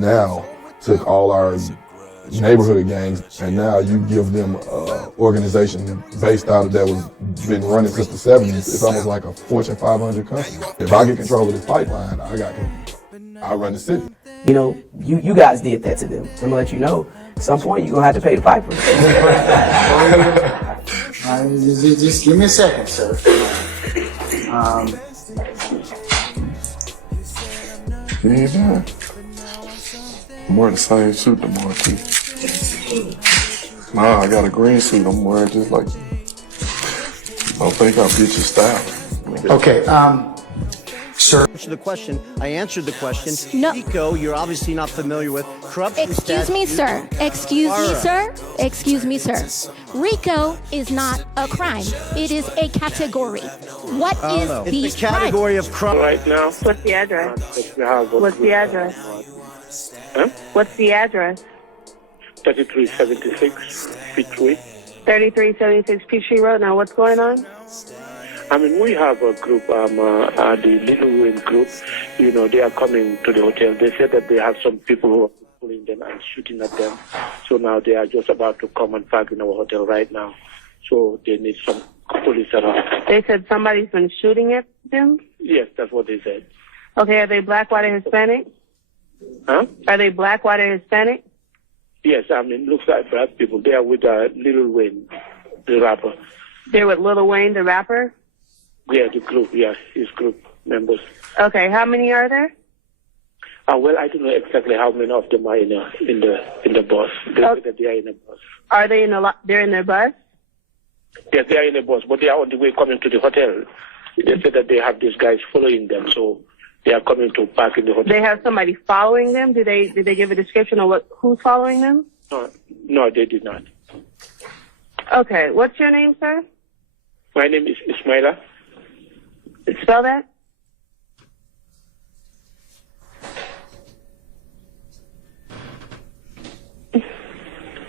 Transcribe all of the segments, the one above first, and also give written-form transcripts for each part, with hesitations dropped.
Now took all our neighborhood gangs, and now you give them an organization based out of that was been running since the 70s. It's almost like a Fortune 500 company. If I get control of this pipeline, I run the city. You know, you guys did that to them. I'm gonna let you know, at some point you're gonna have to pay the piper. Just give me a second, sir. Yeah, I'm wearing the same suit tomorrow too. Nah, I got a green suit. I'm wearing just like. I think I'll get your style. Okay, sir. The question, I answered the question. No. RICO, you're obviously not familiar with. Corruption Excuse me, sir. Excuse me, sir. Excuse me, sir. RICO is not a crime. It is a category. What is the it's a category of crime right now? What's the address? What's the address? Huh? What's the address? 3376 Peachtree. 3376 Peachtree Road. Now, what's going on? I mean, we have a group, the Little Wayne group. You know, they are coming to the hotel. They said that they have some people who are pulling them and shooting at them. So now they are just about to come and park in our hotel right now. So they need some police around. They said somebody's been shooting at them? Yes, that's what they said. Okay, are they black, white, or Hispanic? Huh? Are they black, white, or Hispanic? Yes, I mean, looks like black people. They are with Little Wayne, the rapper. They're with Lil Wayne, the rapper? Yeah, the group, yeah, his group members. Okay, how many are there? Well, I don't know exactly how many of them are in the bus. They said that they are in the bus. Are they they're in their bus? Yes, they are in the bus, but they are on the way coming to the hotel. They said that they have these guys following them, so they are coming to park in the hotel. They have somebody following them? Did they give a description of who's following them? No, they did not. Okay, what's your name, sir? My name is Ismaila. Spell that.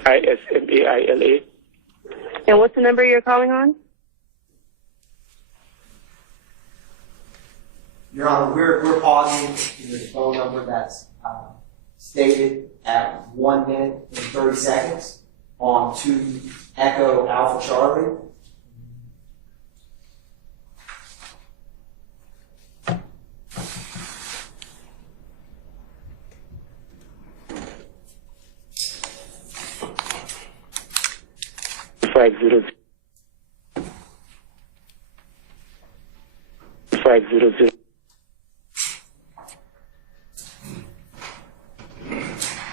Ismaila. And what's the number you're calling on? Your Honor, we're pausing the phone number that's stated at 1 minute and 30 seconds on 2 Echo Alpha Charlie. $500.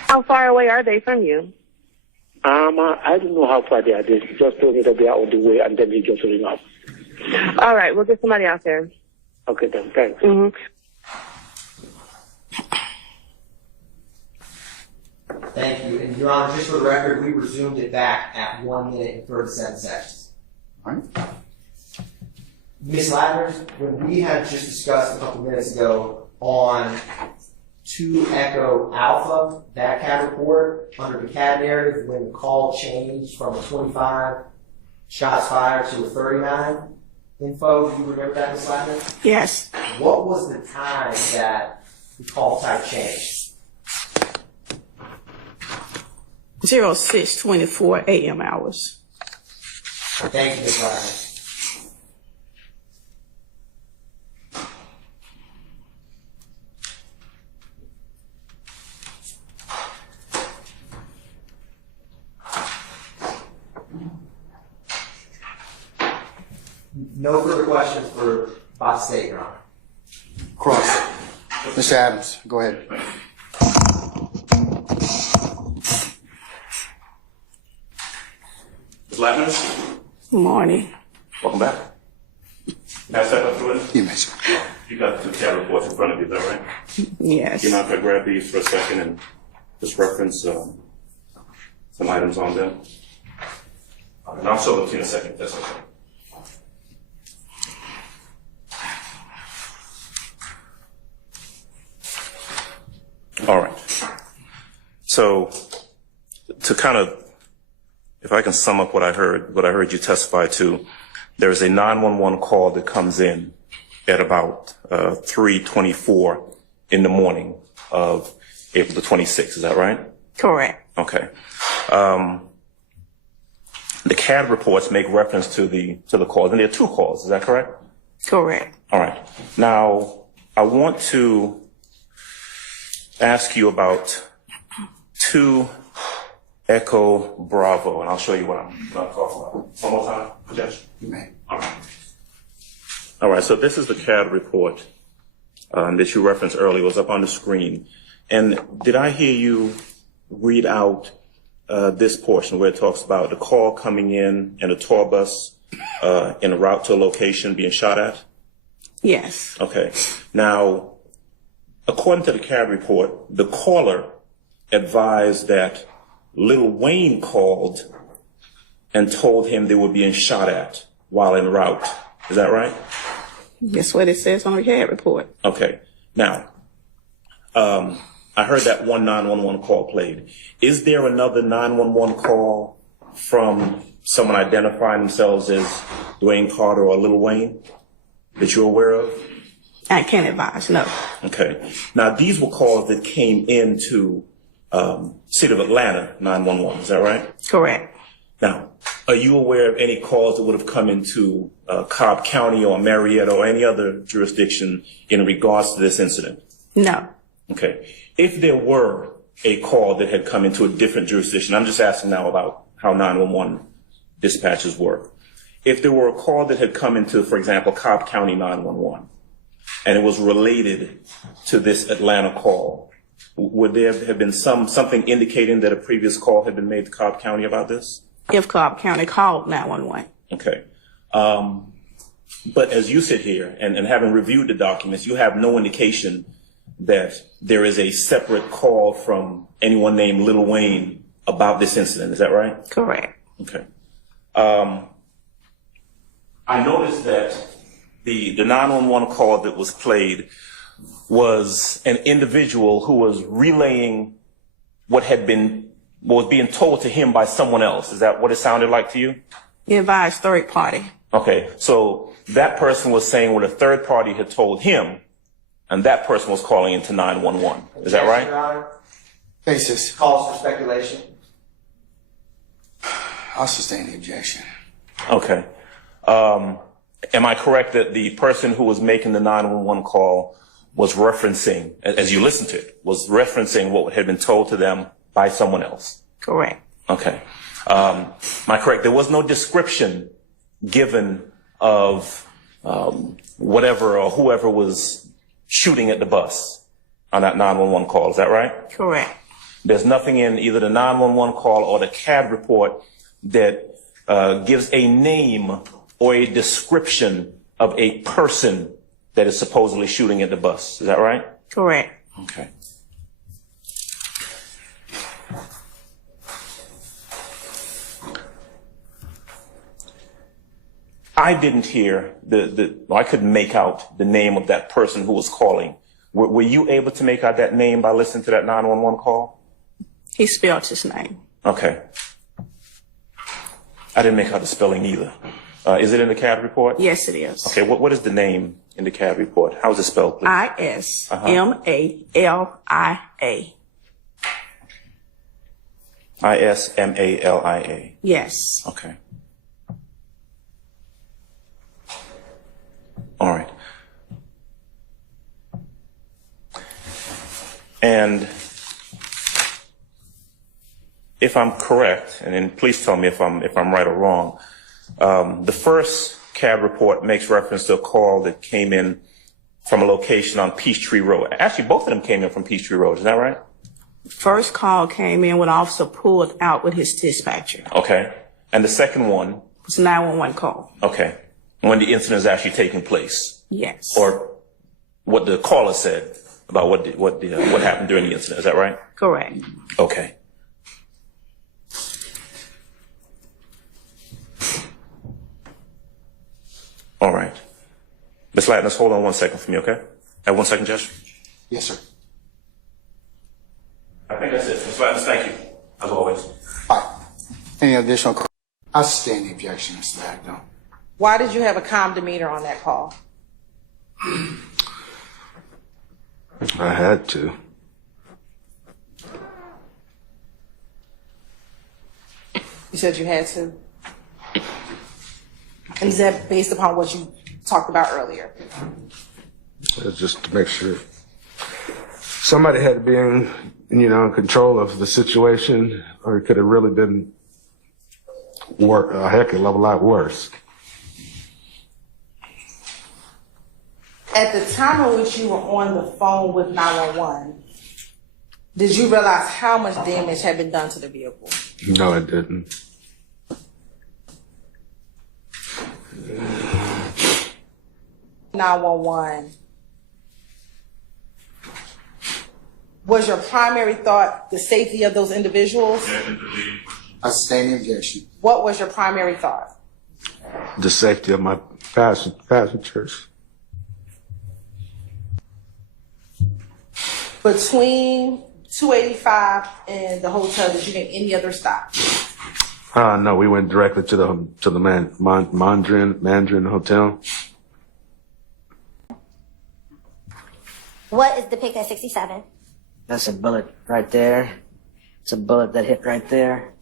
How far away are they from you? I don't know how far they are. They just told me that they are on the way, and then he just ring off. All right, we'll get somebody out there. Okay, then, thanks. Mm-hmm. Thank you. And Your Honor, just for the record, we resumed it back at 1 minute and 37 seconds. All right. Ms. Ladders, when we had just discussed a couple minutes ago on 2 Echo Alpha, that CAD report, under the CAD narrative, when the call changed from a 25 shots fired to a 39 info, do you remember that, Ms. Ladders? Yes. What was the time that the call type changed? 06:24 a.m. hours. Thank you, Ms. Ladders. No further questions for Bot State, Your Honor. Cross. Mr. Adams, go ahead. Ms. Lattner, Good morning. welcome back. Pass that up to it. You may, sir. You got the CAD reports in front of you, is that right? Yes. You mind if I grab these for a second and just reference some items on them? And I'll show them to you in a second, if that's okay. All right. So to kind of, if I can sum up what I heard you testify to, there is a 911 call that comes in at about 3:24 in the morning of April the 26th. Is that right? Correct. Okay. The CAD reports make reference to the calls, and there are 2 calls. Is that correct? Correct. All right. Now, I want to ask you about 2 Echo Bravo, and I'll show you what I'm talking about. One more time, Judge? You may. All right. All right, so this is the CAD report that you referenced earlier. It was up on the screen. And did I hear you read out this portion where it talks about the call coming in and a tour bus en route to a location being shot at? Yes. Okay. Now, according to the CAD report, the caller advised that Lil Wayne called and told him they were being shot at while en route. Is that right? That's what it says on the CAD report. Okay. Now, I heard that one 911 call played. Is there another 911 call from someone identifying themselves as Dwayne Carter or Lil Wayne that you're aware of? I can't advise, no. Okay. Now, these were calls that came into City of Atlanta 911. Is that right? Correct. Now, are you aware of any calls that would have come into Cobb County or Marietta or any other jurisdiction in regards to this incident? No. Okay. If there were a call that had come into a different jurisdiction, I'm just asking now about how 911 dispatches work. If there were a call that had come into, for example, Cobb County 911, and it was related to this Atlanta call, would there have been something indicating that a previous call had been made to Cobb County about this? If Cobb County called 911. Okay. But as you sit here and having reviewed the documents, you have no indication that there is a separate call from anyone named Lil Wayne about this incident. Is that right? Correct. Okay. I noticed that the 911 call that was played was an individual who was relaying what was being told to him by someone else. Is that what it sounded like to you? He advised third party. Okay, so that person was saying what a third party had told him, and that person was calling into 911. Is that right? Your Honor, Basis. calls for speculation. I'll sustain the objection. Okay. Am I correct that the person who was making the 911 call was referencing, as you listened to it, was referencing what had been told to them by someone else? Correct. Okay. Am I correct? There was no description given of whatever or whoever was shooting at the bus on that 911 call. Is that right? Correct. There's nothing in either the 911 call or the CAD report that gives a name or a description of a person that is supposedly shooting at the bus. Is that right? Correct. Okay. I didn't hear I couldn't make out the name of that person who was calling. Were you able to make out that name by listening to that 911 call? He spelled his name. Okay. I didn't make out the spelling either. Is it in the CAD report? Yes, it is. Okay, what is the name in the CAD report? How is it spelled, please? ISMALIA. ISMALIA. Yes. Okay. All right. And if I'm correct, and then please tell me if I'm right or wrong, the first CAD report makes reference to a call that came in from a location on Peachtree Road. Actually, both of them came in from Peachtree Road. Is that right? First call came in when officer pulled out with his dispatcher. Okay. And the second one? It's a 911 call. Okay. When the incident is actually taking place? Yes. Or what the caller said about what happened during the incident. Is that right? Correct. Okay. All right. Ms. Latness, hold on 1 second for me, okay? 1 second, Judge. Yes, sir. I think that's it. Ms. Latness, thank you, as always. All right. Any additional questions? I'll sustain the objection, Mr. Bagno. Why did you have a calm demeanor on that call? I had to. You said you had to. And is that based upon what you talked about earlier? It's just to make sure somebody had to be in control of the situation, or it could have really been a heck of a lot worse. At the time in which you were on the phone with 911, did you realize how much damage had been done to the vehicle? No, I didn't. Was your primary thought the safety of those individuals? I sustain the objection. What was your primary thought? The safety of my passengers. Between 285 and the hotel, did you make any other stops? No, we went directly to the Mandarin Hotel. What is depicted in 67? That's a bullet right there. It's a bullet that hit right there.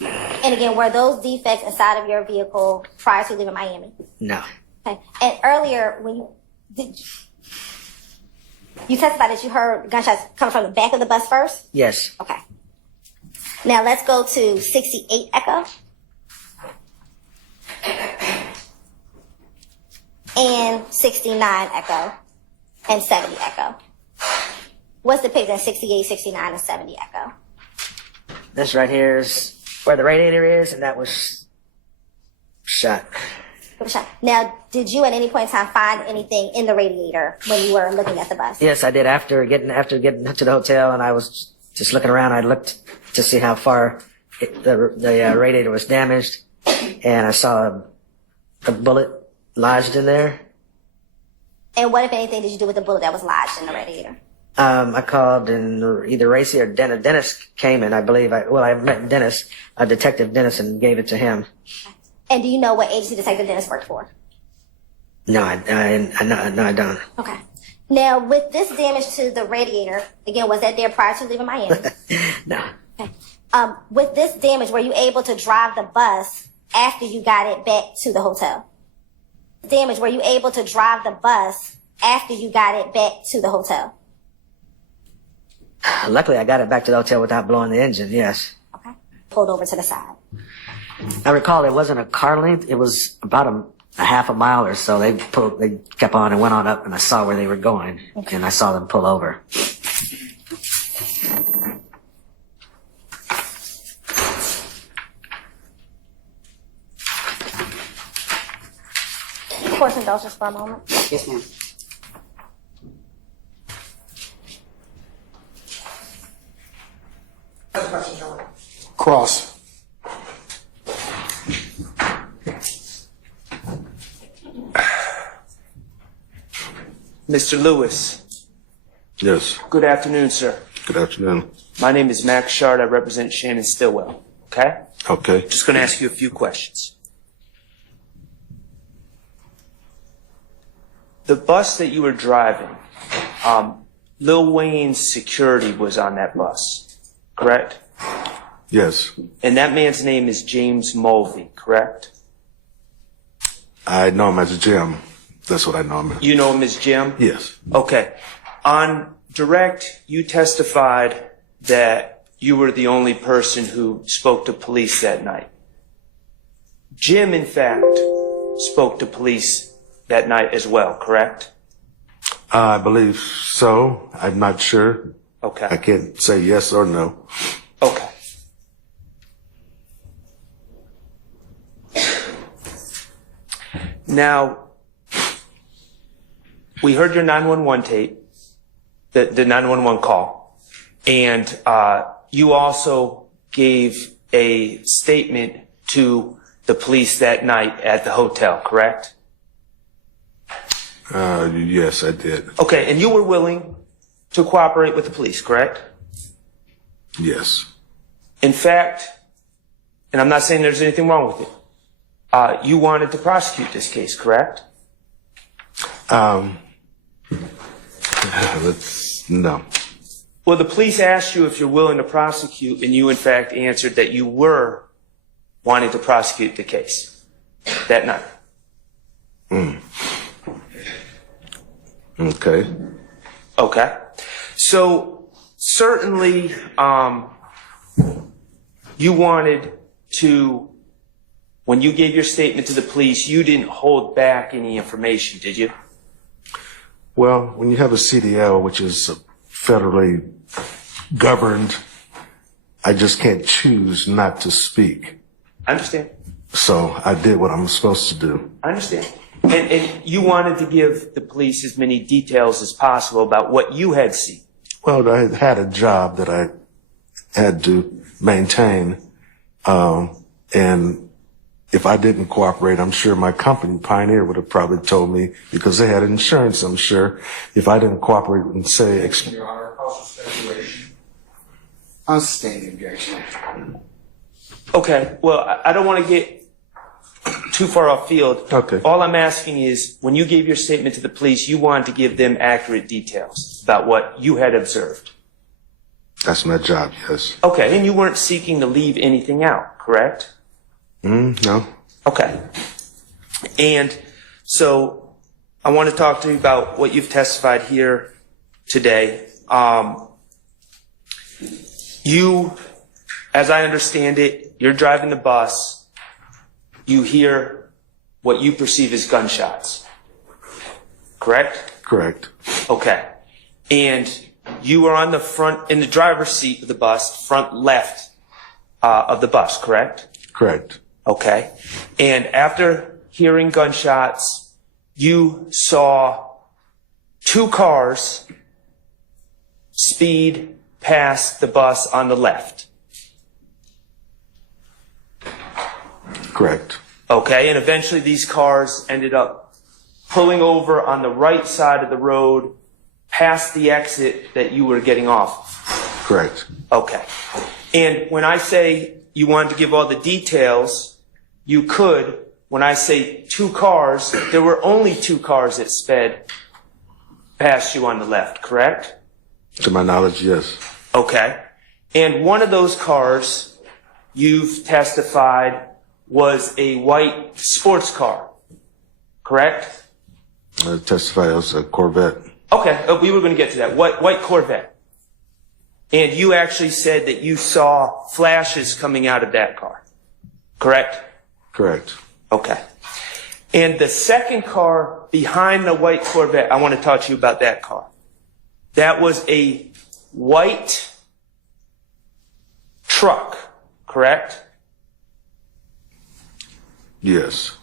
And again, were those defects inside of your vehicle prior to leaving Miami? No. Okay. And earlier, when you testified that you heard gunshots coming from the back of the bus first? Yes. Okay. Now let's go to 68 Echo. And 69 Echo. And 70 Echo. What's depicted in 68, 69, and 70 Echo? This right here is where the radiator is, and that was shot. Now, did you at any point in time find anything in the radiator when you were looking at the bus? Yes, I did. After getting to the hotel, and I was just looking around, I looked to see how far the radiator was damaged, and I saw a bullet lodged in there. And what, if anything, did you do with the bullet that was lodged in the radiator? I called, and either Racy or Dennis. Dennis came in, I believe. I met Dennis, Detective Dennis, and gave it to him. And do you know what agency Detective Dennis worked for? No, I don't. Okay. Now, with this damage to the radiator, again, was that there prior to leaving Miami? No. Okay. With this damage, were you able to drive the bus after you got it back to the hotel? Damage, were you able to drive the bus after you got it back to the hotel? Luckily, I got it back to the hotel without blowing the engine, yes. Okay. Pulled over to the side. I recall it wasn't a car length. It was about a half a mile or so. They kept on and went on up, and I saw where they were going, okay. And I saw them pull over. Course indulgence for a moment. Yes, ma'am. Cross. Mr. Lewis. Yes. Good afternoon, sir. Good afternoon. My name is Max Shard. I represent Shannon Stillwell. Okay? Okay. Just going to ask you a few questions. The bus that you were driving, Lil Wayne's security was on that bus, correct? Yes. And that man's name is James Mulvey, correct? I know him as Jim. That's what I know him as. You know him as Jim? Yes. Okay. On direct, you testified that you were the only person who spoke to police that night. Jim, in fact, spoke to police that night as well, correct? I believe so. I'm not sure. Okay. I can't say yes or no. Okay. Now, we heard your 911 tape, the 911 call, and you also gave a statement to the police that night at the hotel, correct? Yes, I did. Okay, and you were willing to cooperate with the police, correct? Yes. In fact, and I'm not saying there's anything wrong with it, you wanted to prosecute this case, correct? No. Well, the police asked you if you're willing to prosecute, and you in fact answered that you were wanting to prosecute the case that night. Okay. Okay. So certainly, you wanted to, when you gave your statement to the police, you didn't hold back any information, did you? Well, when you have a CDL, which is federally governed, I just can't choose not to speak. I understand. So I did what I'm supposed to do. I understand. And you wanted to give the police as many details as possible about what you had seen. Well, I had a job that I had to maintain, and if I didn't cooperate, I'm sure my company, Pioneer, would have probably told me, because they had insurance, I'm sure, if I didn't cooperate and say... Your Honor, I'll sustain the objection. Okay, well, I don't want to get too far off field. Okay. All I'm asking is, when you gave your statement to the police, you wanted to give them accurate details about what you had observed. That's my job, yes. Okay, and you weren't seeking to leave anything out, correct? No. Okay. And so I want to talk to you about what you've testified here today. You, as I understand it, you're driving the bus. You hear what you perceive as gunshots. Correct? Correct. Okay. And you are on the front, in the driver's seat of the bus, front left of the bus, correct? Correct. Okay. And after hearing gunshots, you saw two cars speed past the bus on the left. Correct. Okay. And eventually these cars ended up pulling over on the right side of the road past the exit that you were getting off. Correct. Okay. And when I say you wanted to give all the details, you could. When I say two cars, there were only two cars that sped past you on the left, correct? To my knowledge, yes. Okay. And one of those cars you've testified was a white sports car, correct? I testified it was a Corvette. Okay, we were going to get to that. White Corvette. And you actually said that you saw flashes coming out of that car, correct? Correct. Okay. And the second car behind the white Corvette, I want to talk to you about that car. That was a white truck, correct? Yes.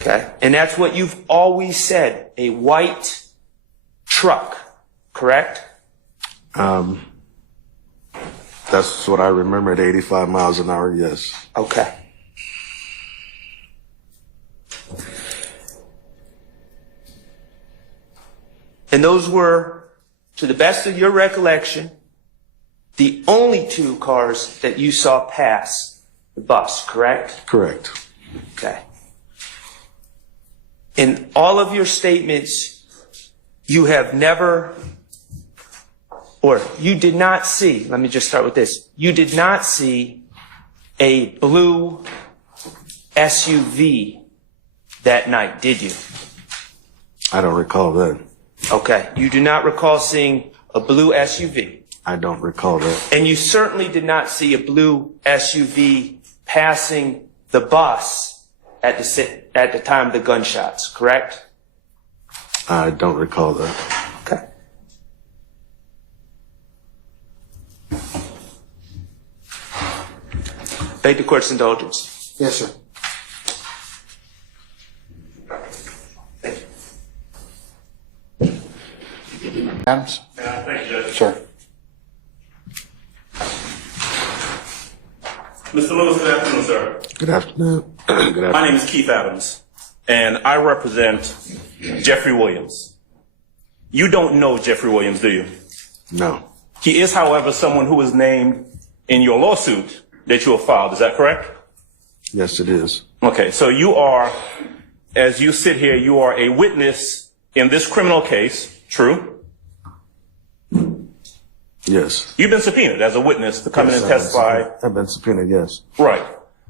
Okay. And that's what you've always said, a white truck, correct? That's what I remember at 85 miles an hour, yes. Okay. And those were, to the best of your recollection, the only two cars that you saw pass the bus, correct? Correct. Okay. In all of your statements, you have never, or you did not see, let me just start with this. You did not see a blue SUV that night, did you? I don't recall that. Okay. You do not recall seeing a blue SUV. I don't recall that. And you certainly did not see a blue SUV passing the bus at the time of the gunshots, correct? I don't recall that. Okay. Beg the court's indulgence. Yes, sir. Adams? Thank you, Judge. Sir. Mr. Lewis, good afternoon, sir. Good afternoon. Good afternoon. My name is Keith Adams, and I represent Jeffrey Williams. You don't know Jeffrey Williams, do you? No. He is, however, someone who is named in your lawsuit that you have filed. Is that correct? Yes, it is. Okay, so you are, as you sit here, you are a witness in this criminal case, true? Yes. You've been subpoenaed as a witness to come in and testify. I've been subpoenaed, yes. Right.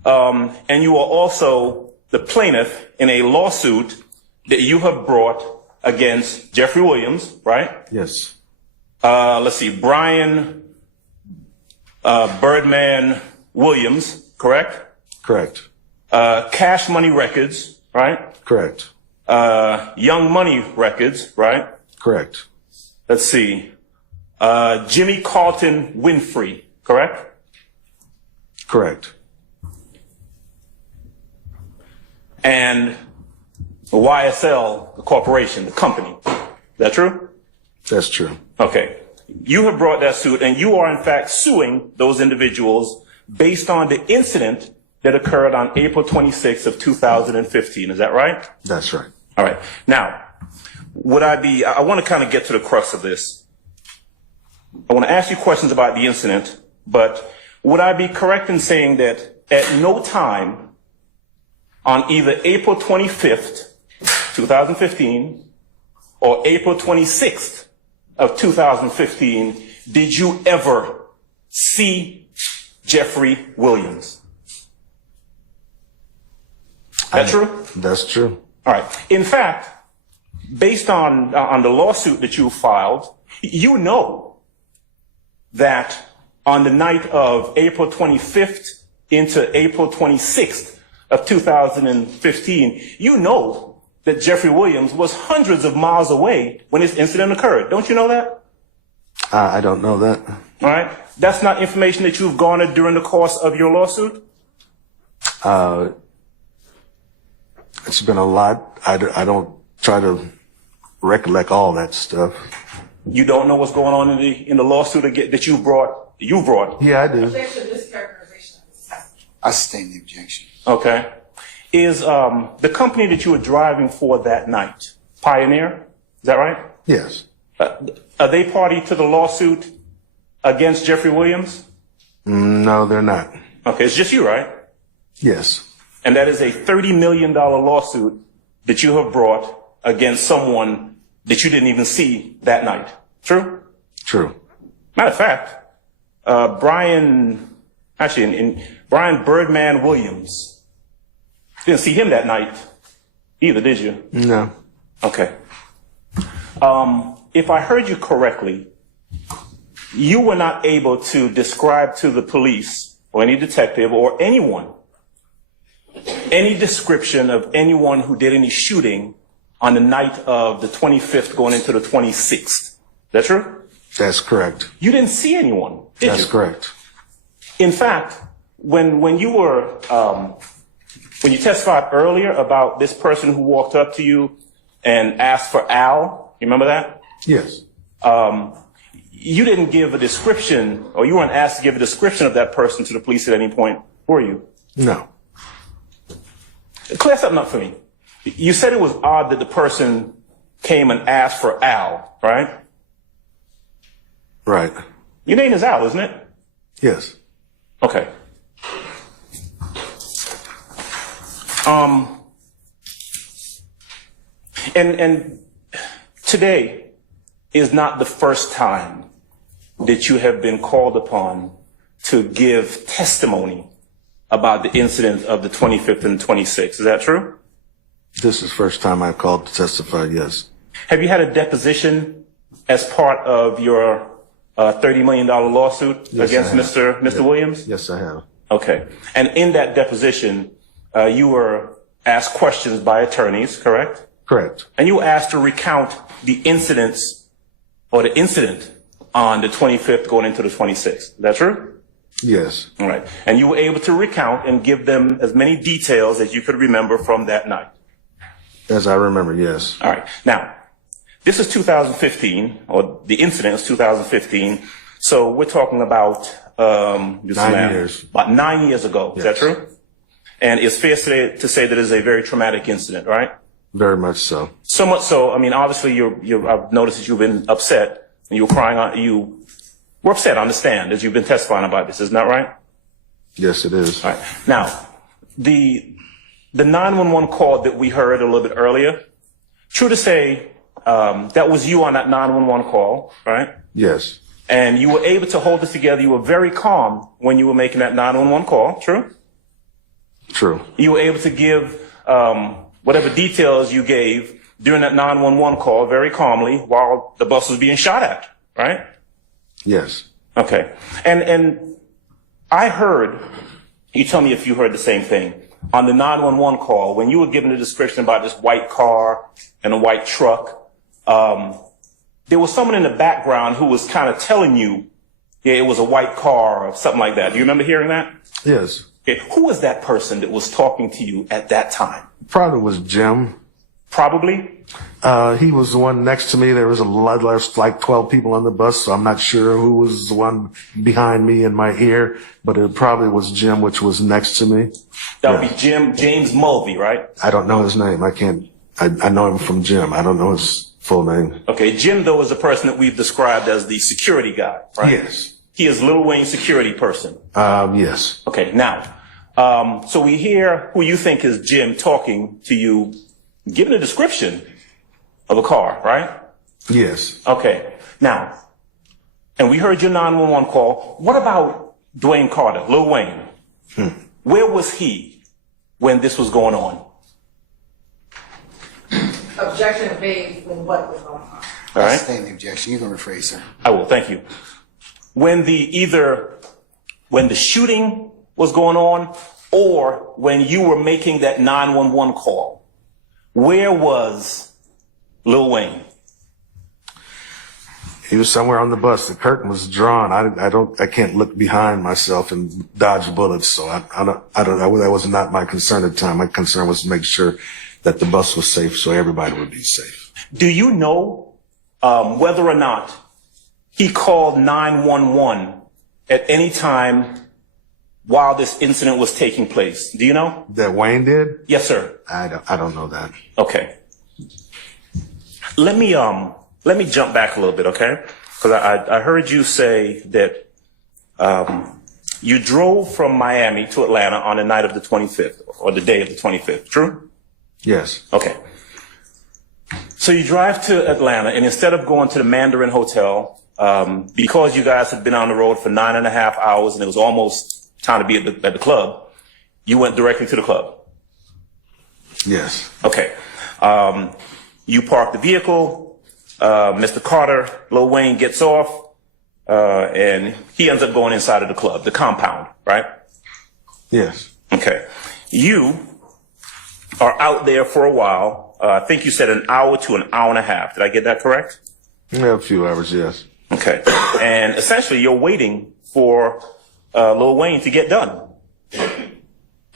and you are also the plaintiff in a lawsuit that you have brought against Jeffrey Williams, right? Yes. Let's see, Brian Birdman Williams, correct? Correct. Cash Money Records, right? Correct. Young Money Records, right? Correct. Let's see, Jimmy Carlton Winfrey, correct? Correct. And YSL, the corporation, the company. Is that true? That's true. Okay. You have brought that suit, and you are in fact suing those individuals based on the incident that occurred on April 26th of 2015. Is that right? That's right. All right. Now, I want to kind of get to the crux of this. I want to ask you questions about the incident, but would I be correct in saying that at no time on either April 25th, 2015, or April 26th of 2015, did you ever see Jeffrey Williams? That true? That's true. All right. In fact, based on the lawsuit that you filed, you know that on the night of April 25th into April 26th of 2015, you know that Jeffrey Williams was hundreds of miles away when this incident occurred. Don't you know that? I don't know that. All right. That's not information that you've garnered during the course of your lawsuit? It's been a lot. I don't try to recollect all that stuff. You don't know what's going on in the lawsuit that you brought? Yeah, I do. I sustain the objection. Okay. Is the company that you were driving for that night Pioneer? Is that right? Yes. Are they party to the lawsuit against Jeffrey Williams? No, they're not. Okay, it's just you, right? Yes. And that is a $30 million lawsuit that you have brought against someone that you didn't even see that night. True? True. Matter of fact, Brian Birdman Williams, didn't see him that night either, did you? No. Okay. If I heard you correctly, you were not able to describe to the police or any detective or anyone any description of anyone who did any shooting on the night of the 25th going into the 26th. Is that true? That's correct. You didn't see anyone, did you? That's correct. In fact, when you testified earlier about this person who walked up to you and asked for Al, you remember that? Yes. You didn't give a description, or you weren't asked to give a description of that person to the police at any point, were you? No. Clear something up for me. You said it was odd that the person came and asked for Al, right? Right. Your name is Al, isn't it? Yes. Okay. And today is not the first time that you have been called upon to give testimony about the incident of the 25th and 26th. Is that true? This is the first time I've called to testify, yes. Have you had a deposition as part of your $30 million lawsuit against Mr. Williams? Yes, I have. Okay. And in that deposition, you were asked questions by attorneys, correct? Correct. And you were asked to recount the incidents or the incident on the 25th going into the 26th. Is that true? Yes. All right. And you were able to recount and give them as many details as you could remember from that night. As I remember, yes. All right. Now, this is 2015, or the incident is 2015. So we're talking about 9 years. About 9 years ago. Yes. Is that true? And it's fair to say that it's a very traumatic incident, right? Very much so. So much so. I mean, obviously, I've noticed that you've been upset and you were crying out. You were upset. I understand as you've been testifying about this. Isn't that right? Yes, it is. All right. Now, the 911 call that we heard a little bit earlier, true to say, that was you on that 911 call, right? Yes. And you were able to hold it together. You were very calm when you were making that 911 call, true? True. You were able to give whatever details you gave during that 911 call very calmly while the bus was being shot at, right? Yes. Okay. And I heard, you tell me if you heard the same thing, on the 911 call, when you were given a description about this white car and a white truck, there was someone in the background who was kind of telling you, yeah, it was a white car or something like that. Do you remember hearing that? Yes. Okay. Who was that person that was talking to you at that time? Probably was Jim. Probably? He was the one next to me. There was like 12 people on the bus, so I'm not sure who was the one behind me in my ear, but it probably was Jim, which was next to me. That would be James Mulvey, right? I don't know his name. I know him from Jim. I don't know his full name. Okay, Jim, though, is the person that we've described as the security guy, right? Yes. He is Lil Wayne's security person. Yes. Okay, now, so we hear who you think is Jim talking to you, giving a description of a car, right? Yes. Okay, now, and we heard your 911 call. What about Dwayne Carter, Lil Wayne? Where was he when this was going on? Objection made when what was going on? All right. I sustain the objection. You can rephrase, sir. I will, thank you. When the shooting was going on or when you were making that 911 call, where was Lil Wayne? He was somewhere on the bus. The curtain was drawn. I can't look behind myself and dodge bullets. So I don't know. That was not my concern at the time. My concern was to make sure that the bus was safe so everybody would be safe. Do you know whether or not he called 911 at any time while this incident was taking place? Do you know? That Wayne did? Yes, sir. I don't know that. Okay. Let me jump back a little bit, okay? Because I heard you say that you drove from Miami to Atlanta on the night of the 25th or the day of the 25th. True? Yes. Okay. So you drive to Atlanta, and instead of going to the Mandarin Hotel, because you guys had been on the road for 9.5 hours and it was almost time to be at the club, you went directly to the club. Yes. Okay. You park the vehicle. Mr. Carter, Lil Wayne gets off, and he ends up going inside of the club, the compound, right? Yes. Okay. You are out there for a while. I think you said an hour to an hour and a half. Did I get that correct? Yeah, a few hours, yes. Okay. And essentially you're waiting for Lil Wayne to get done.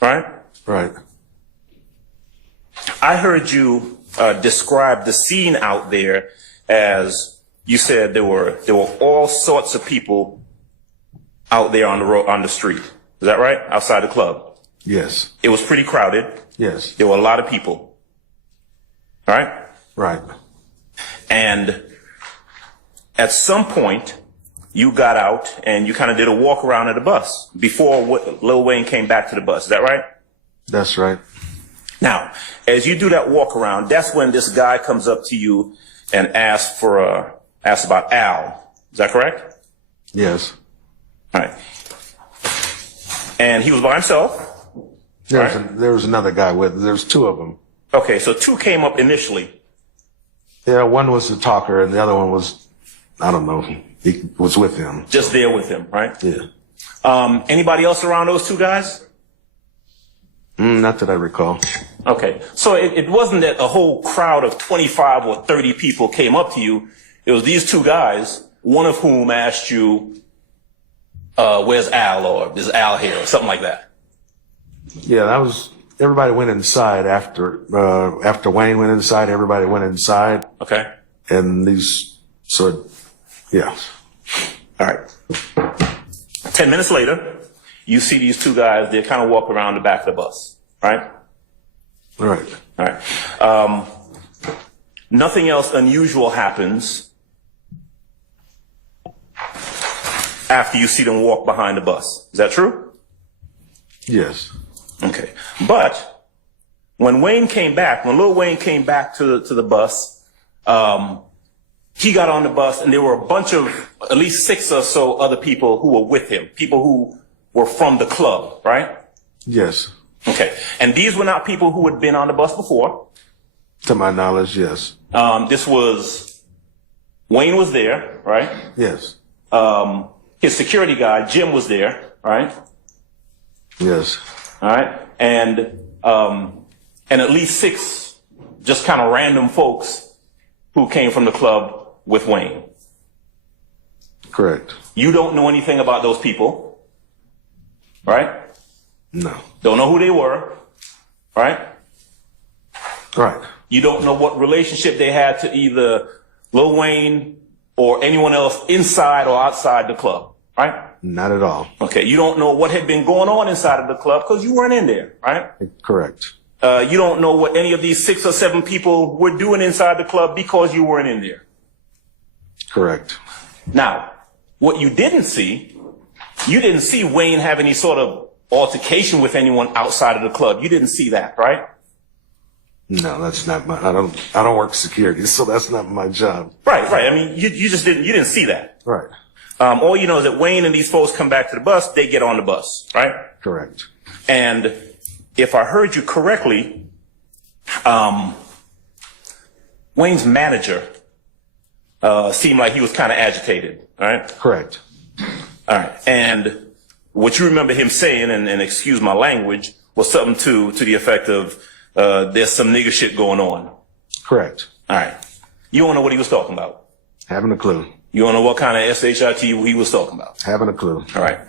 Right? Right. I heard you describe the scene out there as you said there were all sorts of people out there on the road, on the street. Is that right? Outside the club. Yes. It was pretty crowded. Yes. There were a lot of people. All right? Right. And at some point, you got out and you kind of did a walk around at the bus before Lil Wayne came back to the bus. Is that right? That's right. Now, as you do that walk around, that's when this guy comes up to you and asks about Al. Is that correct? Yes. All right. And he was by himself. There was another guy with. There's two of them. Okay, so two came up initially. Yeah, one was the talker, and the other one was, I don't know, he was with him. Just there with him, right? Yeah. Anybody else around those two guys? Not that I recall. Okay, so it wasn't that a whole crowd of 25 or 30 people came up to you. It was these two guys, one of whom asked you, where's Al, or is Al here, or something like that. Yeah, everybody went inside after Wayne went inside, everybody went inside. Okay. And yeah. All right. 10 minutes later, you see these two guys, they kind of walk around the back of the bus, right? Right. All right. Nothing else unusual happens after you see them walk behind the bus. Is that true? Yes. Okay. But when Lil Wayne came back to the bus, he got on the bus and there were a bunch of, at least 6 or so other people who were with him, people who were from the club, right? Yes. Okay. And these were not people who had been on the bus before? To my knowledge, yes. This was, Wayne was there, right? Yes. His security guy, Jim, was there, right? Yes. All right. And at least 6 just kind of random folks who came from the club with Wayne. Correct. You don't know anything about those people, right? No. Don't know who they were, right? Right. You don't know what relationship they had to either Lil Wayne or anyone else inside or outside the club, right? Not at all. Okay. You don't know what had been going on inside of the club because you weren't in there, right? Correct. You don't know what any of these 6 or 7 people were doing inside the club because you weren't in there. Correct. Now, what you didn't see Wayne have any sort of altercation with anyone outside of the club. You didn't see that, right? No, that's not my, I don't work security, so that's not my job. Right. I mean, you didn't see that. Right. All you know is that Wayne and these folks come back to the bus, they get on the bus, right? Correct. And if I heard you correctly, Wayne's manager seemed like he was kind of agitated, right? Correct. All right. And what you remember him saying, and excuse my language, was something to the effect of, there's some nigger shit going on. Correct. All right. You don't know what he was talking about? Haven't a clue. You don't know what kind of SHIT he was talking about? Haven't a clue. All right.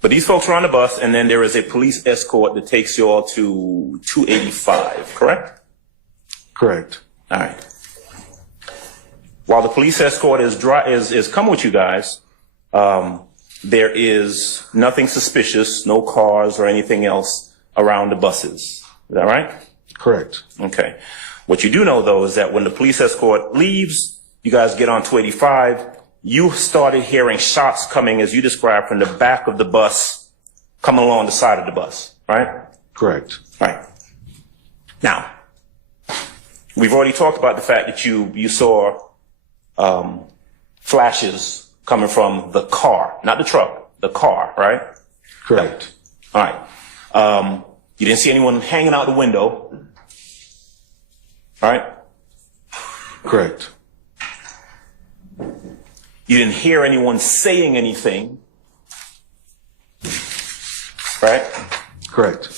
But these folks are on the bus, and then there is a police escort that takes you all to 285, correct? Correct. All right. While the police escort is coming with you guys, there is nothing suspicious, no cars or anything else around the buses. Is that right? Correct. Okay. What you do know, though, is that when the police escort leaves, you guys get on 285, you started hearing shots coming, as you described, from the back of the bus, coming along the side of the bus, right? Correct. Right. Now, we've already talked about the fact that you saw flashes coming from the car, not the truck, the car, right? Correct. All right. You didn't see anyone hanging out the window, right? Correct. You didn't hear anyone saying anything, right? Correct.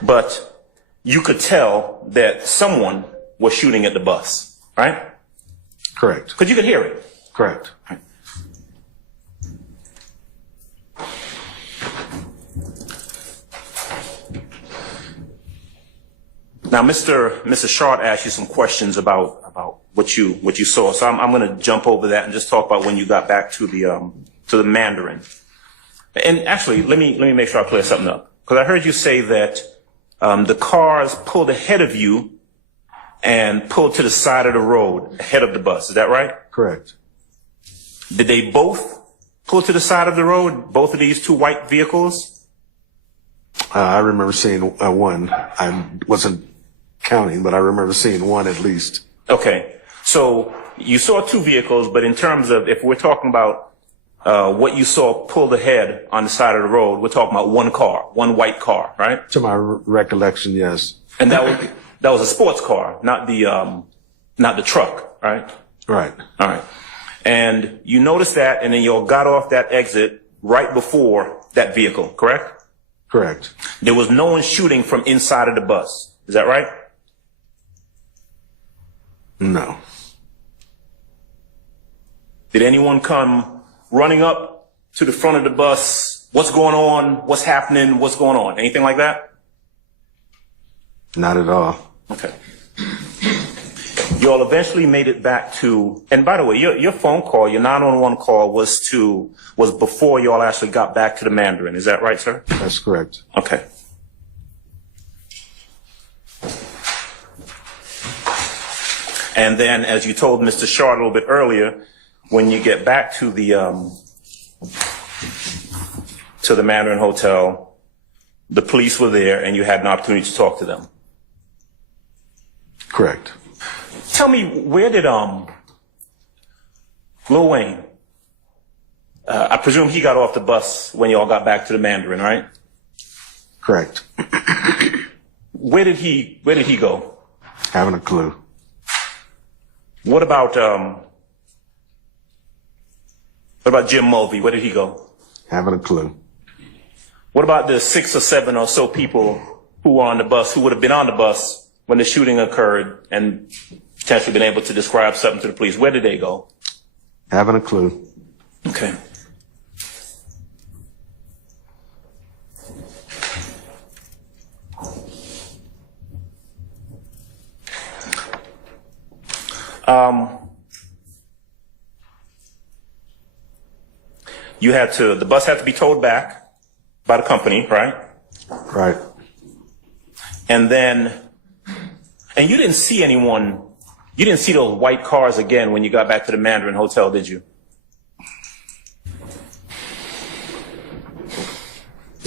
But you could tell that someone was shooting at the bus, right? Correct. Because you could hear it. Correct. Right. Now, Mr. Short asked you some questions about what you saw. So I'm going to jump over that and just talk about when you got back to the Mandarin. And actually, let me make sure I clear something up, because I heard you say that the cars pulled ahead of you and pulled to the side of the road ahead of the bus. Is that right? Correct. Did they both pull to the side of the road? Both of these 2 white vehicles? I remember seeing one. I wasn't counting, but I remember seeing one at least. Okay. So you saw 2 vehicles, but in terms of, if we're talking about what you saw pulled ahead on the side of the road, we're talking about one car, one white car, right? To my recollection, yes. And that was a sports car, not the truck, right? Right. All right. And you noticed that, and then you all got off that exit right before that vehicle, correct? Correct. There was no one shooting from inside of the bus. Is that right? No. Did anyone come running up to the front of the bus? What's going on? What's happening? What's going on? Anything like that? Not at all. Okay. You all eventually made it back to, and by the way, your phone call, your 911 call was before you all actually got back to the Mandarin. Is that right, sir? That's correct. Okay. And then, as you told Mr. Shaw a little bit earlier, when you get back to the Mandarin Hotel, the police were there and you had an opportunity to talk to them. Correct. Tell me, where did Lil Wayne? I presume he got off the bus when you all got back to the Mandarin, right? Correct. Where did he go? Having a clue. What about Jim Mulvey? Where did he go? Having a clue. What about the 6 or 7 or so people who were on the bus, who would have been on the bus when the shooting occurred and potentially been able to describe something to the police? Where did they go? Having a clue. Okay. The bus had to be towed back by the company, right? Right. And you didn't see anyone, you didn't see those white cars again when you got back to the Mandarin Hotel, did you?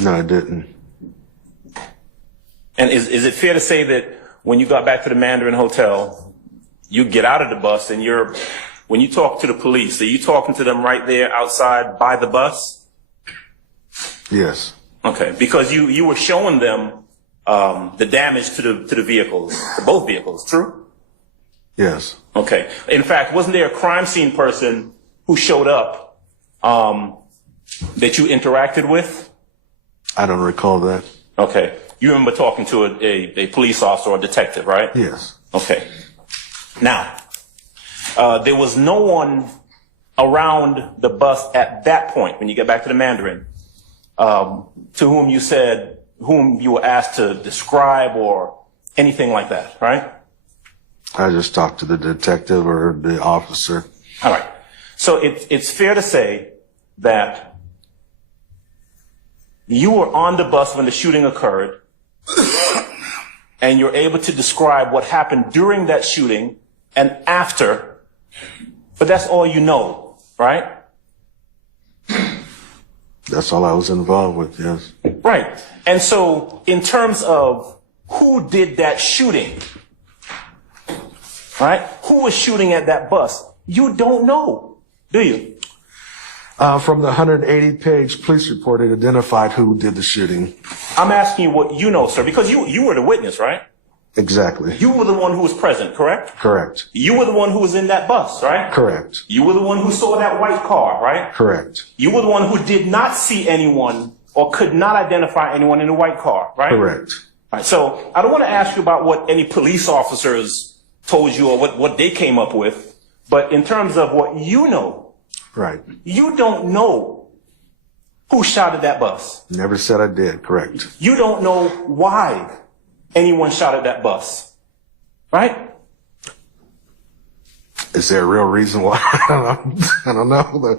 No, I didn't. And is it fair to say that when you got back to the Mandarin Hotel, you get out of the bus and when you talk to the police, are you talking to them right there outside by the bus? Yes. Okay, because you were showing them the damage to the vehicles, to both vehicles, true? Yes. Okay. In fact, wasn't there a crime scene person who showed up that you interacted with? I don't recall that. Okay. You remember talking to a police officer or a detective, right? Yes. Okay. Now, there was no one around the bus at that point when you get back to the Mandarin to whom you were asked to describe or anything like that, right? I just talked to the detective or the officer. All right. So it's fair to say that you were on the bus when the shooting occurred and you're able to describe what happened during that shooting and after, but that's all you know, right? That's all I was involved with, yes. Right. And so in terms of who did that shooting, right? Who was shooting at that bus? You don't know, do you? From the 180-page police report, it identified who did the shooting. I'm asking you what you know, sir, because you were the witness, right? Exactly. You were the one who was present, correct? Correct. You were the one who was in that bus, right? Correct. You were the one who saw that white car, right? Correct. You were the one who did not see anyone or could not identify anyone in the white car, right? Correct. All right, so I don't want to ask you about what any police officers told you or what they came up with, but in terms of what you know, right? You don't know who shot at that bus. Never said I did, correct. You don't know why anyone shot at that bus, right? Is there a real reason why? I don't know.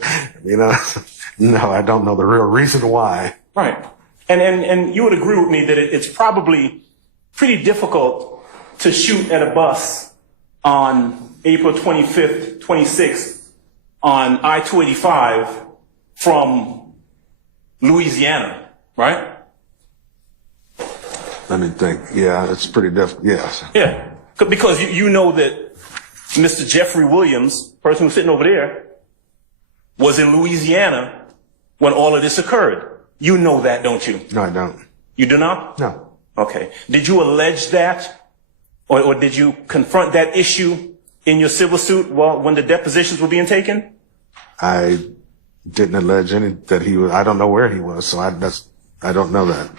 No, I don't know the real reason why. Right. And you would agree with me that it's probably pretty difficult to shoot at a bus on April 25th, 26th on I-285 from Louisiana, right? Let me think. Yeah, it's pretty difficult. Yes. Yeah. Because you know that Mr. Jeffrey Williams, person who's sitting over there, was in Louisiana when all of this occurred. You know that, don't you? No, I don't. You do not? No. Okay. Did you allege that? Or did you confront that issue in your civil suit when the depositions were being taken? I didn't allege that he was. I don't know where he was, so I don't know that.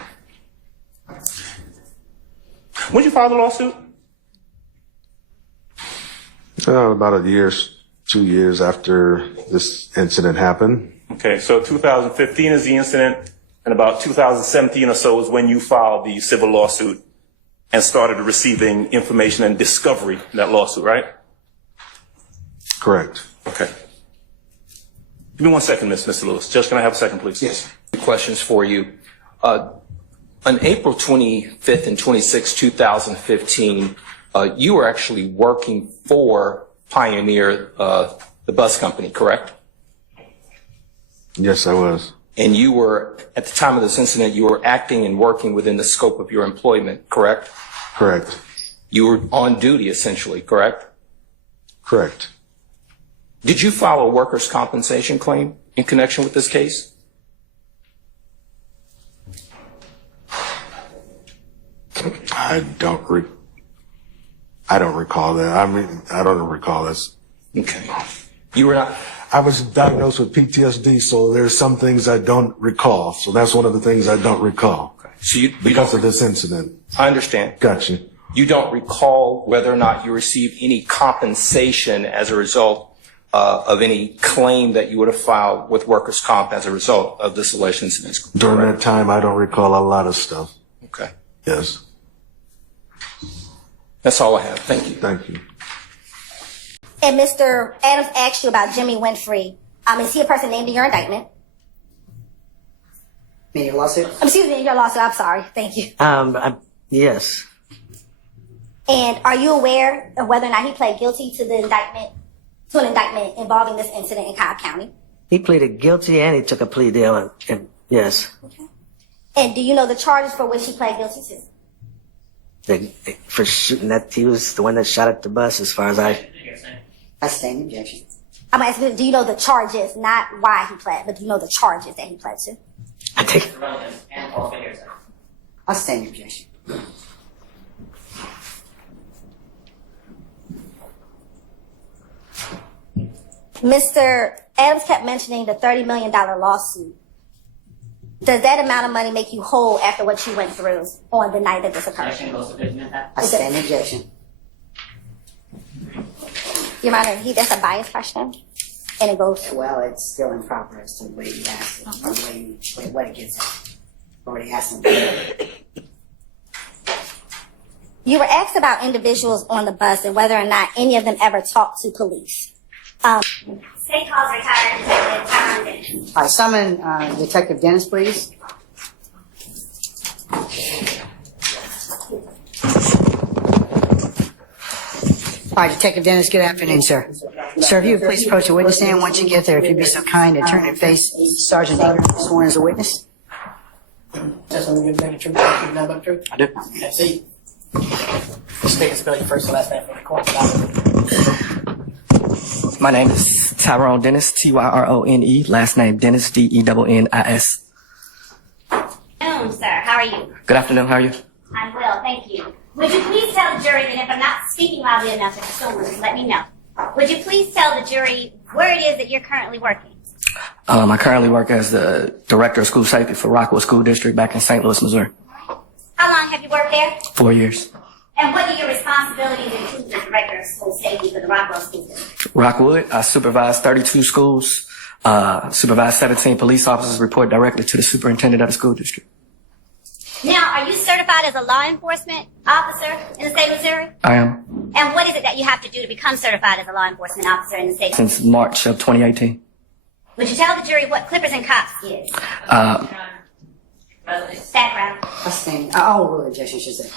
When did you file the lawsuit? About 2 years after this incident happened. Okay, so 2015 is the incident, and about 2017 or so is when you filed the civil lawsuit and started receiving information and discovery in that lawsuit, right? Correct. Okay. Give me 1 second, Mr. Lewis. Judge, can I have a second, please? Yes. Questions for you. On April 25th and 26th, 2015, you were actually working for Pioneer, the bus company, correct? Yes, I was. And you were, at the time of this incident, you were acting and working within the scope of your employment, correct? Correct. You were on duty, essentially, correct? Correct. Did you file a workers' compensation claim in connection with this case? I don't recall that. I mean, I don't recall this. Okay. You were not. I was diagnosed with PTSD, so there's some things I don't recall. So that's one of the things I don't recall. Okay. So you because of this incident. I understand. Gotcha. You don't recall whether or not you received any compensation as a result of any claim that you would have filed with workers' comp as a result of this alleged incident? During that time, I don't recall a lot of stuff. Okay. Yes. That's all I have. Thank you. Thank you. And Mr. Adams asked you about Jimmy Winfrey. Is he a person named in your indictment? In your lawsuit? Excuse me, in your lawsuit. I'm sorry. Thank you. Yes. And are you aware of whether or not he pled guilty to an indictment involving this incident in Cobb County? He pleaded guilty and he took a plea deal. Yes. Okay. And do you know the charges for which he pled guilty to? For shooting that, he was the one that shot at the bus, as far as I stand objection. I'm asking, do you know the charges, not why he pled, but do you know the charges that he pled to? I think I stand objection. Mr. Adams kept mentioning the $30 million lawsuit. Does that amount of money make you whole after what you went through on the night that this occurred? I stand objection. Your Honor, that's a bias question, and it goes. Well, it's still improper as to the way you asked it, or what it gets at. Already asked him. You were asked about individuals on the bus and whether or not any of them ever talked to police. State calls retired Detective Tyrone Dennis. I summon Detective Dennis, please. All right, Detective Dennis, good afternoon, sir. Sir, if you would please approach the witness stand once you get there, if you'd be so kind and turn and face Sergeant Ingram, sworn as a witness. That's when you're telling the truth, you know about the truth? I do. Yeah, see. Just take a spell your first and last name for the court. My name is Tyrone Dennis, Tyrone, last name Dennis, Dennis. Sir, how are you? Good afternoon, how are you? I'm well, thank you. Would you please tell the jury that if I'm not speaking loudly enough, if someone just let me know. Would you please tell the jury where it is that you're currently working? I currently work as the Director of School Safety for Rockwood School District back in St. Louis, Missouri. How long have you worked there? 4 years. And what do your responsibilities include as Director of School Safety for the Rockwood School District? Rockwood, I supervise 32 schools, supervise 17 police officers, report directly to the superintendent of the school district. Now, are you certified as a law enforcement officer in the state of Missouri? I am. And what is it that you have to do to become certified as a law enforcement officer in the state? Since March of 2018. Would you tell the jury what Clippers and Cops is? Background. I'll rule objection, should say.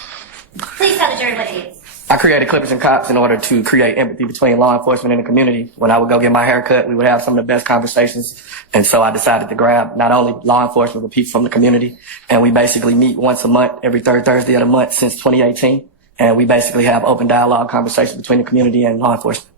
Please tell the jury what it is. I created Clippers and Cops in order to create empathy between law enforcement and the community. When I would go get my hair cut, we would have some of the best conversations. And so I decided to grab not only law enforcement, but people from the community. And we basically meet once a month, every third Thursday of the month since 2018. And we basically have open dialogue conversations between the community and law enforcement.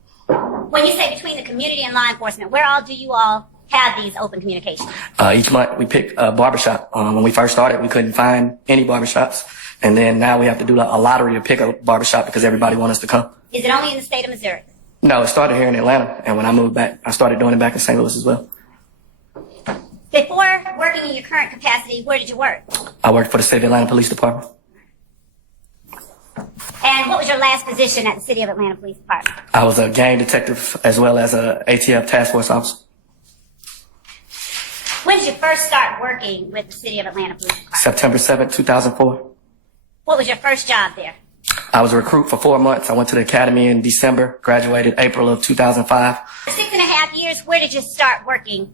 When you say between the community and law enforcement, where all do you all have these open communications? Each month we pick a barbershop. When we first started, we couldn't find any barbershops. And then now we have to do a lottery to pick a barbershop because everybody wants us to come. Is it only in the state of Missouri? No, it started here in Atlanta. And when I moved back, I started doing it back in St. Louis as well. Before working in your current capacity, where did you work? I worked for the City of Atlanta Police Department. And what was your last position at the City of Atlanta Police Department? I was a gang detective as well as a ATF task force officer. When did you first start working with the City of Atlanta Police Department? September 7th, 2004. What was your first job there? I was a recruit for 4 months. I went to the academy in December, graduated April of 2005. For 6.5 years, where did you start working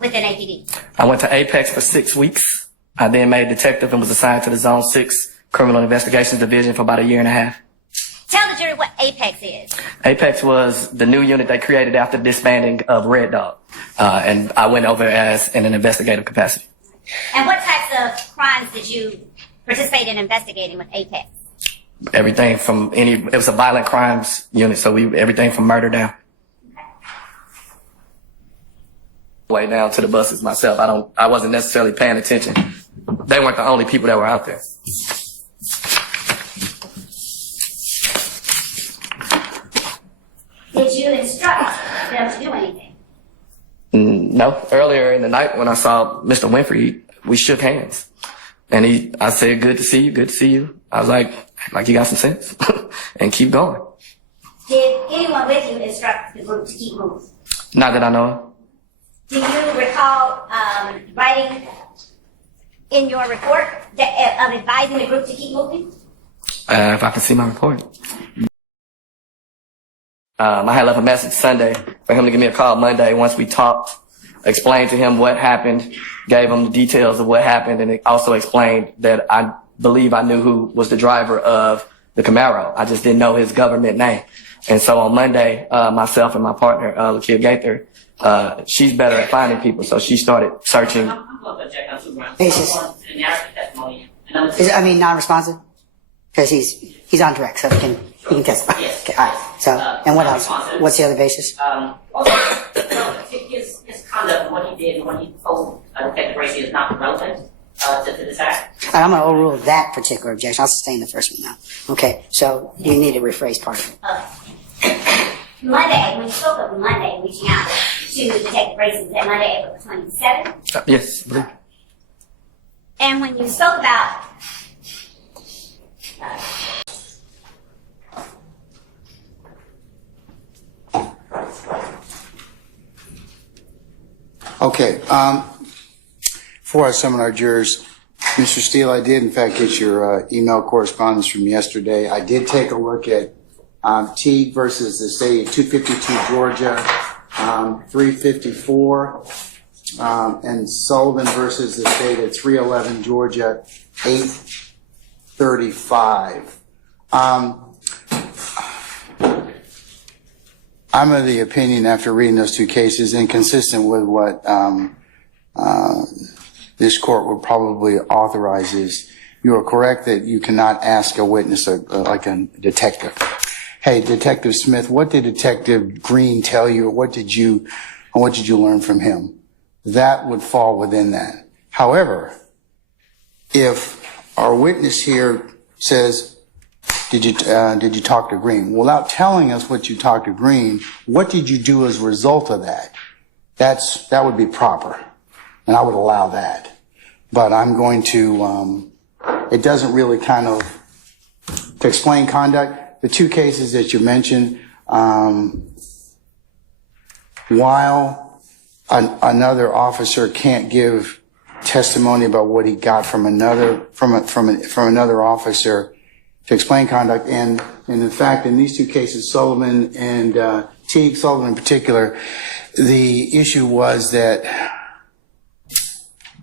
within APD? I went to Apex for 6 weeks. I then made detective and was assigned to the Zone 6 Criminal Investigations Division for about 1.5 years. Tell the jury what Apex is. Apex was the new unit they created after disbanding of Red Dog. And I went over as in an investigative capacity. And what types of crimes did you participate in investigating with Apex? Everything from it was a violent crimes unit, so everything from murder down. Way down to the buses myself. I wasn't necessarily paying attention. They weren't the only people that were out there. Did you instruct them to do anything? No. Earlier in the night when I saw Mr. Winfrey, we shook hands. And I said, good to see you, good to see you. I was like you got some sense. And keep going. Did anyone with you instruct the group to keep moving? Not that I know of. Do you recall writing in your report of advising the group to keep moving? If I can see my report. I had left a message Sunday for him to give me a call Monday once we talked, explained to him what happened, gave him the details of what happened, and it also explained that I believe I knew who was the driver of the Camaro. I just didn't know his government name. And so on Monday, myself and my partner, Lakia Gaither, she's better at finding people, so she started searching. Basis. Non-responsive? Because he's on direct, so he can testify. Yes. Okay, all right. So, and what else? What's the other basis? His conduct and what he did and what he told Detective Gracie is not relevant to this act. All right, I'm going to overrule that particular objection. I'll sustain the first one now. Okay, so you need to rephrase part of it. Monday, when you spoke of Monday reaching out to Detective Gracie, was that Monday, April 27th? Yes, I believe. And when you spoke about Okay. For our seminar jurors, Mr. Steele, I did in fact get your email correspondence from yesterday. I did take a look at Teague versus the state of 252 Georgia, 354, and Sullivan versus the state of 311 Georgia, 835. I'm of the opinion after reading those two cases, inconsistent with what this court would probably authorize, is you are correct that you cannot ask a witness like a detective. Hey, Detective Smith, what did Detective Green tell you, or what did you learn from him? That would fall within that. However, if our witness here says, did you talk to Green? Without telling us what you talked to Green, what did you do as a result of that? That would be proper, and I would allow that. But I'm going to, it doesn't really to explain conduct. The two cases that you mentioned, while another officer can't give testimony about what he got from another officer to explain conduct, and in fact, in these two cases, Sullivan and Teague, Sullivan in particular, the issue was that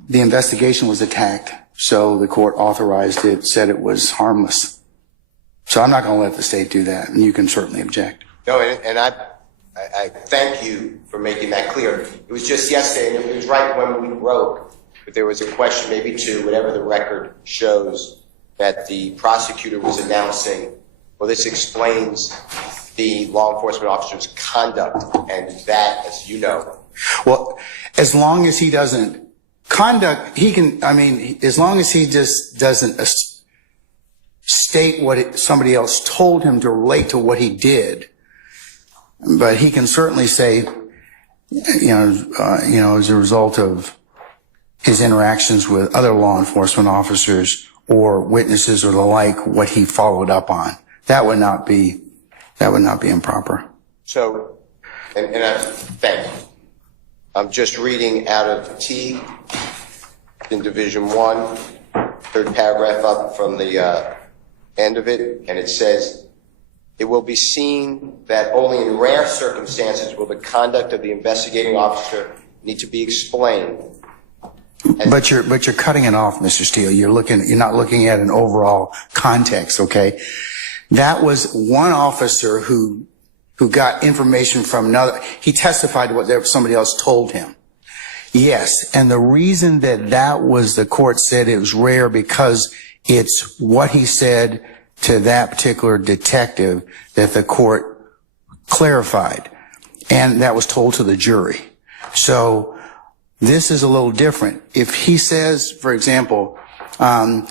the investigation was attacked, so the court authorized it, said it was harmless. So I'm not going to let the state do that, and you can certainly object. No, and I thank you for making that clear. It was just yesterday, and it was right when we broke, but there was a question, maybe two, whatever the record shows, that the prosecutor was announcing, well, this explains the law enforcement officer's conduct, and that, as you know. Well, as long as he doesn't, conduct, he can, as long as he just doesn't state what somebody else told him to relate to what he did, but he can certainly say, as a result of his interactions with other law enforcement officers or witnesses or the like, what he followed up on. That would not be improper. So, and thank you. I'm just reading out of Teague in Division 1, third paragraph up from the end of it, and it says, it will be seen that only in rare circumstances will the conduct of the investigating officer need to be explained. But you're cutting it off, Mr. Steele. You're not looking at an overall context, okay? That was one officer who got information from another. He testified to what somebody else told him. Yes, and the reason that was, the court said it was rare because it's what he said to that particular detective that the court clarified, and that was told to the jury. So this is a little different. If he says, for example,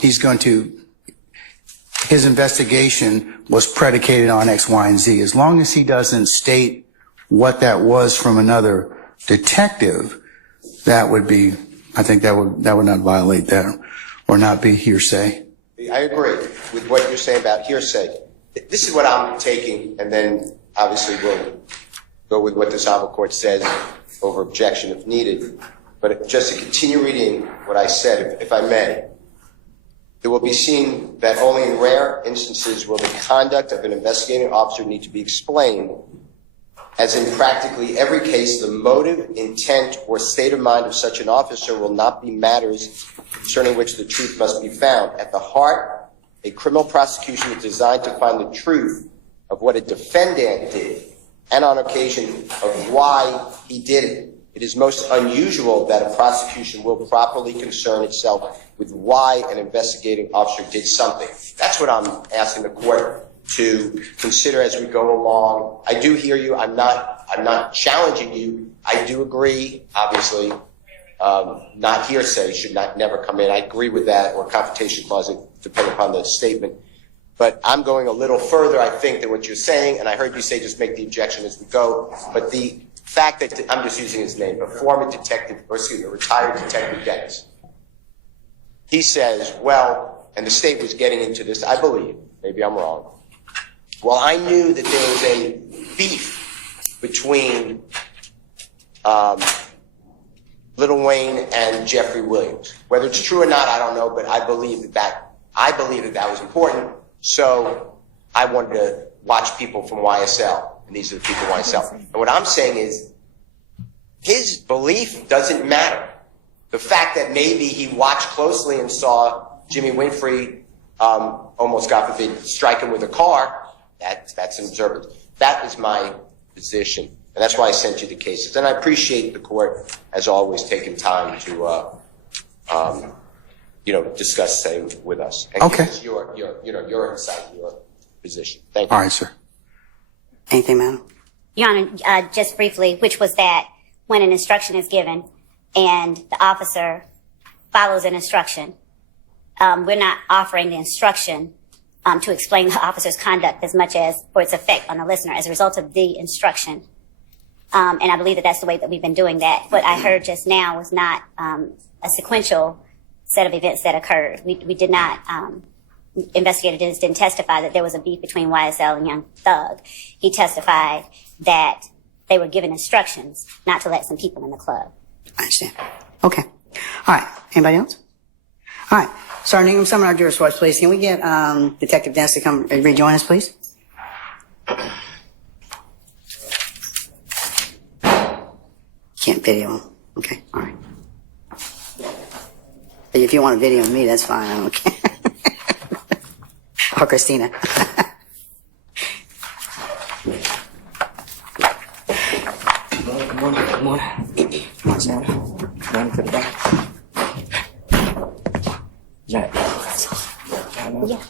his investigation was predicated on X, Y, and Z, as long as he doesn't state what that was from another detective, that would be, I think that would not violate that or not be hearsay. I agree with what you're saying about hearsay. This is what I'm taking, and then obviously we'll go with what this Honorable Court says over objection if needed. But just to continue reading what I said, if I may, it will be seen that only in rare instances will the conduct of an investigating officer need to be explained, as in practically every case, the motive, intent, or state of mind of such an officer will not be matters concerning which the truth must be found. At the heart, a criminal prosecution is designed to find the truth of what a defendant did, and on occasion of why he did it. It is most unusual that a prosecution will properly concern itself with why an investigating officer did something. That's what I'm asking the court to consider as we go along. I do hear you. I'm not challenging you. I do agree, obviously, not hearsay should never come in. I agree with that, or confrontation clause, depending upon the statement. But I'm going a little further, I think, than what you're saying, and I heard you say just make the objection as we go. But the fact that, I'm just using his name, but former detective, or excuse me, retired detective Dennis, he says, well, and the state was getting into this, I believe, maybe I'm wrong. Well, I knew that there was a beef between Lil Wayne and Jeffrey Williams. Whether it's true or not, I don't know, but I believe that was important. So I wanted to watch people from YSL, and these are the people from YSL. And what I'm saying is, his belief doesn't matter. The fact that maybe he watched closely and saw Jimmy Winfrey almost, God forbid, strike him with a car, that's an observance. That is my position, and that's why I sent you the cases. And I appreciate the court, as always, taking time to discuss same with us. And Okay. give us your insight, your position. Thank you. All right, sir. Anything, madam? Your Honor, just briefly, which was that when an instruction is given and the officer follows an instruction, we're not offering the instruction to explain the officer's conduct as much as for its effect on the listener as a result of the instruction. And I believe that that's the way that we've been doing that. What I heard just now was not a sequential set of events that occurred. We did not, investigators didn't testify that there was a beef between YSL and Young Thug. He testified that they were given instructions not to let some people in the club. I understand. Okay. All right. Anybody else? All right. Sergeant Ingram, summon our jurors for us, please. Can we get Detective Dance to come and rejoin us, please? Can't video him. Okay. All right. If you want to video me, that's fine. I don't care. Or Christina. Good morning. Come on, Sam. Run to the back. Jack. Yeah.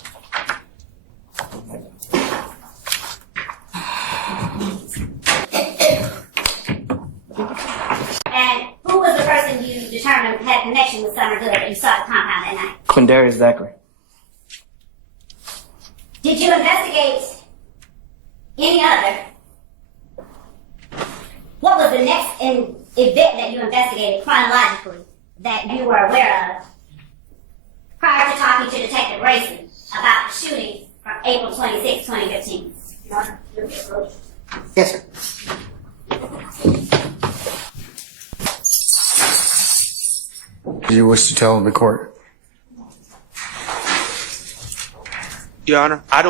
And who was the person you determined had a connection with Summer Good that you saw at the compound that night? Quindarius Zachary. Did you investigate any other? What was the next event that you investigated chronologically that you were aware of prior to talking to Detective Grayson about the shooting from April 26, 2015? Yes, sir. Do you wish to tell the court? Your Honor, I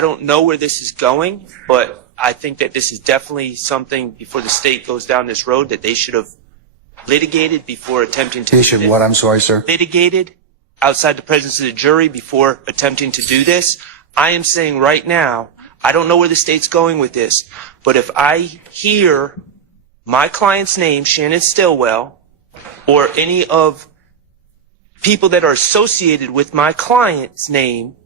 don't know where this is going, but I think that this is definitely something before the state goes down this road that they should have litigated before attempting to. They should what? I'm sorry, sir. Litigated outside the presence of the jury before attempting to do this. I am saying right now, I don't know where the state's going with this, but if I hear my client's name, Shannon Stillwell, or any of people that are associated with my client's name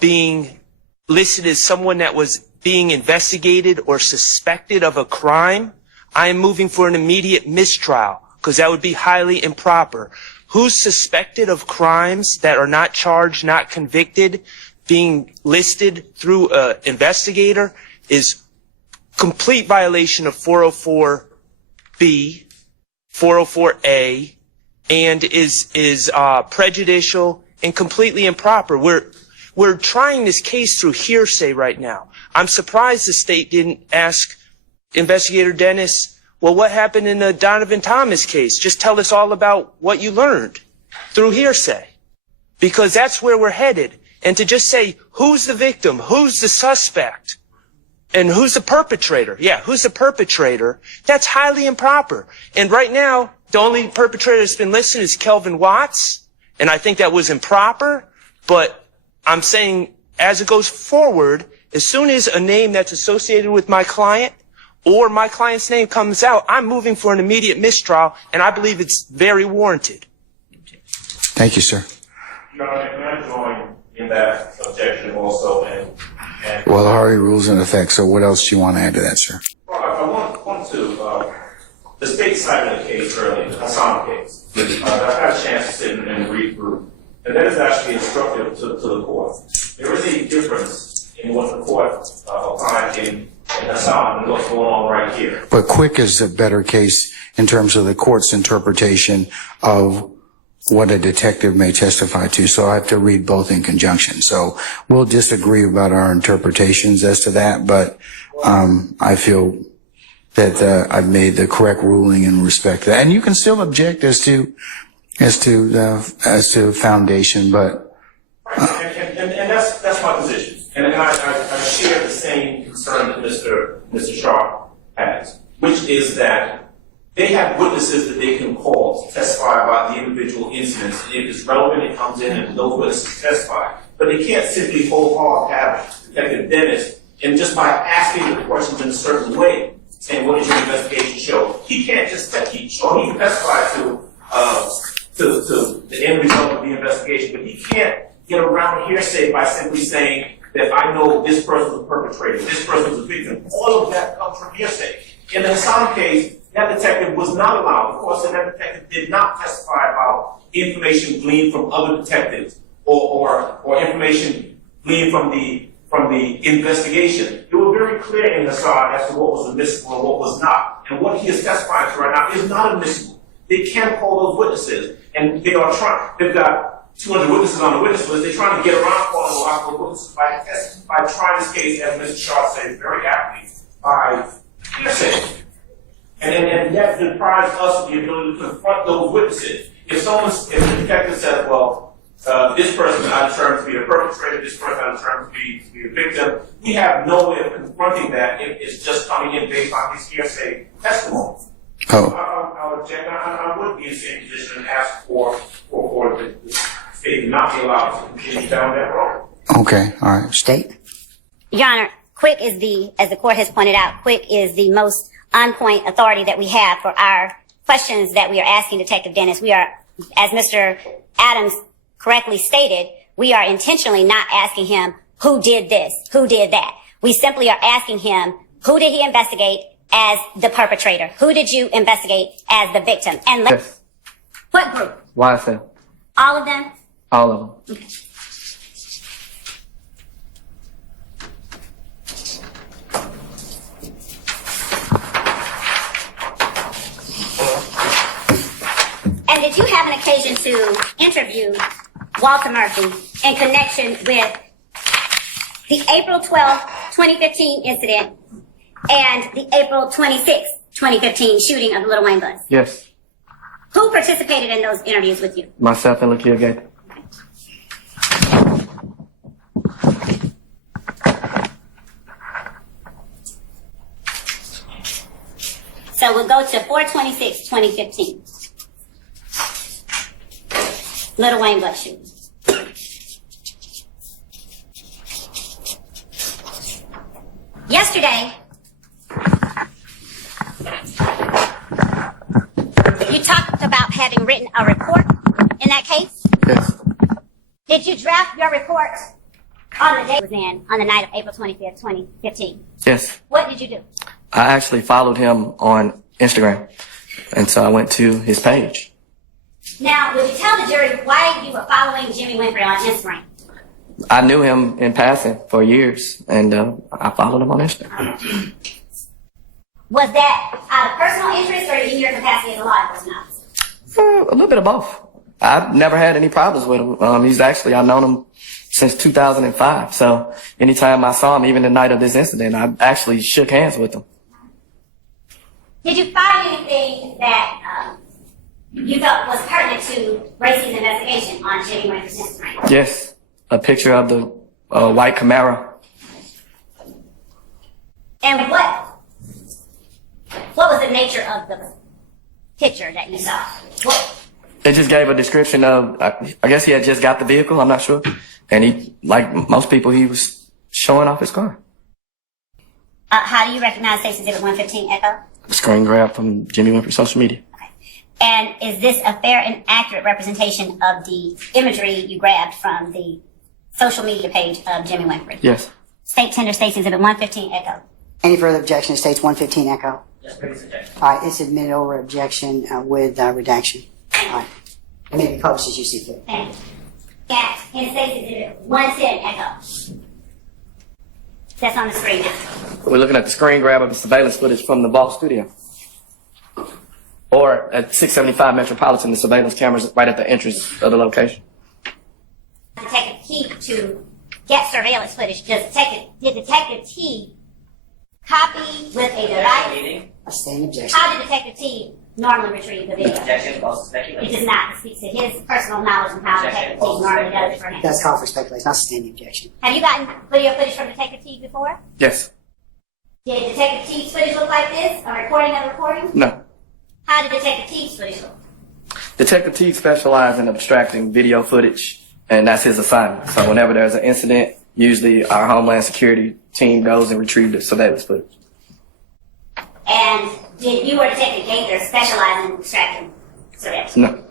being listed as someone that was being investigated or suspected of a crime, I am moving for an immediate mistrial because that would be highly improper. Who's suspected of crimes that are not charged, not convicted, being listed through an investigator is complete violation of 404B, 404A, and is prejudicial and completely improper. We're trying this case through hearsay right now. I'm surprised the state didn't ask Investigator Dennis, well, what happened in the Donovan Thomas case? Just tell us all about what you learned through hearsay. Because that's where we're headed. And to just say, who's the victim? Who's the suspect? And who's the perpetrator? Yeah, who's the perpetrator? That's highly improper. And right now, the only perpetrator that's been listed is Kelvin Watts. And I think that was improper. But I'm saying, as it goes forward, as soon as a name that's associated with my client or my client's name comes out, I'm moving for an immediate mistrial, and I believe it's very warranted. Thank you, sir. Your Honor, can I join in that objection also? Well, the Hardy rule's in effect, so what else do you want to add to that, sir? Well, I want to, the state cited a case earlier, the Hassan case, that I've had a chance to sit and read through, and that is actually instructive to the court. There is a difference in what the court applied in Hassan and what's going on right here. But Quick is a better case in terms of the court's interpretation of what a detective may testify to. So I have to read both in conjunction. So we'll disagree about our interpretations as to that, but I feel that I've made the correct ruling in respect to that. And you can still object as to foundation, but and that's my position. And I share the same concern that Mr. Sharp has, which is that they have witnesses that they can call to testify about the individual incidents. And if it's relevant, it comes in and those witnesses testify. But they can't simply wholeheartedly have Detective Dennis, and just by asking the questions in a certain way, saying, what does your investigation show? He can't just he can testify to the end result of the investigation, but he can't get around hearsay by simply saying that I know this person was a perpetrator, this person was a victim. All of that comes from hearsay. In the Hassan case, that detective was not allowed. Of course, that detective did not testify about information gleaned from other detectives or information gleaned from the investigation. They were very clear in Hassan as to what was admissible and what was not. And what he is testifying to right now is not admissible. They can't call those witnesses, and they've got 200 witnesses on the witness list. They're trying to get around calling a lot of witnesses by trying this case, as Mr. Shaw said very aptly, by hearsay. And that deprives us of the ability to confront those witnesses. If the detective says, well, this person I determined to be a perpetrator, this person I determined to be a victim, we have no way of confronting that if it's just coming in based on his hearsay testimony. Oh. I would object. I would be in the same position and ask for the state to not be allowed to continue down that road. okay, all right. State? Your Honor, Quick is as the court has pointed out, Quick is the most on-point authority that we have for our questions that we are asking Detective Dennis. We are, as Mr. Adams correctly stated, we are intentionally not asking him who did this, who did that. We simply are asking him, who did he investigate as the perpetrator? Who did you investigate as the victim? And Yes. what group? YSL. All of them? All of them. Okay. And did you have an occasion to interview Walter Murphy in connection with the April 12, 2015 incident and the April 26, 2015 shooting of the Little Wayne bus? Yes. Who participated in those interviews with you? Myself and Lakia Gator. So we'll go to 4/26, 2015. Little Wayne bus shooting. Yesterday, you talked about having written a report in that case. Yes. Did you draft your report On the day was in, on the night of April 25th, 2015. Yes. What did you do? I actually followed him on Instagram, and so I went to his page. Now, would you tell the jury why you were following Jimmy Winfrey on Instagram? I knew him in passing for years, and I followed him on Instagram. Was that out of personal interest or in your capacity as a law enforcement officer? A little bit of both. I've never had any problems with him. I've known him since 2005. So anytime I saw him, even the night of this incident, I actually shook hands with him. Did you find anything that you felt was pertinent to Bracey's investigation on Jimmy Winfrey's Instagram? Yes, a picture of the white Camaro. And what was the nature of the picture that you saw? It just gave a description of, I guess he had just got the vehicle, I'm not sure. And he, like most people, he was showing off his car. How do you recognize Stacey Exhibit 115 Echo? Screen grab from Jimmy Winfrey's social media. And is this a fair and accurate representation of the imagery you grabbed from the social media page of Jimmy Winfrey? Yes. State Tender Stacey Exhibit 115 Echo. Any further objection to States 115 Echo? Just bring objection. All right, it's admitted over objection with redaction. All right. It may be published as you see fit. Thank you. Cat in Stacey Exhibit 110 Echo. That's on the screen now. We're looking at the screen grab of the surveillance footage from the Vault studio. Or at 675 Metropolitan, the surveillance cameras right at the entrance of the location. Detective T to get surveillance footage. Did Detective T copy with a device? I stand objection. How did Detective T normally retrieve the video? Objection, false speculation. It does not. It speaks to his personal knowledge and how Detective T normally does it for him. That's called for speculation. I'll stand the objection. Have you gotten video footage from Detective T before? Yes. Did Detective T's footage look like this? A recording of a recording? No. How did Detective T's footage look? Detective T specializes in abstracting video footage, and that's his assignment. So whenever there's an incident, usually our Homeland Security team goes and retrieves the surveillance footage. And did you or Detective Gaither specialize in extracting surveillance? No.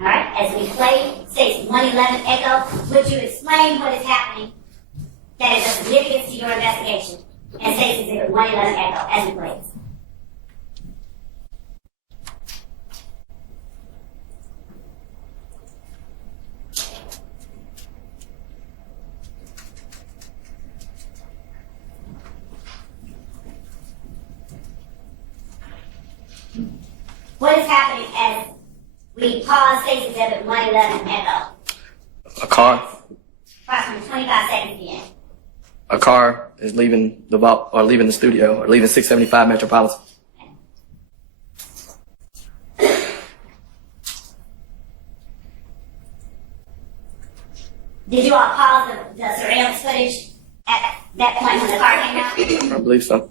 All right. As we play Station 111 Echo, would you explain what is happening that is of significance to your investigation? And Station 111 Echo, as we play. What is happening as we pause Station Exhibit 111 Echo? A car. Approximately 25 seconds in. A car is leaving the vault, or leaving the studio, or leaving 675 Metropolitan. Did you all pause the surveillance footage at that point when the car came out? I believe so.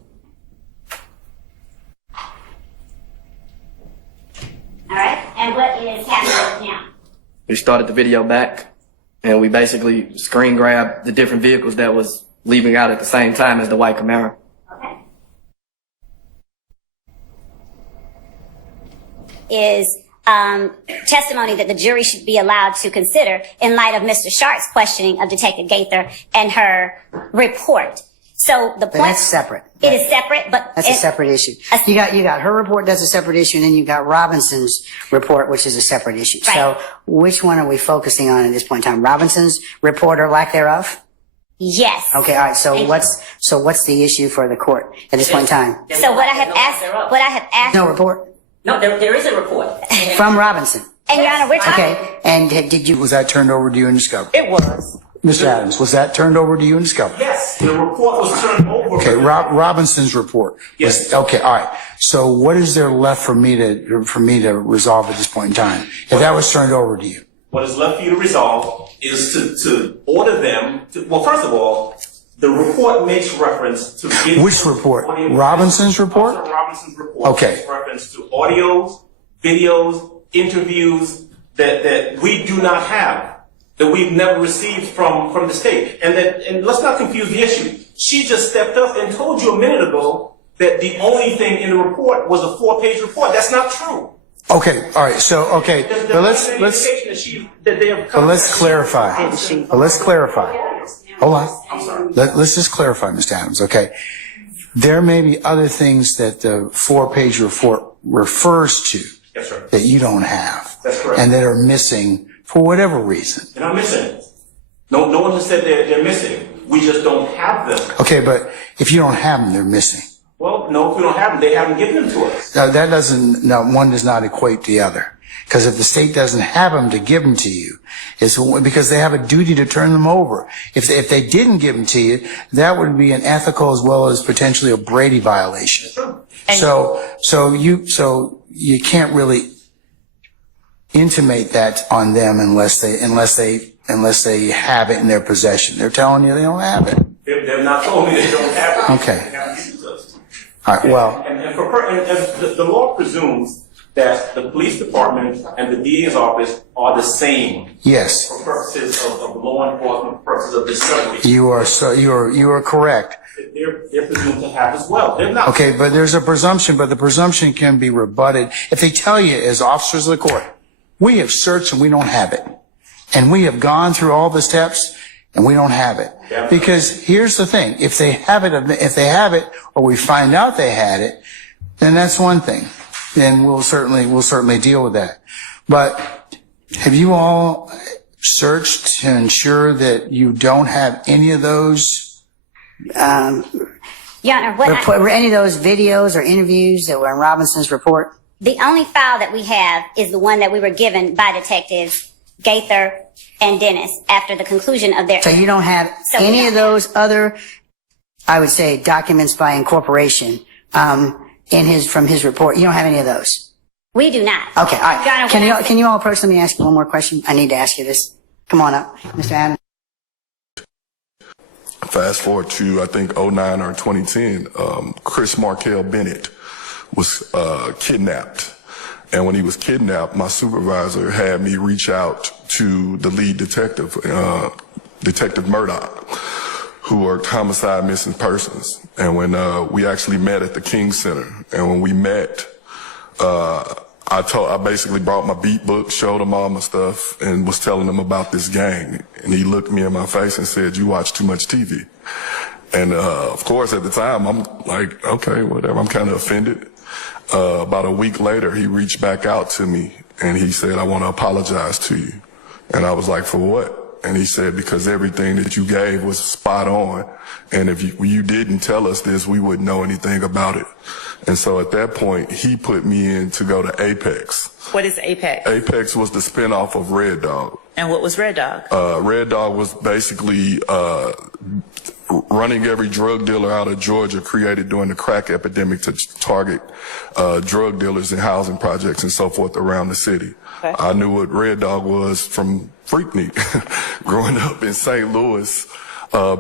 All right. And what is happening now? We started the video back, and we basically screen grabbed the different vehicles that was leaving out at the same time as the white Camaro. Okay. Is testimony that the jury should be allowed to consider in light of Mr. Sharp's questioning of Detective Gaither and her report. So the point. That's separate. It is separate, but that's a separate issue. You got her report. That's a separate issue, and then you got Robinson's report, which is a separate issue. Right. So which one are we focusing on at this point in time? Robinson's report or lack thereof? Yes. Okay. All right. So what's the issue for the court at this point in time? So what I have asked. No report. No, there is a report. From Robinson. And Your Honor, we're talking. Okay. And did you? Was that turned over to you in discovery? It was. Mr. Adams, was that turned over to you in discovery? Yes, the report was turned over. Okay, Robinson's report. Yes. Okay, all right. So what is there left for me to resolve at this point in time? If that was turned over to you. What is left for you to resolve is to order them to, well, first of all, the report makes reference to Which report? Robinson's report? Robinson's report Okay. makes reference to audios, videos, interviews that we do not have, that we've never received from the state. And let's not confuse the issue. She just stepped up and told you a minute ago that the only thing in the report was a 4-page report. That's not true. Okay, all right. So okay, but let's clarify. But let's clarify. Hold on. Let's just clarify, Mr. Adams. Okay, there may be other things that the 4-page report refers to that you don't have, and that are missing for whatever reason. They're not missing. No one has said they're missing. We just don't have them. Okay, but if you don't have them, they're missing. Well, no, if we don't have them, they haven't given them to us. Now, that doesn't, no, one does not equate the other. Because if the state doesn't have them to give them to you, it's because they have a duty to turn them over. If they didn't give them to you, that would be an ethical as well as potentially a Brady violation. So you can't really intimate that on them unless they have it in their possession. They're telling you they don't have it. They've not told me they don't have it. Okay. All right, well. And the law presumes that the police department and the DA's office are the same. Yes. For purposes of law enforcement, for purposes of discovery. You are correct. They're presumed to have as well. They're not. Okay, but there's a presumption, but the presumption can be rebutted. If they tell you as officers of the court, we have searched and we don't have it. And we have gone through all the steps and we don't have it. Yeah. Because here's the thing, if they have it, or we find out they had it, then that's one thing. Then we'll certainly deal with that. But have you all searched to ensure that you don't have any of those? Your Honor, were any of those videos or interviews that were in Robinson's report? The only file that we have is the one that we were given by Detectives Gaither and Dennis after the conclusion of their... So you don't have any of those other, I would say, documents by incorporation from his report? You don't have any of those? We do not. Okay, all right. Can you all approach? Let me ask you one more question. I need to ask you this. Come on up, Mr. Adams. Fast forward to, I think, 2009 or 2010, Chris Markell Bennett was kidnapped. And when he was kidnapped, my supervisor had me reach out to the lead detective, Detective Murdoch, who worked homicide missing persons. And when we actually met at the King Center, and when we met, I basically brought my beat book, showed him all my stuff, and was telling him about this gang. And he looked me in my face and said, "You watch too much TV." And of course, at the time, I'm like, okay, whatever. I'm kind of offended. About a week later, he reached back out to me and he said, "I want to apologize to you." And I was like, "For what?" And he said, "Because everything that you gave was spot on. And if you didn't tell us this, we wouldn't know anything about it." And so at that point, he put me in to go to Apex. What is Apex? Apex was the spinoff of Red Dog. And what was Red Dog? Red Dog was basically running every drug dealer out of Georgia, created during the crack epidemic to target drug dealers in housing projects and so forth around the city. Okay. I knew what Red Dog was from Freaknik. Growing up in St. Louis,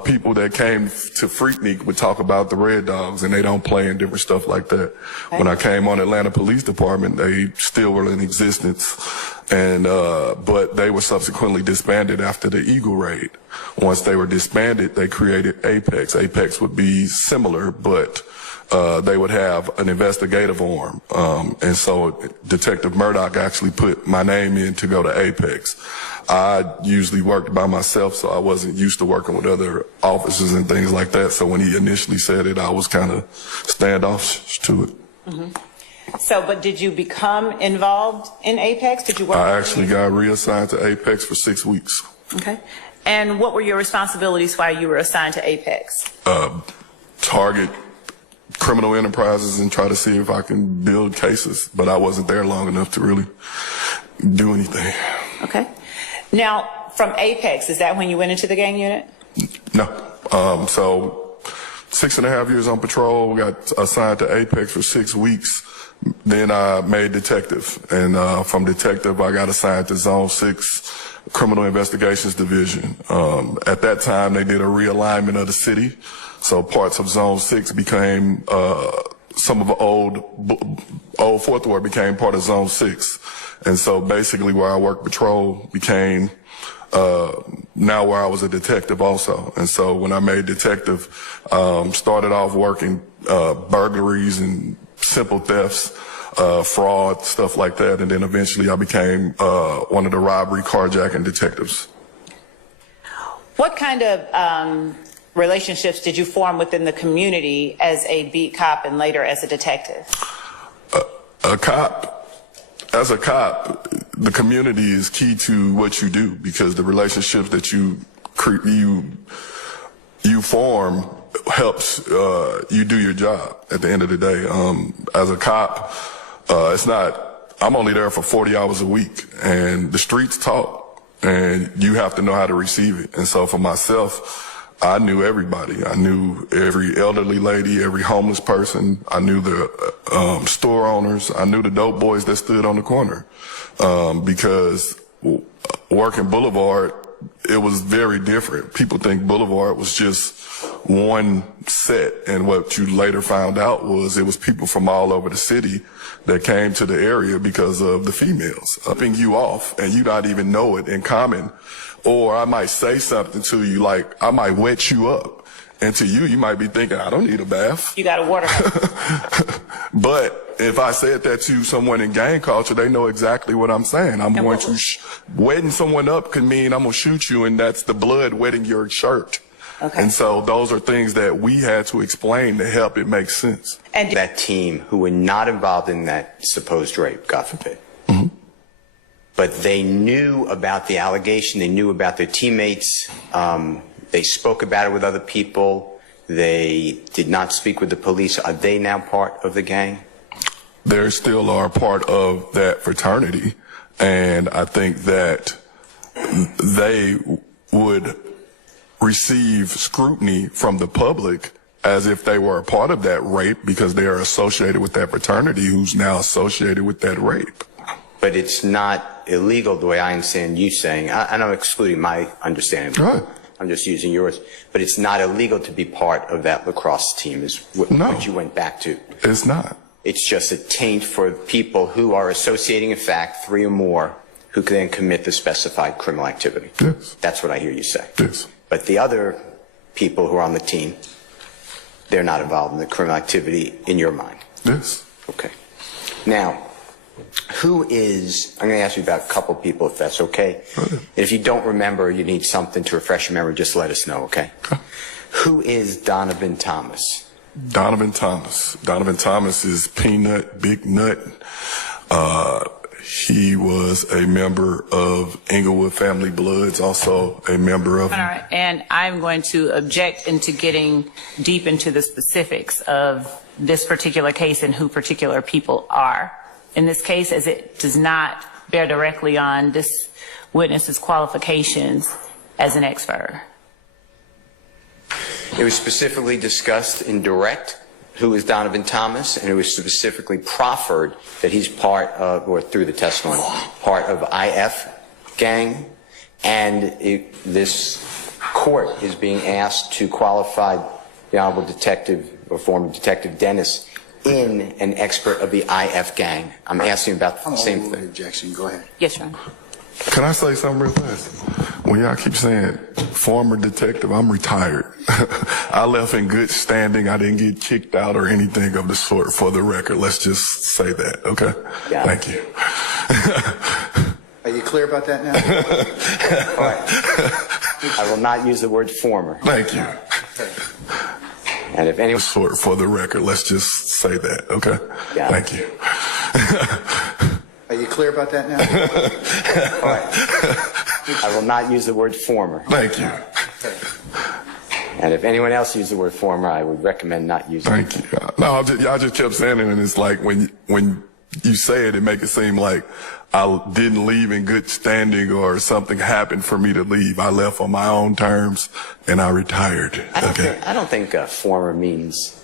people that came to Freaknik would talk about the Red Dogs, and they don't play in different stuff like that. Okay. When I came on Atlanta Police Department, they still were in existence, and but they were subsequently disbanded after the Eagle Raid. Once they were disbanded, they created Apex. Apex would be similar, but they would have an investigative arm. And so Detective Murdoch actually put my name in to go to Apex. I usually worked by myself, so I wasn't used to working with other officers and things like that. So when he initially said it, I was kind of standoffish to it. Mm-hmm. So, but did you become involved in Apex? Did you work? I actually got reassigned to Apex for 6 weeks. Okay. And what were your responsibilities while you were assigned to Apex? Target criminal enterprises and try to see if I can build cases, but I wasn't there long enough to really do anything. Okay. Now, from Apex, is that when you went into the gang unit? No. So 6.5 years on patrol, got assigned to Apex for 6 weeks. Then I made detective, and from detective I got assigned to Zone 6 Criminal Investigations Division. At that time they did a realignment of the city, so parts of Zone 6 became some of the old Fourth Ward became part of Zone 6, and so basically where I worked patrol became now where I was a detective also. And so when I made detective, started off working burglaries and simple thefts, fraud, stuff like that. And then eventually I became one of the robbery carjacking detectives. What kind of relationships did you form within the community as a beat cop and later as a detective? As a cop, the community is key to what you do, because the relationships that you form helps you do your job at the end of the day. As a cop, I'm only there for 40 hours a week, and the streets talk, and you have to know how to receive it. And so for myself, I knew everybody. I knew every elderly lady, every homeless person. I knew the store owners. I knew the dope boys that stood on the corner. Because working Boulevard, it was very different. People think Boulevard was just one set, and what you later found out was it was people from all over the city that came to the area because of the females upping you off, and you not even know it in common. Or I might say something to you, like I might wet you up, and to you might be thinking, I don't need a bath. You got a water. But if I said that to someone in gang culture, they know exactly what I'm saying. I'm going to wetting someone up could mean I'm gonna shoot you, and that's the blood wetting your shirt. Okay. And so those are things that we had to explain to help it make sense. And that team who were not involved in that supposed rape, God forbid, but they knew about the allegation, they knew about their teammates, they spoke about it with other people, they did not speak with the police. Are they now part of the gang? They still are part of that fraternity, and I think that they would receive scrutiny from the public as if they were a part of that rape, because they are associated with that fraternity who's now associated with that rape. But it's not illegal the way I understand you saying. I'm excluding my understanding. Right. I'm just using yours. But it's not illegal to be part of that lacrosse team, is what you went back to. It's not. It's just a taint for people who are associating, in fact, 3 or more, who can then commit the specified criminal activity. Yes. That's what I hear you say. Yes. But the other people who are on the team, they're not involved in the criminal activity in your mind. Yes. Okay. Now, I'm going to ask you about a couple people, if that's okay. And if you don't remember, you need something to refresh your memory, just let us know, okay? Who is Donovan Thomas? Donovan Thomas. Donovan Thomas is Peanut, Big Nut. He was a member of Inglewood Family Bloods, also a member of... All right, and I'm going to object into getting deep into the specifics of this particular case and who particular people are. In this case, as it does not bear directly on this witness's qualifications as an expert. It was specifically discussed in direct who is Donovan Thomas, and it was specifically proffered that he's part of, or through the testimony, part of IF gang, and this court is being asked to qualify the Honorable Detective, or former Detective Dennis, in an expert of the IF gang. I'm asking about the same thing. Objection. Go ahead. Yes, Your Honor. Can I say something real fast? When y'all keep saying former detective, I'm retired. I left in good standing. I didn't get kicked out or anything of the sort, for the record. Let's just say that, okay? Yeah. Thank you. Are you clear about that now? All right. I will not use the word former. Thank you. And if anyone... For the record, let's just say that, okay? Yeah. Thank you. Are you clear about that now? All right. I will not use the word former. Thank you. And if anyone else used the word former, I would recommend not using it. Thank you. No, y'all just kept saying it, and it's like when you say it, it makes it seem like I didn't leave in good standing or something happened for me to leave. I left on my own terms, and I retired. I don't think former means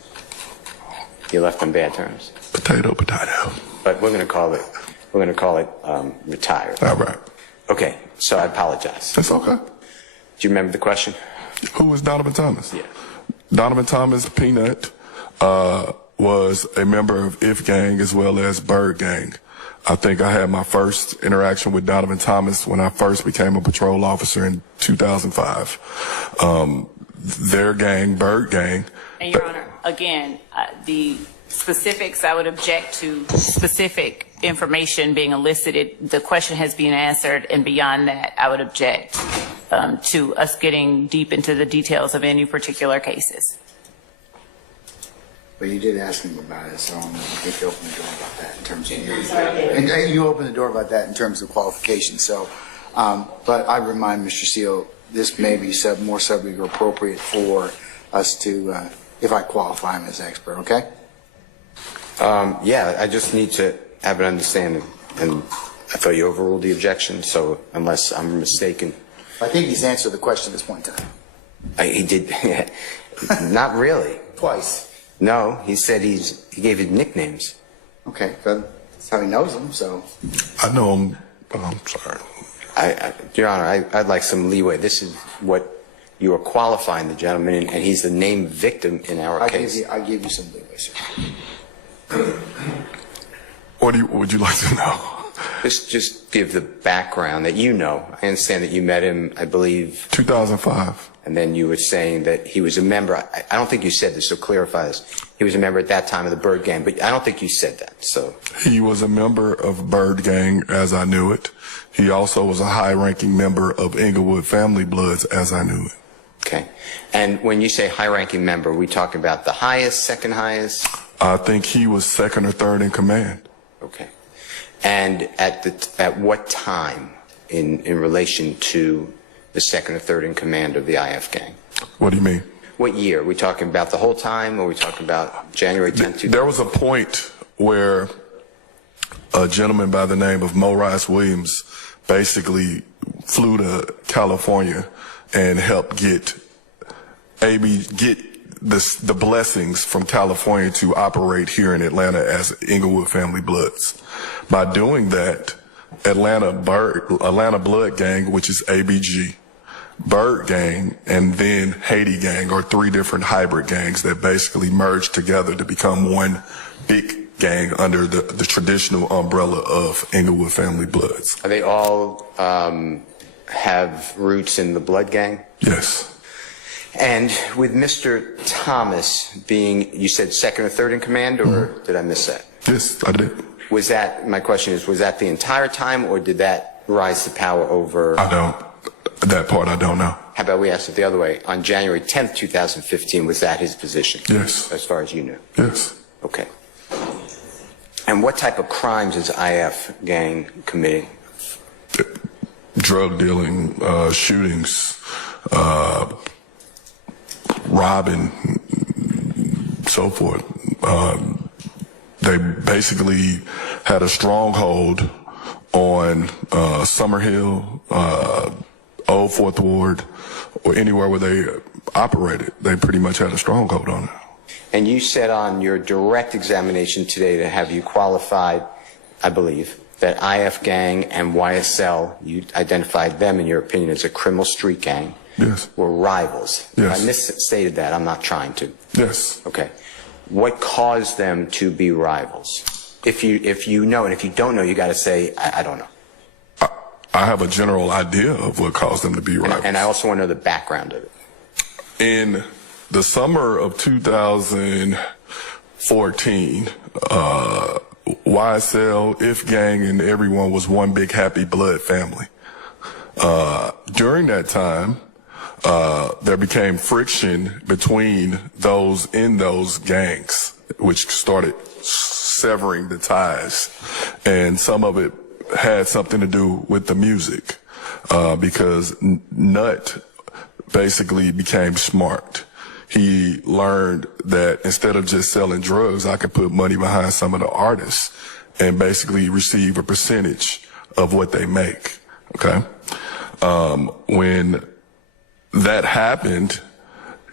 you left on bad terms. Potato, potato. But we're going to call it retired. All right. Okay, so I apologize. That's okay. Do you remember the question? Who is Donovan Thomas? Yeah. Donovan Thomas, Peanut, was a member of IF Gang as well as Bird Gang. I think I had my first interaction with Donovan Thomas when I first became a patrol officer in 2005. Their gang, Bird Gang. And Your Honor, again, the specifics. I would object to specific information being elicited. The question has been answered, and beyond that, I would object to us getting deep into the details of any particular cases. But you did ask him about it, so I think you opened the door about that in terms of and you opened the door about that in terms of qualifications. So, but I remind Mr. Seal, this may be more subject or appropriate for us to, if I qualify him as expert, okay? Yeah, I just need to have an understanding, and I thought you overruled the objection, so unless I'm mistaken. I think he's answered the question at this point in time. He did, not really. Twice. No, he said he gave it nicknames. Okay, but that's how he knows them, so. I know him, I'm sorry. Your Honor, I'd like some leeway. This is what you are qualifying the gentleman, and he's the named victim in our case. I give you some leeway, sir. What would you like to know? Just give the background that you know. I understand that you met him, I believe, 2005. And then you were saying that he was a member. I don't think you said this, so clarify this. He was a member at that time of the Bird Gang, but I don't think you said that. So he was a member of Bird Gang, as I knew it. He also was a high-ranking member of Inglewood Family Bloods, as I knew it. Okay. And when you say high-ranking member, are we talking about the highest, second highest? I think he was second or third in command. Okay. And at what time in relation to the second or third in command of the IF gang? What do you mean? What year? Are we talking about the whole time, or are we talking about January 10th? There was a point where a gentleman by the name of Mo Rice Williams basically flew to California and helped get the blessings from California to operate here in Atlanta as Inglewood Family Bloods. By doing that, Atlanta Blood Gang, which is ABG, Bird Gang, and then Haiti Gang are three different hybrid gangs that basically merged together to become one big gang under the traditional umbrella of Inglewood Family Bloods. Are they all have roots in the Blood Gang? Yes. And with Mr. Thomas being, you said second or third in command, or did I miss that? Yes, I did. Was that, my question is, was that the entire time, or did that rise to power over? That part I don't know. How about we ask it the other way? On January 10th, 2015, was that his position? Yes. As far as you knew? Yes. Okay. And what type of crimes is IF gang committing? Drug dealing, shootings, robbing, so forth. They basically had a stronghold on Summerhill, Old Fourth Ward, or anywhere where they operated. They pretty much had a stronghold on it. And you said on your direct examination today to have you qualified, I believe, that IF gang and YSL, you identified them in your opinion as a criminal street gang. Yes. Were rivals. Yes. If I misstated that, I'm not trying to. Yes. Okay. What caused them to be rivals? If you know, and if you don't know, you got to say, I don't know. I have a general idea of what caused them to be rivals. And I also want to know the background of it. In the summer of 2014, YSL, If Gang, and everyone was one big happy blood family. During that time, there became friction between those in those gangs, which started severing the ties. And some of it had something to do with the music, because Nut basically became smart. He learned that instead of just selling drugs, I could put money behind some of the artists and basically receive a percentage of what they make. Okay. When that happened,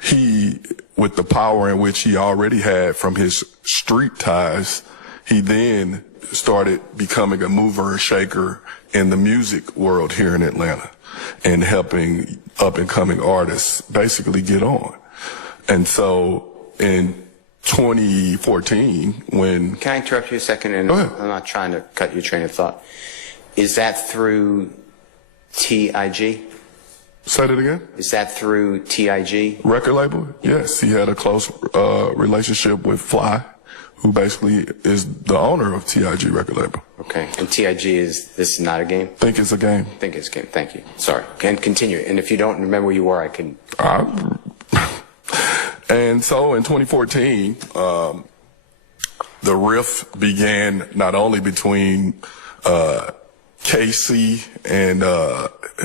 he, with the power in which he already had from his street ties, he then started becoming a mover and shaker in the music world here in Atlanta and helping up and coming artists basically get on. And so in 2014, when... Can I interrupt you a second? And I'm not trying to cut your train of thought. Is that through TIG? Say that again? Is that through TIG? Record label? Yes. He had a close relationship with Fly, who basically is the owner of TIG record label. Okay. And TIG this is not a game? Think it's a game. Think it's a game. Thank you. Sorry. Can continue. And if you don't remember where you were, I can. And so in 2014, the rift began not only between KC and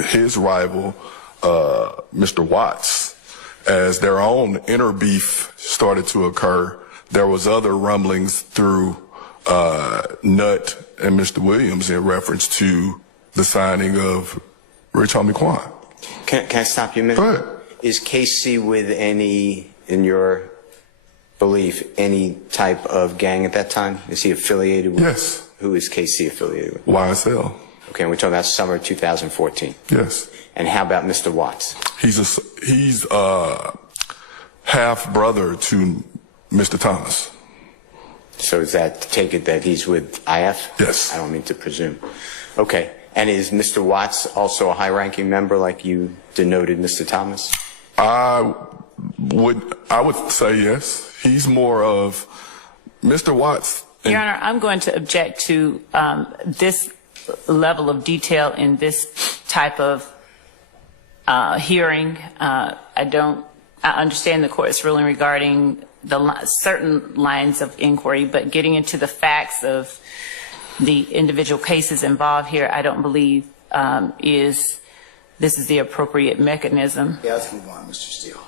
his rival, Mr. Watts, as their own inner beef started to occur. There was other rumblings through Nutt and Mr. Williams in reference to the signing of Rich Homie Quan. Can I stop you a minute? Go ahead. Is KC with any, in your belief, any type of gang at that time? Is he affiliated with? Yes. Who is KC affiliated with? YSL. Okay, and we're talking about summer 2014. Yes. And how about Mr. Watts? He's half brother to Mr. Thomas. So is that to take it that he's with IF? Yes. I don't mean to presume. Okay. And is Mr. Watts also a high-ranking member like you denoted Mr. Thomas? I would say yes. He's more of Mr. Watts. Your Honor, I'm going to object to this level of detail in this type of hearing. I understand the court's ruling regarding certain lines of inquiry, but getting into the facts of the individual cases involved here, I don't believe this is the appropriate mechanism. Yeah, let's move on, Mr. Steele.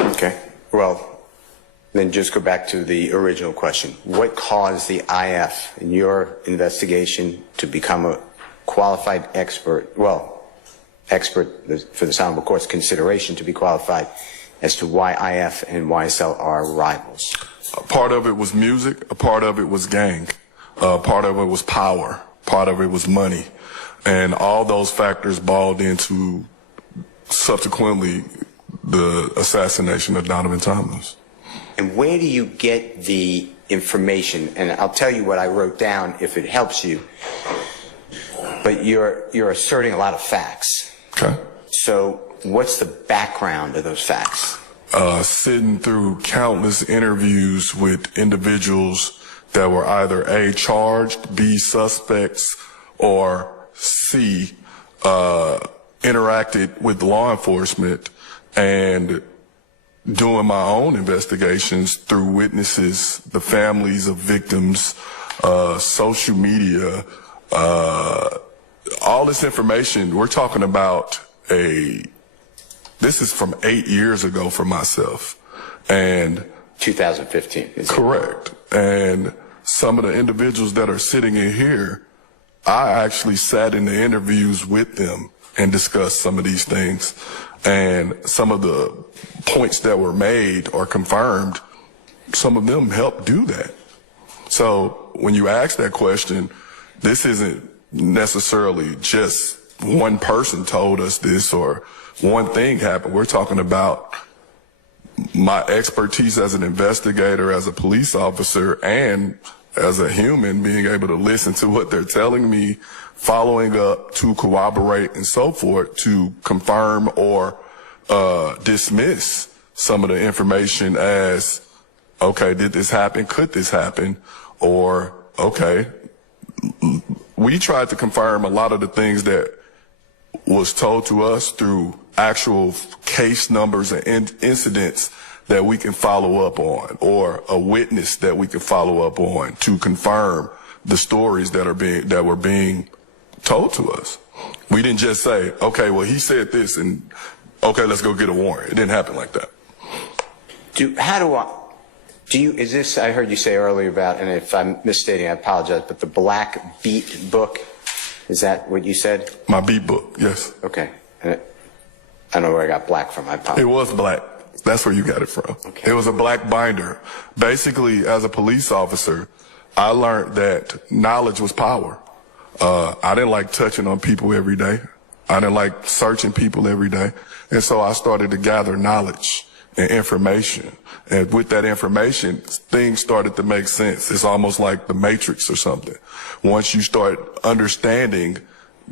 Okay. Well, then just go back to the original question. What caused the IF in your investigation to become a qualified expert, expert for the Honorable Court's consideration to be qualified as to why IF and YSL are rivals? A part of it was music, a part of it was gang, part of it was power, part of it was money. And all those factors balled into subsequently the assassination of Donovan Thomas. And where do you get the information? And I'll tell you what I wrote down if it helps you. But you're asserting a lot of facts. Okay. So what's the background of those facts? Sitting through countless interviews with individuals that were either A, charged, B, suspects, or C, interacted with law enforcement, and doing my own investigations through witnesses, the families of victims, social media, all this information. We're talking about this is from 8 years ago for myself. And 2015. Correct. And some of the individuals that are sitting in here, I actually sat in the interviews with them and discussed some of these things. And some of the points that were made or confirmed, some of them helped do that. So when you ask that question, this isn't necessarily just one person told us this or one thing happened. We're talking about my expertise as an investigator, as a police officer, and as a human, being able to listen to what they're telling me, following up to corroborate and so forth to confirm or dismiss some of the information as, okay, did this happen? Could this happen? Or, okay, we tried to confirm a lot of the things that was told to us through actual case numbers and incidents that we can follow up on, or a witness that we can follow up on to confirm the stories that were being told to us. We didn't just say, okay, well, he said this, and okay, let's go get a warrant. It didn't happen like that. I heard you say earlier about, and if I'm misstating, I apologize, but the Black Beat book, is that what you said? My beat book, yes. Okay. I don't know where I got black from. I apologize. It was black. That's where you got it from. Okay. It was a black binder. Basically, as a police officer, I learned that knowledge was power. I didn't like touching on people every day. I didn't like searching people every day. And so I started to gather knowledge and information. And with that information, things started to make sense. It's almost like the Matrix or something. Once you start understanding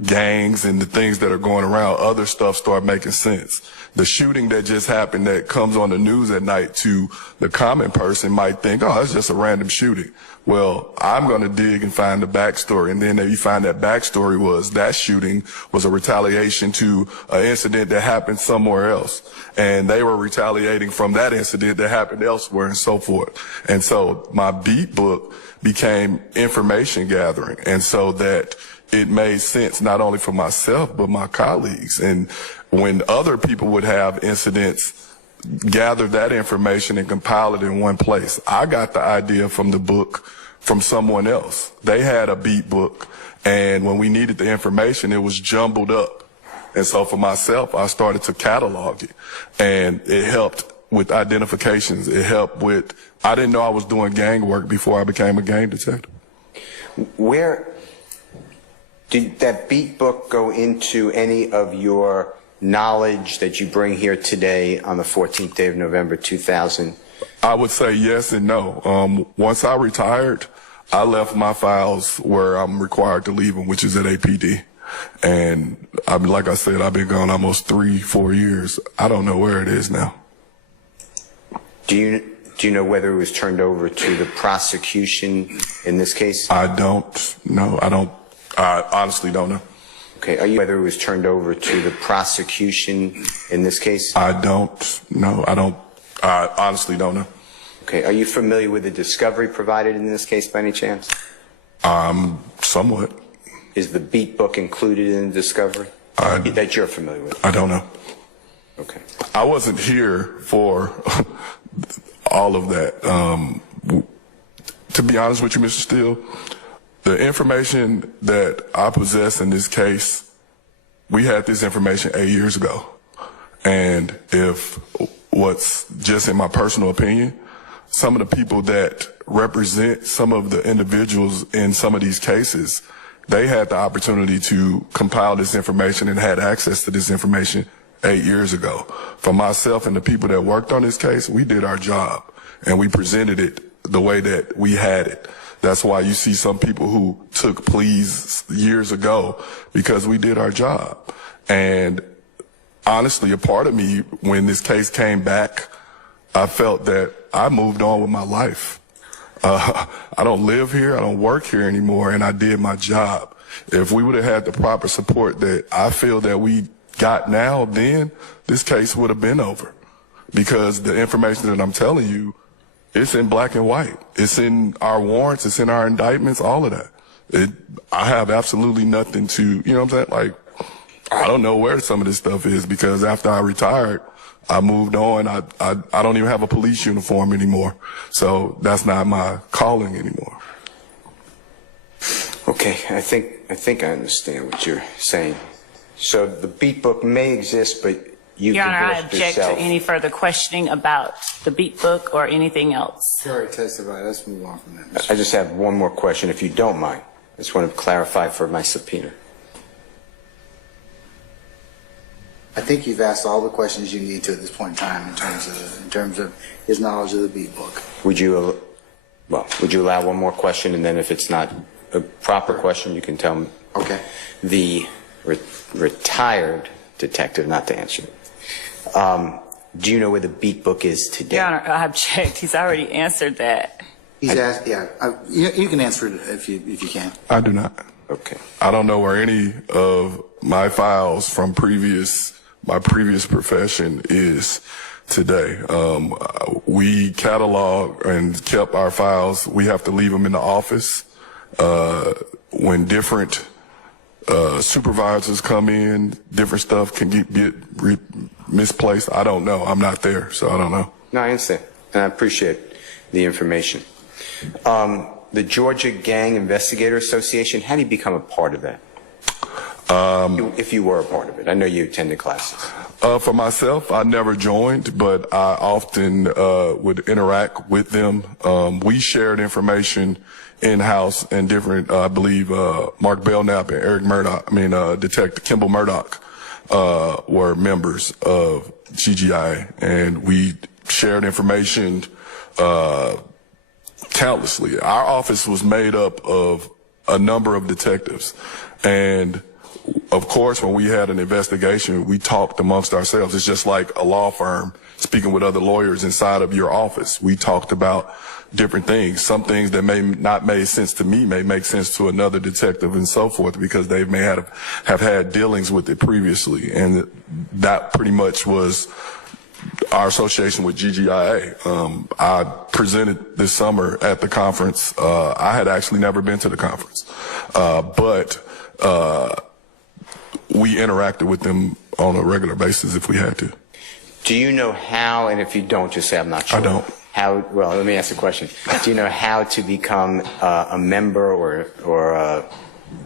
gangs and the things that are going around, other stuff start making sense. The shooting that just happened that comes on the news at night to the common person might think, oh, it's just a random shooting. Well, I'm going to dig and find the backstory. And then you find that backstory was that shooting was a retaliation to an incident that happened somewhere else. And they were retaliating from that incident that happened elsewhere and so forth. And so my beat book became information gathering. And so that it made sense not only for myself, but my colleagues. And when other people would have incidents, gather that information and compile it in one place. I got the idea from the book from someone else. They had a beat book, and when we needed the information, it was jumbled up. And so for myself, I started to catalog it, and it helped with identifications. It helped with, I didn't know I was doing gang work before I became a gang detective. Where did that beat book go into any of your knowledge that you bring here today on the 14th day of November 2000? I would say yes and no. Once I retired, I left my files where I'm required to leave them, which is at APD. And like I said, I've been gone almost 3-4 years. I don't know where it is now. Do you know whether it was turned over to the prosecution in this case? I don't know. I honestly don't know. Okay, are you whether it was turned over to the prosecution in this case? I don't know. I honestly don't know. Okay, are you familiar with the discovery provided in this case by any chance? Somewhat. Is the beat book included in the discovery that you're familiar with? I don't know. Okay. I wasn't here for all of that. To be honest with you, Mr. Steele, the information that I possess in this case, we had this information 8 years ago. And if what's just in my personal opinion, some of the people that represent some of the individuals in some of these cases, they had the opportunity to compile this information and had access to this information 8 years ago. For myself and the people that worked on this case, we did our job and we presented it the way that we had it. That's why you see some people who took pleas years ago, because we did our job. And honestly, a part of me, when this case came back, I felt that I moved on with my life. I don't live here, I don't work here anymore, and I did my job. If we would have had the proper support that I feel that we got now, then this case would have been over. Because the information that I'm telling you, it's in black and white. It's in our warrants, it's in our indictments, all of that. I have absolutely nothing to, you know what I'm saying? Like, I don't know where some of this stuff is, because after I retired, I moved on. I don't even have a police uniform anymore. So that's not my calling anymore. Okay, I think I understand what you're saying. So the beat book may exist, but you Your Honor, I divorced object yourself. to any further questioning about the beat book or anything else. Sure, testify. Let's move on from that. I just have one more question, if you don't mind. I just want to clarify for my subpoena. I think you've asked all the questions you need to at this point in time in terms of his knowledge of the beat book. Would you allow one more question, and then if it's not a proper question, you can tell me. Okay. The retired detective, not to answer it. Do you know where the beat book is today? Your Honor, I object. He's already answered that. He's asked, yeah. You can answer it if you can. I do not. Okay. I don't know where any of my files from my previous profession is today. We catalog and kept our files. We have to leave them in the office. When different supervisors come in, different stuff can get misplaced. I don't know. I'm not there, so I don't know. No, I understand, and I appreciate the information. The Georgia Gang Investigator Association, how do you become a part of that? If you were a part of it. I know you attended classes. For myself, I never joined, but I often would interact with them. We shared information in-house, and different, I believe, Mark Belknap and Eric Murdoch, Detective Kimball Murdoch, were members of GGI, and we shared information countlessly. Our office was made up of a number of detectives, and of course, when we had an investigation, we talked amongst ourselves. It's just like a law firm speaking with other lawyers inside of your office. We talked about different things. Some things that may not make sense to me may make sense to another detective and so forth, because they may have had dealings with it previously. And that pretty much was our association with GGIA. I presented this summer at the conference. I had actually never been to the conference, but we interacted with them on a regular basis if we had to. Do you know how, and if you don't, just say I'm not sure. I don't. How, well, let me ask the question. Do you know how to become a member or a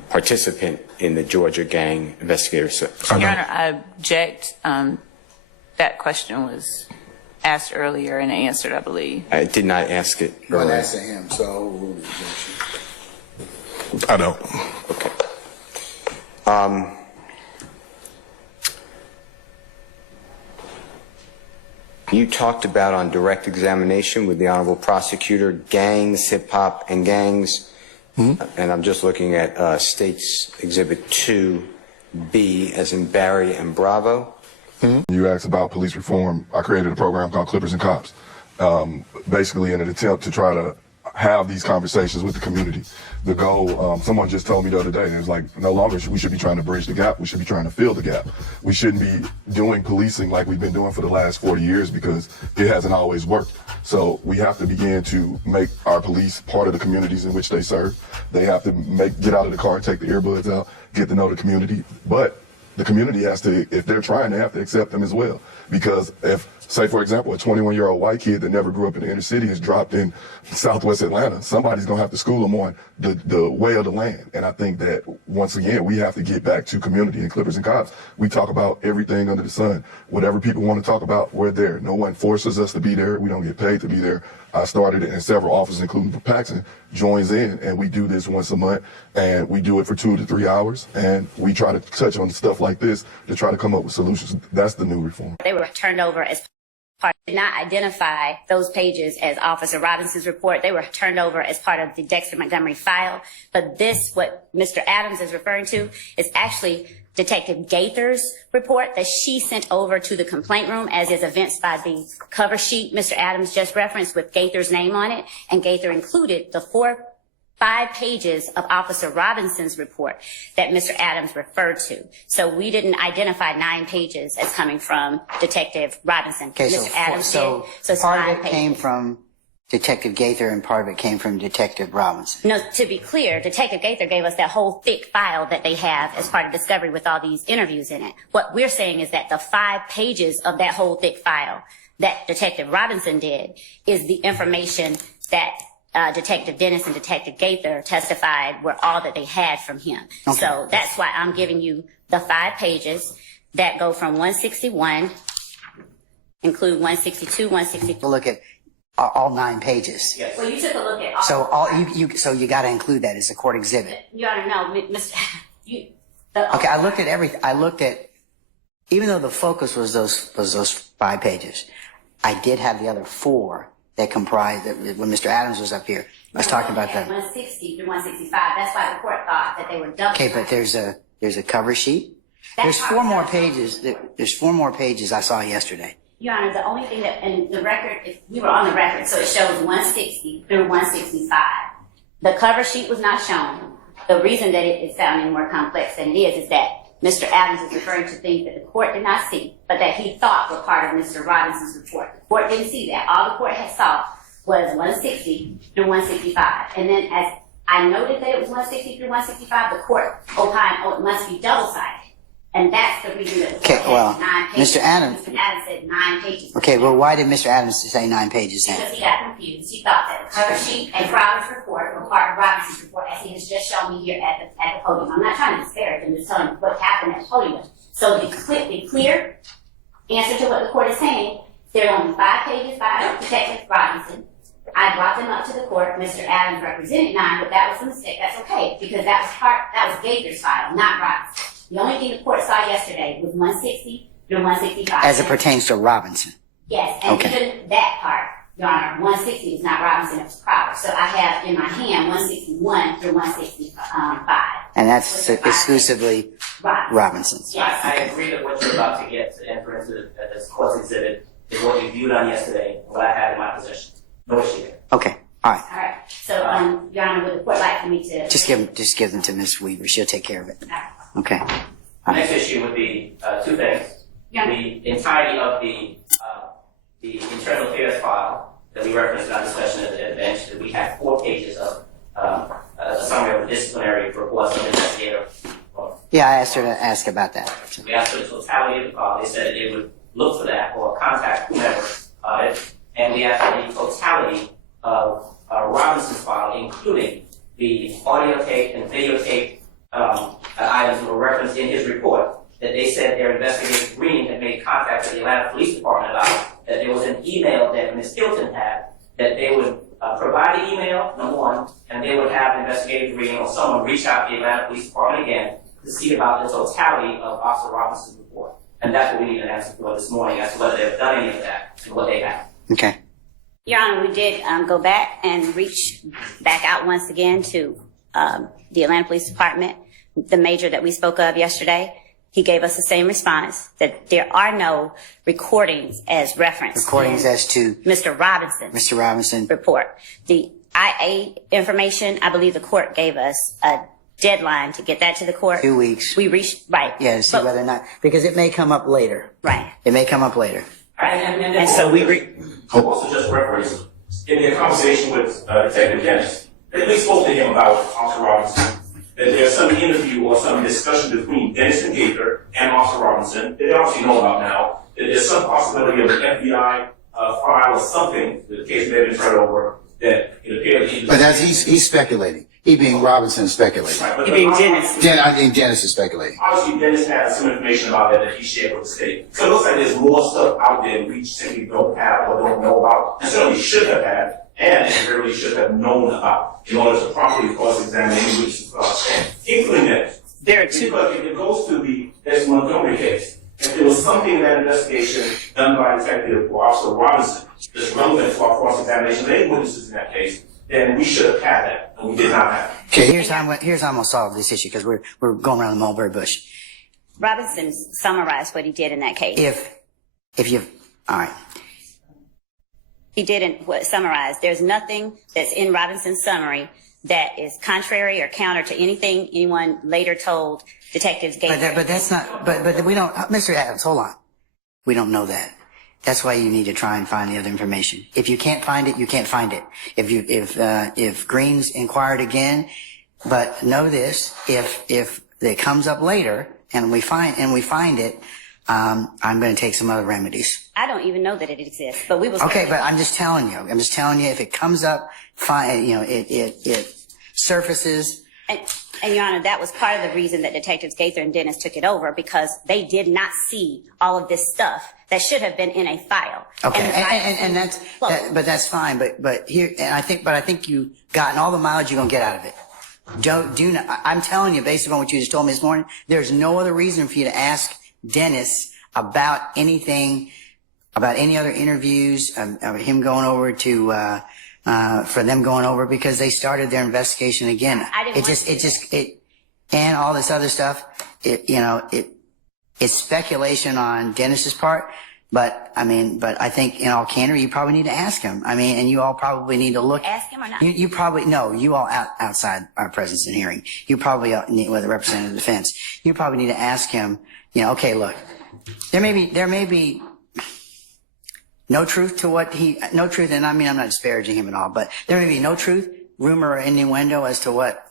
participant in the Georgia Gang Investigators? Your Honor, I object. That question was asked earlier and answered, I believe. I did not ask it Well, earlier. that's to him, so. I don't. Okay. You talked about on direct examination with the Honorable Prosecutor, gangs, hip-hop, and gangs. And I'm just looking at State's Exhibit 2B, as in Barry and Bravo. You asked about police reform. I created a program called Clippers and Cops, basically in an attempt to try to have these conversations with the community. The goal, someone just told me the other day, it was like, no longer we should be trying to bridge the gap, we should be trying to fill the gap. We shouldn't be doing policing like we've been doing for the last 40 years because it hasn't always worked. So we have to begin to make our police part of the communities in which they serve. They have to get out of the car, take the earbuds out, get to know the community. But the community has to, if they're trying, they have to accept them as well. Because if, say for example, a 21-year-old white kid that never grew up in the inner city is dropped in Southwest Atlanta, somebody's gonna have to school them on the way of the land. And I think that, once again, we have to get back to community. In Clippers and Cops, we talk about everything under the sun. Whatever people want to talk about, we're there. No one forces us to be there. We don't get paid to be there. I started it in several offices, including Paxton joins in, and we do this once a month, and we do it for 2 to 3 hours, and we try to touch on stuff like this to try to come up with solutions. That's the new reform. They were turned over as part, did not identify those pages as Officer Robinson's report. They were turned over as part of the Dexter Montgomery file. But this, what Mr. Adams is referring to, is actually Detective Gaither's report that she sent over to the complaint room, as is evinced by the cover sheet Mr. Adams just referenced with Gaither's name on it. And Gaither included the 5 pages of Officer Robinson's report that Mr. Adams referred to. So we didn't identify 9 pages as coming from Detective Robinson. Okay, Mr. so, Adams so, did. So it's part 5 of it pages. came from Detective Gaither and part of it came from Detective Robinson. No, to be clear, Detective Gaither gave us that whole thick file that they have as part of discovery with all these interviews in it. What we're saying is that the 5 pages of that whole thick file that Detective Robinson did is the information that Detective Dennis and Detective Gaither testified were all that they had from him. Okay. So that's why I'm giving you the 5 pages that go from 161, include 162, 163. We'll look at all 9 pages. Yes. Well, you took a look at all. So so you got to include that as a court exhibit. You ought to know, Mr. Okay, I looked at everything. I looked at, even though the focus was those 5 pages, I did have the other 4 that comprised, when Mr. Adams was up here, I was talking about that. 160 through 165. That's why the court thought that they were double. Okay, but there's a cover sheet. There's 4 more pages. There's 4 more pages I saw yesterday. Your Honor, the only thing that, and the record, if we were on the record, so it shows 160 through 165. The cover sheet was not shown. The reason that it is sounding more complex than it is that Mr. Adams is referring to things that the court did not see, but that he thought were part of Mr. Robinson's report. The court didn't see that. All the court had saw was 160 through 165. And then as I noted that it was 160 through 165, the court opined, oh, it must be double-sided. And that's the reason that the court had 9 pages. Mr. Adams. Mr. Adams said 9 pages. Okay, well, why did Mr. Adams say 9 pages then? Because he got confused. He thought that the cover sheet and Robinson's report were part of Robinson's report, as he has just shown me here at the podium. I'm not trying to disparage, I'm just telling you what happened at the podium. So the clear answer to what the court is saying, there are only 5 pages by Detective Robinson. I brought them up to the court. Mr. Adams represented 9, but that was a mistake. That's okay, because that was Gaither's file, not Robinson. The only thing the court saw yesterday was 160 through 165. As it pertains to Robinson. Yes, and Okay. even that part, Your Honor, 160 is not Robinson, it was Crowder. So I have in my hand 161 through 165. And that's exclusively Robinson's. Yes, I agree that what you're about to get to enter into this court's exhibit is what you viewed on yesterday, what I had in my possession. No issue there. Okay, all right. All right. So, Your Honor, would the court like for me to? Just give them to Ms. Weaver. She'll take care of it. Okay. The next issue would be two things. Yeah. The entirety of the internal affairs file that we referenced in our discussion at the bench, that we have 4 pages of a summary of the disciplinary reports of the investigator. Yeah, I asked her to ask about that. We asked for the totality of the file. They said they would look for that or contact whomever. And we asked for the totality of Robinson's file, including the audio tape and videotape items that were referenced in his report, that they said their investigator Green had made contact with the Atlanta Police Department about, that there was an email that Ms. Hilton had, that they would provide the email, number one, and they would have investigator Green or someone reach out to the Atlanta Police Department again to see about the totality of Officer Robinson's report. And that's what we need an answer for this morning, as to whether they've done any of that and what they have. Okay. Your Honor, we did go back and reach back out once again to the Atlanta Police Department, the major that we spoke of yesterday. He gave us the same response, that there are no recordings as referenced. Recordings as to Mr. Robinson report. The IA information, I believe the court gave us a deadline to get that to the court. 2 weeks. We reached, right. Yeah, to see whether or not, because it may come up later. Right. It may come up later. And so we also just reference in their conversation with Detective Dennis, they spoke to him about Officer Robinson, that there's some interview or some discussion between Dennis and Gaither and Officer Robinson that they obviously know about now, that there's some possibility of an FBI file or something, the case may have been turned over, that it appears. But that's, he's speculating. He being Robinson is speculating. Right, he being Dennis. I think Dennis is speculating. Obviously, Dennis has some information about that he shared with the state. So it looks like there's more stuff out there we simply don't have or don't know about, and certainly should have had, and really should have known about, in order to properly cross-examine any witnesses, including that. There are two. Because if it goes to the Montgomery case, if there was something in that investigation done by Detective or Officer Robinson that's relevant to our cross-examination of any witnesses in that case, then we should have had that, and we did not have it. Okay, here's how I'm going to solve this issue, because we're going around the mulberry bush. Robinson summarized what he did in that case. All right. He didn't summarize. There's nothing that's in Robinson's summary that is contrary or counter to anything anyone later told detectives. But that's not. But we don't. Mr. Adams, hold on. We don't know that. That's why you need to try and find the other information. If you can't find it, you can't find it. If Green's inquired again, but know this: if it comes up later and we find it, I'm going to take some other remedies. I don't even know that it exists, but we will. Okay, but I'm just telling you. If it comes up, it surfaces. And Your Honor, that was part of the reason that Detectives Gaither and Dennis took it over, because they did not see all of this stuff that should have been in a file. Okay, and that's fine. But here, I think you gotten all the mileage you're gonna get out of it. Do not. I'm telling you, based on what you just told me this morning, there's no other reason for you to ask Dennis about anything, about any other interviews, of him going over to. For them going over, because they started their investigation again. And all this other stuff. It's speculation on Dennis's part, but I think in all candor, you probably need to ask him. And you all probably need to look. Ask him or not? You probably, no, you all outside our presence in hearing. You probably need, with a representative of the defense, you probably need to ask him, okay, look, there may be no truth to no truth, and I'm not disparaging him at all, but there may be no truth, rumor, or innuendo as to what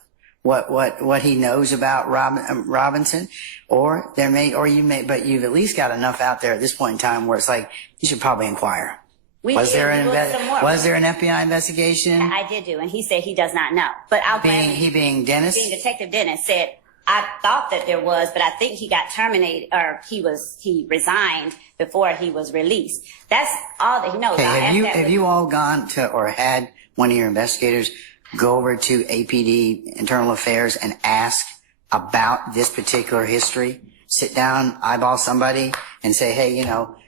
he knows about Robinson, or you may, but you've at least got enough out there at this point in time where it's like, you should probably inquire. Was there an FBI investigation? I did do, and he said he does not know. But being Dennis? Being Detective Dennis said, I thought that there was, but I think he got terminated, or he resigned before he was released. That's all that he knows. Okay, have you all gone to, or had one of your investigators go over to APD Internal Affairs and ask about this particular history? Sit down, eyeball somebody, and say, hey,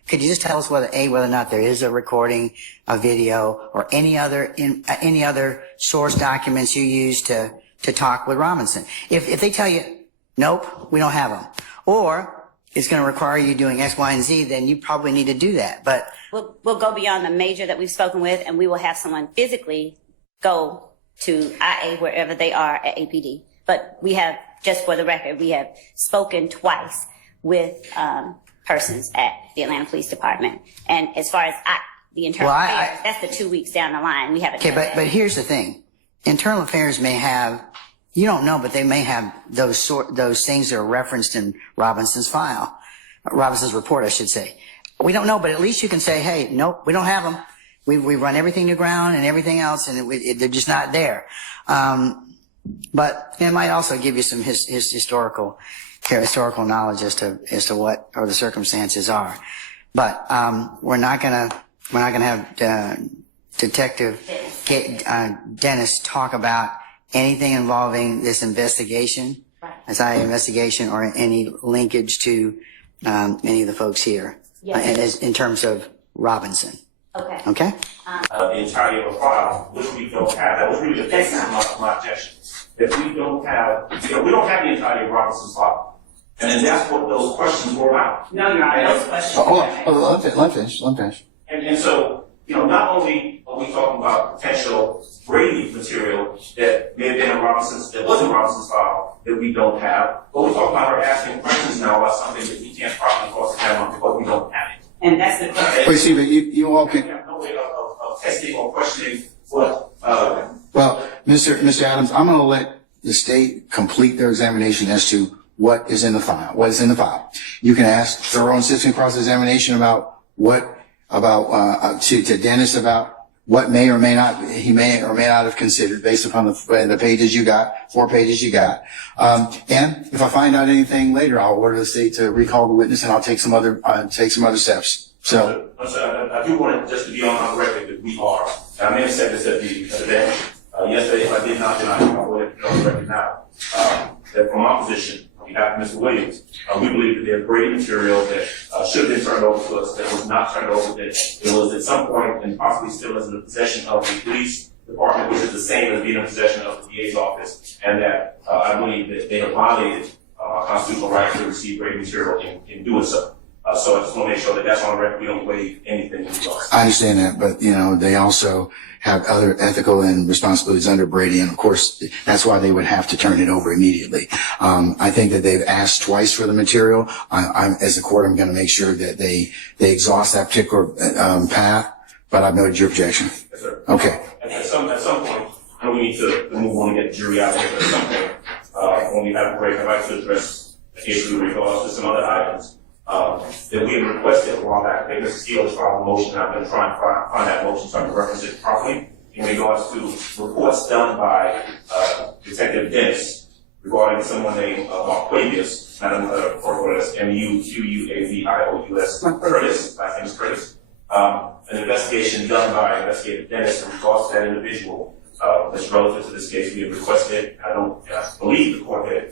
could you just tell us whether or not there is a recording, a video, or any other source documents you use to to talk with Robinson. If they tell you, nope, we don't have them, or it's going to require you doing X, Y, and Z, then you probably need to do that. But We'll go beyond the major that we've spoken with, and we will have someone physically go to IA wherever they are at APD. But we have, just for the record, we have spoken twice with persons at the Atlanta Police Department. And as far as the internal affairs, that's the 2 weeks down the line. We haven't. Okay, but here's the thing: internal affairs may have, you don't know, but they may have those things that are referenced in Robinson's file, Robinson's report, I should say. We don't know, but at least you can say, hey, nope, we don't have them. We run everything to ground and everything else, and they're just not there. But it might also give you some historical knowledge as to what or the circumstances are. But we're not gonna have Detective Dennis talk about anything involving this investigation, SIA investigation, or any linkage to any of the folks here. Yes. In terms of Robinson. Okay. Okay? The entirety of a file, which we don't have. That was really the basis of my objection. That we don't have, we don't have the entirety of Robinson's file. And then that's what those questions were about. No, Your Honor, those questions. Let me finish. And so, not only are we talking about potential Brady material that may have been in Robinson's, that was in Robinson's file that we don't have, but we're talking about her asking questions now about something that we can't properly cross-examine on because we don't have it. And that's the question. Wait, see, but you all can. We have no way of testing or questioning what. Well, Mr. Adams, I'm going to let the state complete their examination as to what is in the file. What is in the file? You can ask thorough and consistent cross-examination about to Dennis about what he may or may not have considered based upon the pages you got, 4 pages you got. And if I find out anything later, I'll order the state to recall the witness, and I'll take some other steps. So. I do want it just to be on record that we are. I may have said this at the bench yesterday. If I did not, then I will go ahead and on record now. That from our position, on behalf of Mr. Williams, we believe that there's Brady material that should have been turned over to us that was not turned over, that it was at some point and possibly still is in the possession of the police department, which is the same as being in possession of the DA's office, and that I believe that they have violated our constitutional right to receive Brady material in doing so. So I just want to make sure that that's on the record. We don't waive anything in regards. I understand that, but they also have other ethical and responsibilities under Brady, and of course that's why they would have to turn it over immediately. I think that they've asked twice for the material. As a court, I'm going to make sure that they exhaust that particular path. But I've noted your objection. Yes, sir. Okay. At some point, I know we need to move on and get the jury out there. But at some point, when we have a break, I'd like to address the issue in regards to some other items. That we have requested a while back. I think Mr. Steele has filed a motion, and I've been trying to find that motion so I can reference it properly in regards to reports done by Detective Dennis regarding someone named Marquavius, M-U-Q-U-A-V-I-O-U-S, Curtis, last name is Curtis. An investigation done by Investigator Dennis in regards to that individual that's relative to this case. We have requested, I believe the court had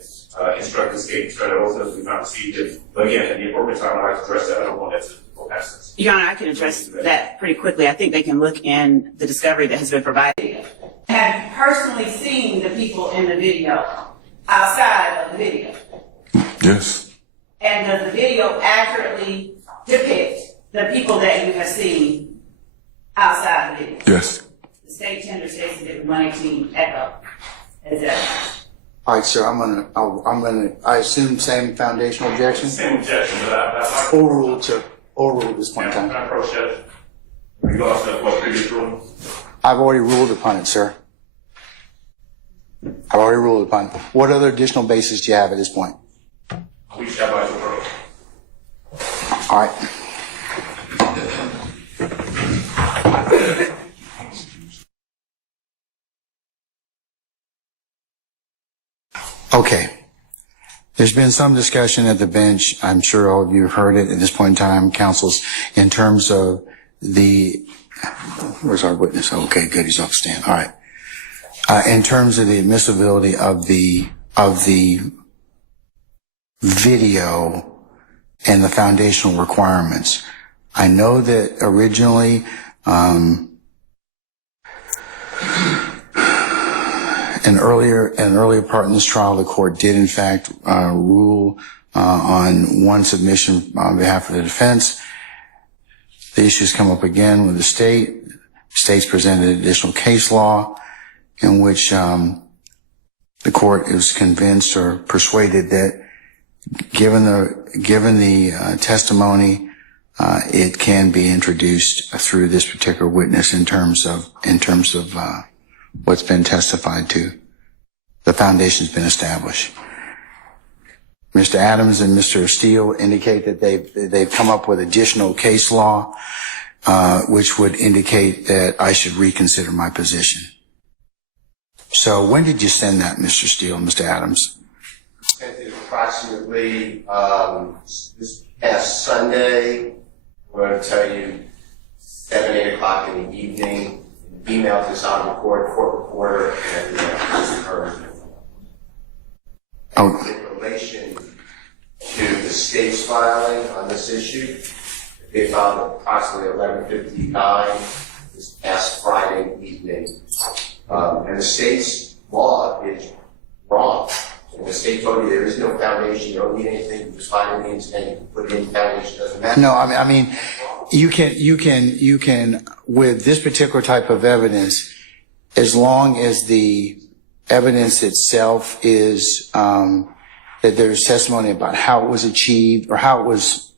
instructed the state to turn it over to us. We've not received it. But again, at the appropriate time, I'd like to address that. I don't want that to go past this. Your Honor, I can address that pretty quickly. I think they can look in the discovery that has been provided. Have personally seen the people in the video outside of the video. Yes. And does the video accurately depict the people that you have seen outside the video? Yes. The state tender states that it was 118 echo. Is that? All right, sir. I assume same foundational objection. Same objection, but I overruled at this point in time. Can I approach that in regards to what previous ruling? I've already ruled upon it, sir. I've already ruled upon it. What other additional basis do you have at this point? We should have by the All right. Okay. There's been some discussion at the bench. I'm sure all of you have heard it at this point in time, counsels, in terms of where's our witness? Oh, okay, good. He's off the stand. All right. In terms of the admissibility of the video and the foundational requirements, I know that originally, an earlier part in this trial, the court did in fact rule on one submission on behalf of the defense. The issues come up again with the state. The state's presented additional case law in which the court is convinced or persuaded that given the testimony, it can be introduced through this particular witness in terms of what's been testified to. The foundation's been established. Mr. Adams and Mr. Steele indicate that they've come up with additional case law, which would indicate that I should reconsider my position. So when did you send that, Mr. Steele and Mr. Adams? Sent it approximately this past Sunday. I'm going to tell you 7, 8 o'clock in the evening. Email to this on court reporter, and her. In relation to the state's filing on this issue, they filed approximately 11:59 this past Friday evening. And the state's law is wrong. And the state told you there is no foundation, you don't need anything, you just find it means, and you can put it in foundation, doesn't matter. No, I mean, you can, with this particular type of evidence, as long as the evidence itself is, that there's testimony about how it was achieved or how it was,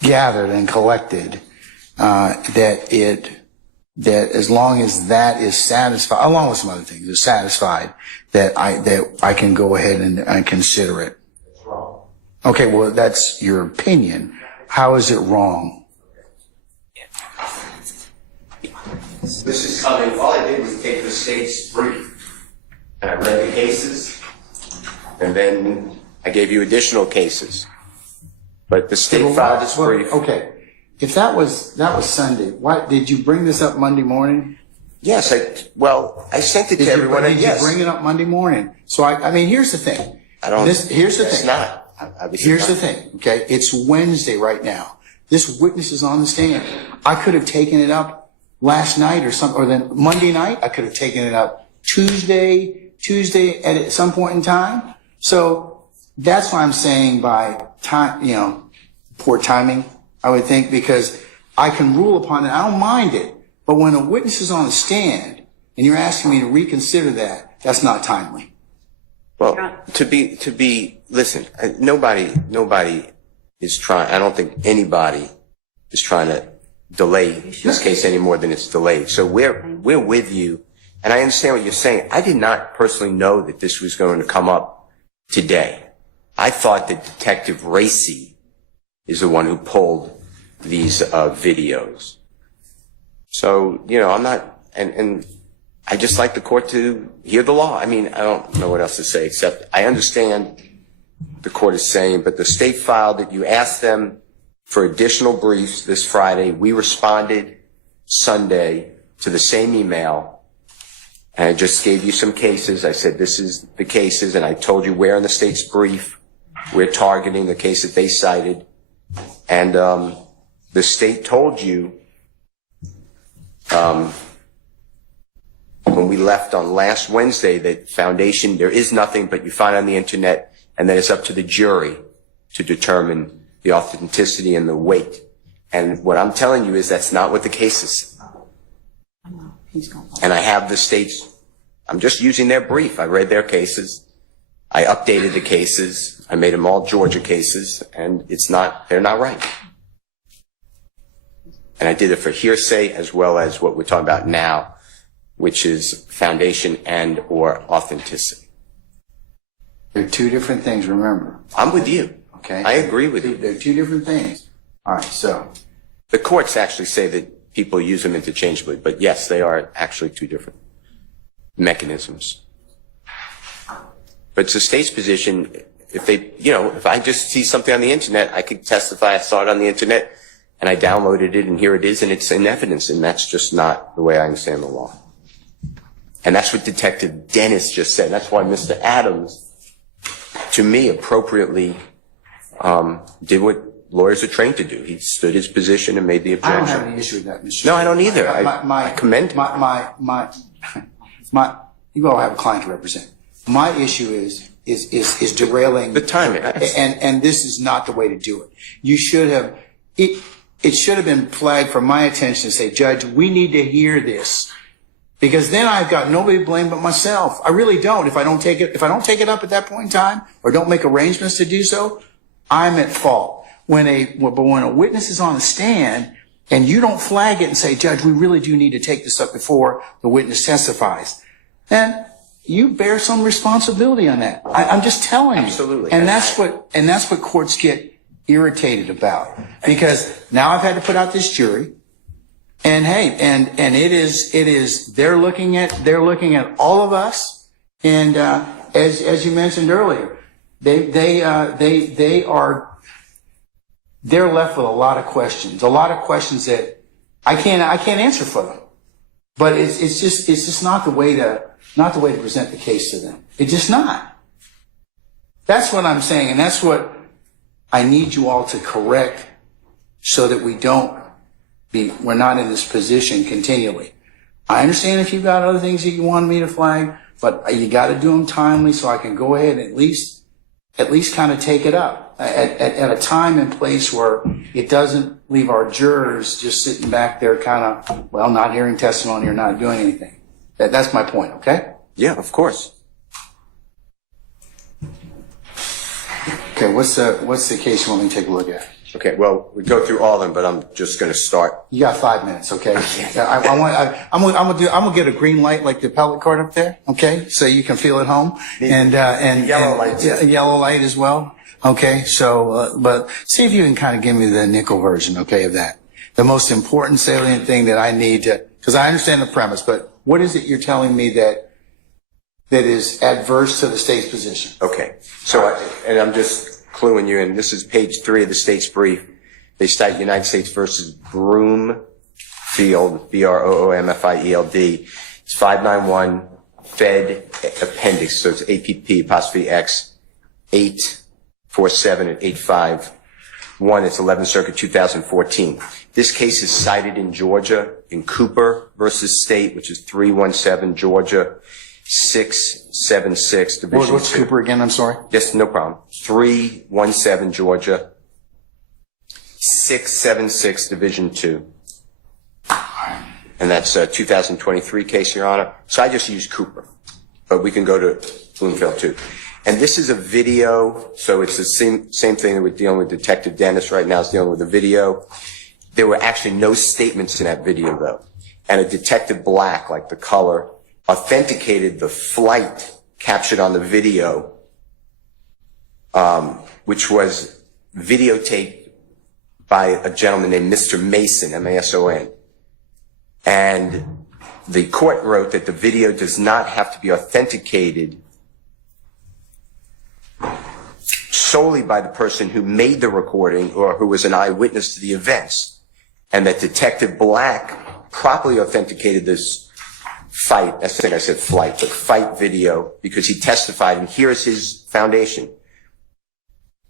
gathered and collected, that as long as that is satisfied, along with some other things, is satisfied, that I can go ahead and consider it. It's wrong. Okay, well, that's your opinion. How is it wrong? This is coming, all I did was take the state's brief, and I read the cases, and then I gave you additional cases. But the state filed this brief. Okay. If that was Sunday, why did you bring this up Monday morning? Yes, I sent it to everyone. Did you bring it up Monday morning? So I mean, here's the thing. Here's the thing. It's not. Here's the thing. Okay, it's Wednesday right now. This witness is on the stand. I could have taken it up last night or then Monday night. I could have taken it up Tuesday at some point in time. So that's why I'm saying by time, poor timing. I would think, because I can rule upon it. I don't mind it. But when a witness is on the stand and you're asking me to reconsider that, that's not timely. Well, listen, nobody is trying, I don't think anybody is trying to delay this case any more than it's delayed. So we're with you. And I understand what you're saying. I did not personally know that this was going to come up today. I thought that Detective Racy is the one who pulled these videos. So, I'm not, and I just like the court to hear the law. I mean, I don't know what else to say, except I understand the court is saying, but the state filed it. You asked them for additional briefs this Friday. We responded Sunday to the same email, and I just gave you some cases. I said, this is the cases, and I told you where in the state's brief we're targeting the case that they cited. And the state told you when we left on last Wednesday that foundation, there is nothing but you find on the internet, and then it's up to the jury to determine the authenticity and the weight. And what I'm telling you is that's not what the case is. And I have the state's, I'm just using their brief. I read their cases. I updated the cases. I made them all Georgia cases, and they're not right. And I did it for hearsay as well as what we're talking about now, which is foundation and or authenticity. They're two different things, remember. I'm with you. Okay. I agree with you. They're two different things. All right, so. The courts actually say that people use them interchangeably, but yes, they are actually two different mechanisms. But it's the state's position. If I just see something on the internet, I could testify I saw it on the internet and I downloaded it and here it is and it's in evidence, and that's just not the way I understand the law. And that's what Detective Dennis just said. That's why Mr. Adams, to me, appropriately did what lawyers are trained to do. He stood his position and made the objection. I don't have any issue with that, Mr. No, I don't either. I commend him. You all have a client to represent. My issue is derailing the timing, and this is not the way to do it. You should have it should have been flagged for my attention to say, Judge, we need to hear this, because then I've got nobody to blame but myself. I really don't. If I don't take it up at that point in time, or don't make arrangements to do so, I'm at fault. But when a witness is on the stand and you don't flag it and say, Judge, we really do need to take this up before the witness testifies, then you bear some responsibility on that. I'm just telling you. Absolutely. And that's what courts get irritated about, because now I've had to put out this jury, and hey, and it is they're looking at all of us, and as you mentioned earlier, they're left with a lot of questions that I can't answer for them. But it's just not the way to present the case to them. It's just not. That's what I'm saying, and that's what I need you all to correct, so that we're not in this position continually. I understand if you've got other things that you want me to flag, but you got to do them timely so I can go ahead and at least kind of take it up at a time and place where it doesn't leave our jurors just sitting back there kind of, well, not hearing testimony or not doing anything. That's my point, okay? Yeah, of course. Okay, what's the case you want me to take a look at? Okay, well, we go through all of them, but I'm just going to start. You got 5 minutes, okay? I'm gonna get a green light like the appellate court up there, okay? So you can feel at home, and yellow light, yellow light as well, okay? So, but see if you can kind of give me the nickel version, okay, of that. The most important salient thing that I need to, because I understand the premise, but what is it you're telling me that is adverse to the state's position? Okay, so and I'm just cluing you in. This is page 3 of the state's brief. They cite United States versus Broomfield, Broomfield. It's 591 Fed Appendix, so it's APP'(X) 847 and 851. It's 11th Circuit 2014. This case is cited in Georgia in Cooper versus State, which is 317 Georgia 676 Division 2. What's Cooper again? I'm sorry. Yes, no problem. 317 Georgia 676 Division 2. And that's a 2023 case, Your Honor. So I just used Cooper, but we can go to Bloomfield too. And this is a video, so it's the same thing that we're dealing with Detective Dennis right now is dealing with a video. There were actually no statements in that video though. And a Detective Black, like the color, authenticated the flight captured on the video, which was videotaped by a gentleman named Mr. Mason, M-A-S-O-N. And the court wrote that the video does not have to be authenticated solely by the person who made the recording or who was an eyewitness to the events, and that Detective Black properly authenticated this fight, I think I said flight, but fight video, because he testified, and here's his foundation.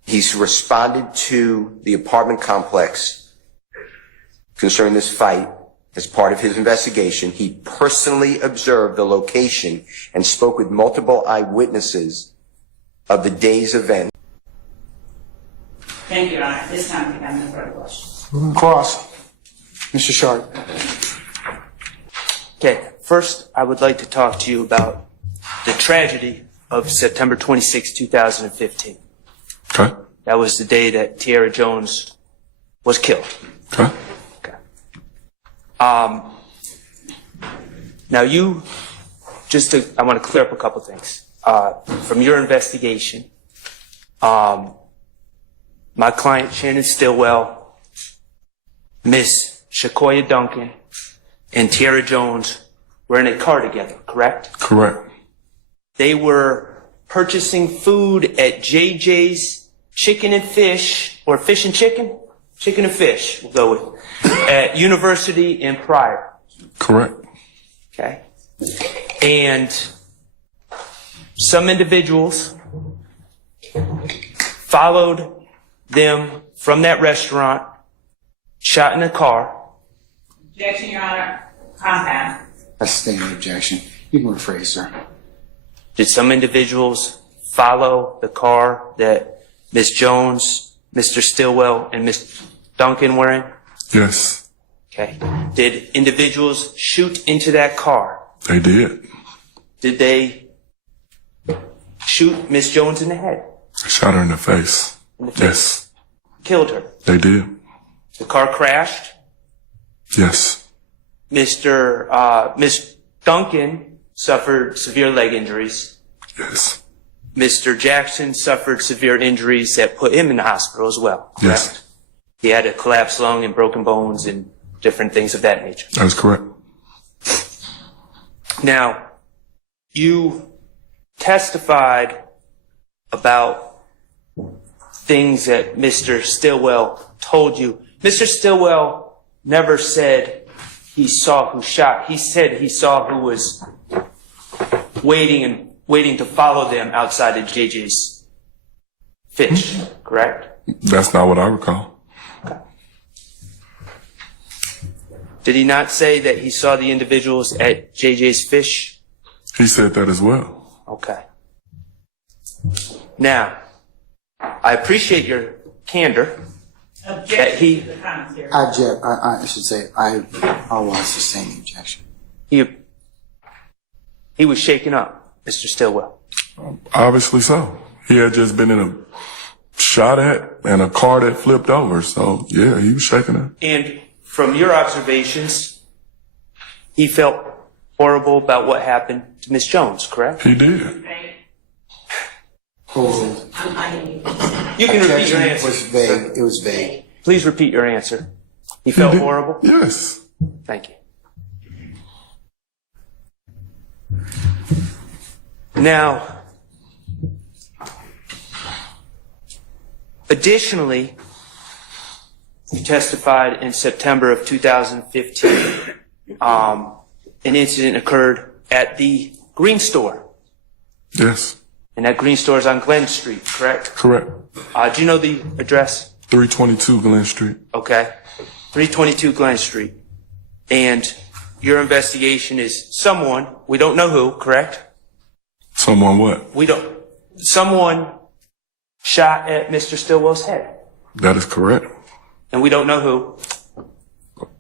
He's responded to the apartment complex concerning this fight as part of his investigation. He personally observed the location and spoke with multiple eyewitnesses of the day's event. Thank you, Your Honor. This time I think I have no further questions. Cross. Mr. Sharp. Okay, first I would like to talk to you about the tragedy of September 26, 2015. Okay. That was the day that Tierra Jones was killed. Okay. Now I want to clear up a couple things. From your investigation, my client Shannon Stillwell, Miss Shakoya Duncan, and Tierra Jones were in a car together, correct? Correct. They were purchasing food at JJ's Chicken and Fish, or Fish and Chicken? Chicken and Fish, we'll go with, at University in Pryor. Correct. Okay. And some individuals followed them from that restaurant, shot in a car. Objection, Your Honor. Compound. That's the standing objection. You can rephrase, sir. Did some individuals follow the car that Ms. Jones, Mr. Stillwell, and Ms. Duncan were in? Yes, Okay. Did individuals shoot into that car? they did. Did they shoot Ms. Jones in the head? Shot her in the face. In the face? Yes, Killed her? they did. The car crashed? Yes, Miss Duncan suffered severe leg injuries. yes, Mr. Jackson suffered severe injuries that put him in the hospital as well, correct? yes, He had a collapsed lung and broken bones and different things of that nature. that is correct. Now, you testified about things that Mr. Stillwell told you. Mr. Stillwell never said he saw who shot. He said he saw who was waiting to follow them outside of JJ's Fish, correct? That's not what I recall. Did he not say that he saw the individuals at JJ's Fish? He said that as well. Okay. Now, I appreciate your candor. That he I should say, I'll watch the same objection. he was shaken up, Mr. Stillwell. Obviously so. He had just been in a shot at and a car that flipped over. So, yeah, he was shaking up. And from your observations, he felt horrible about what happened to Miss Jones, correct? He did. You can repeat your It answer. was vague. It was vague. Please repeat your answer. He felt horrible? Yes. Thank you. Now, additionally, you testified in September of 2015. An incident occurred at the Green Store. Yes. And that Green Store is on Glen Street, correct? Correct. Do you know the address? 322 Glen Street. Okay. 322 Glen Street. And your investigation is someone, we don't know who, correct? Someone what? Someone shot at Mr. Stillwell's head. That is correct. And we don't know who.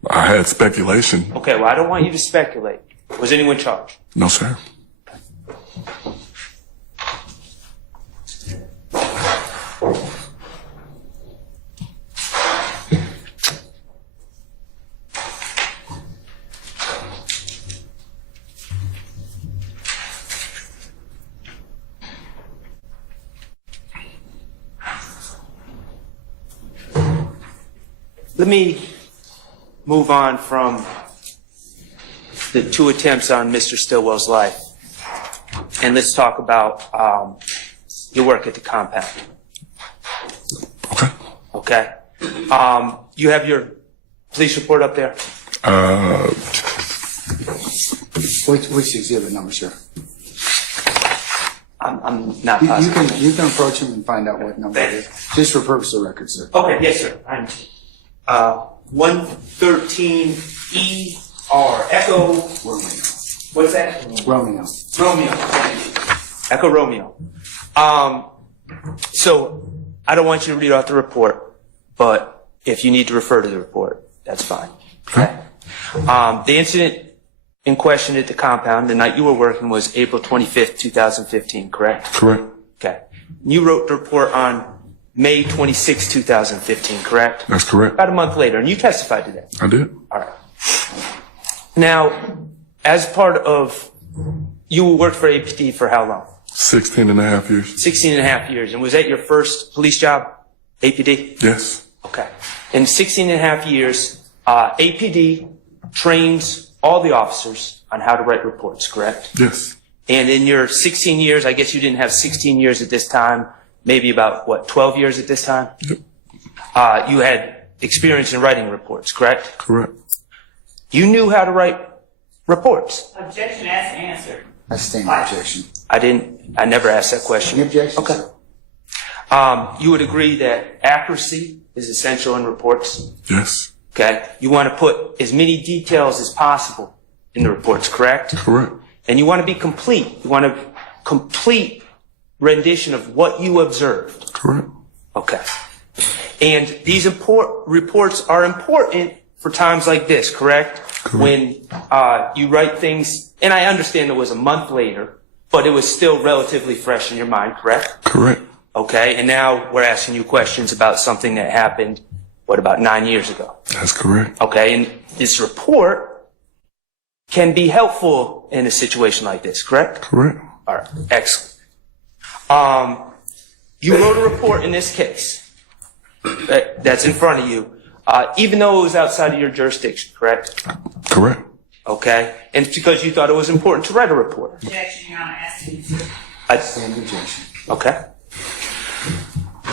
I had speculation. Okay, well, I don't want you to speculate. Was anyone charged? No, sir. Let me move on from the two attempts on Mr. Stillwell's life. And let's talk about your work at the compound. Okay. Okay. You have your police report up there? Which exhibit number, sir? I'm not positive. You can approach him and find out what number it is. Just for purpose of record, sir. Okay, yes, sir. 113ER. Echo. Romeo. What's that? Romeo. Romeo. Echo Romeo. So I don't want you to read off the report, but if you need to refer to the report, that's fine. Okay. The incident in question at the compound, the night you were working, was April 25th, 2015, correct? Correct. Okay. You wrote the report on May 26, 2015, correct? That's correct. About a month later, and you testified to that. I did. All right. Now, as part of, you worked for APD for how long? 16 and a half years. 16 and a half years. And was that your first police job, APD? Yes. Okay. In 16 and a half years, APD trains all the officers on how to write reports, correct? Yes. And in your 16 years, I guess you didn't have 16 years at this time, maybe about, 12 years at this time? Yep. You had experience in writing reports, correct? Correct. You knew how to write reports. Objection as answered. I stand by objection. I never asked that question. Objection, okay. sir. You would agree that accuracy is essential in reports? Yes. Okay. You want to put as many details as possible in the reports, correct? Correct. and you want to be complete. You want a complete rendition of what you observed. Correct. Okay. And these reports are important for times like this, correct? When you write things, and I understand it was a month later, but it was still relatively fresh in your mind, correct? Correct. Okay, and now we're asking you questions about something that happened, what, about 9 years ago? That's correct. Okay, and this report can be helpful in a situation like this, correct? Correct. All right, excellent. You wrote a report in this case that's in front of you, even though it was outside of your jurisdiction, correct? Correct. Okay, and it's because you thought it was important to write a report. Objection, Your Honor, as to Okay.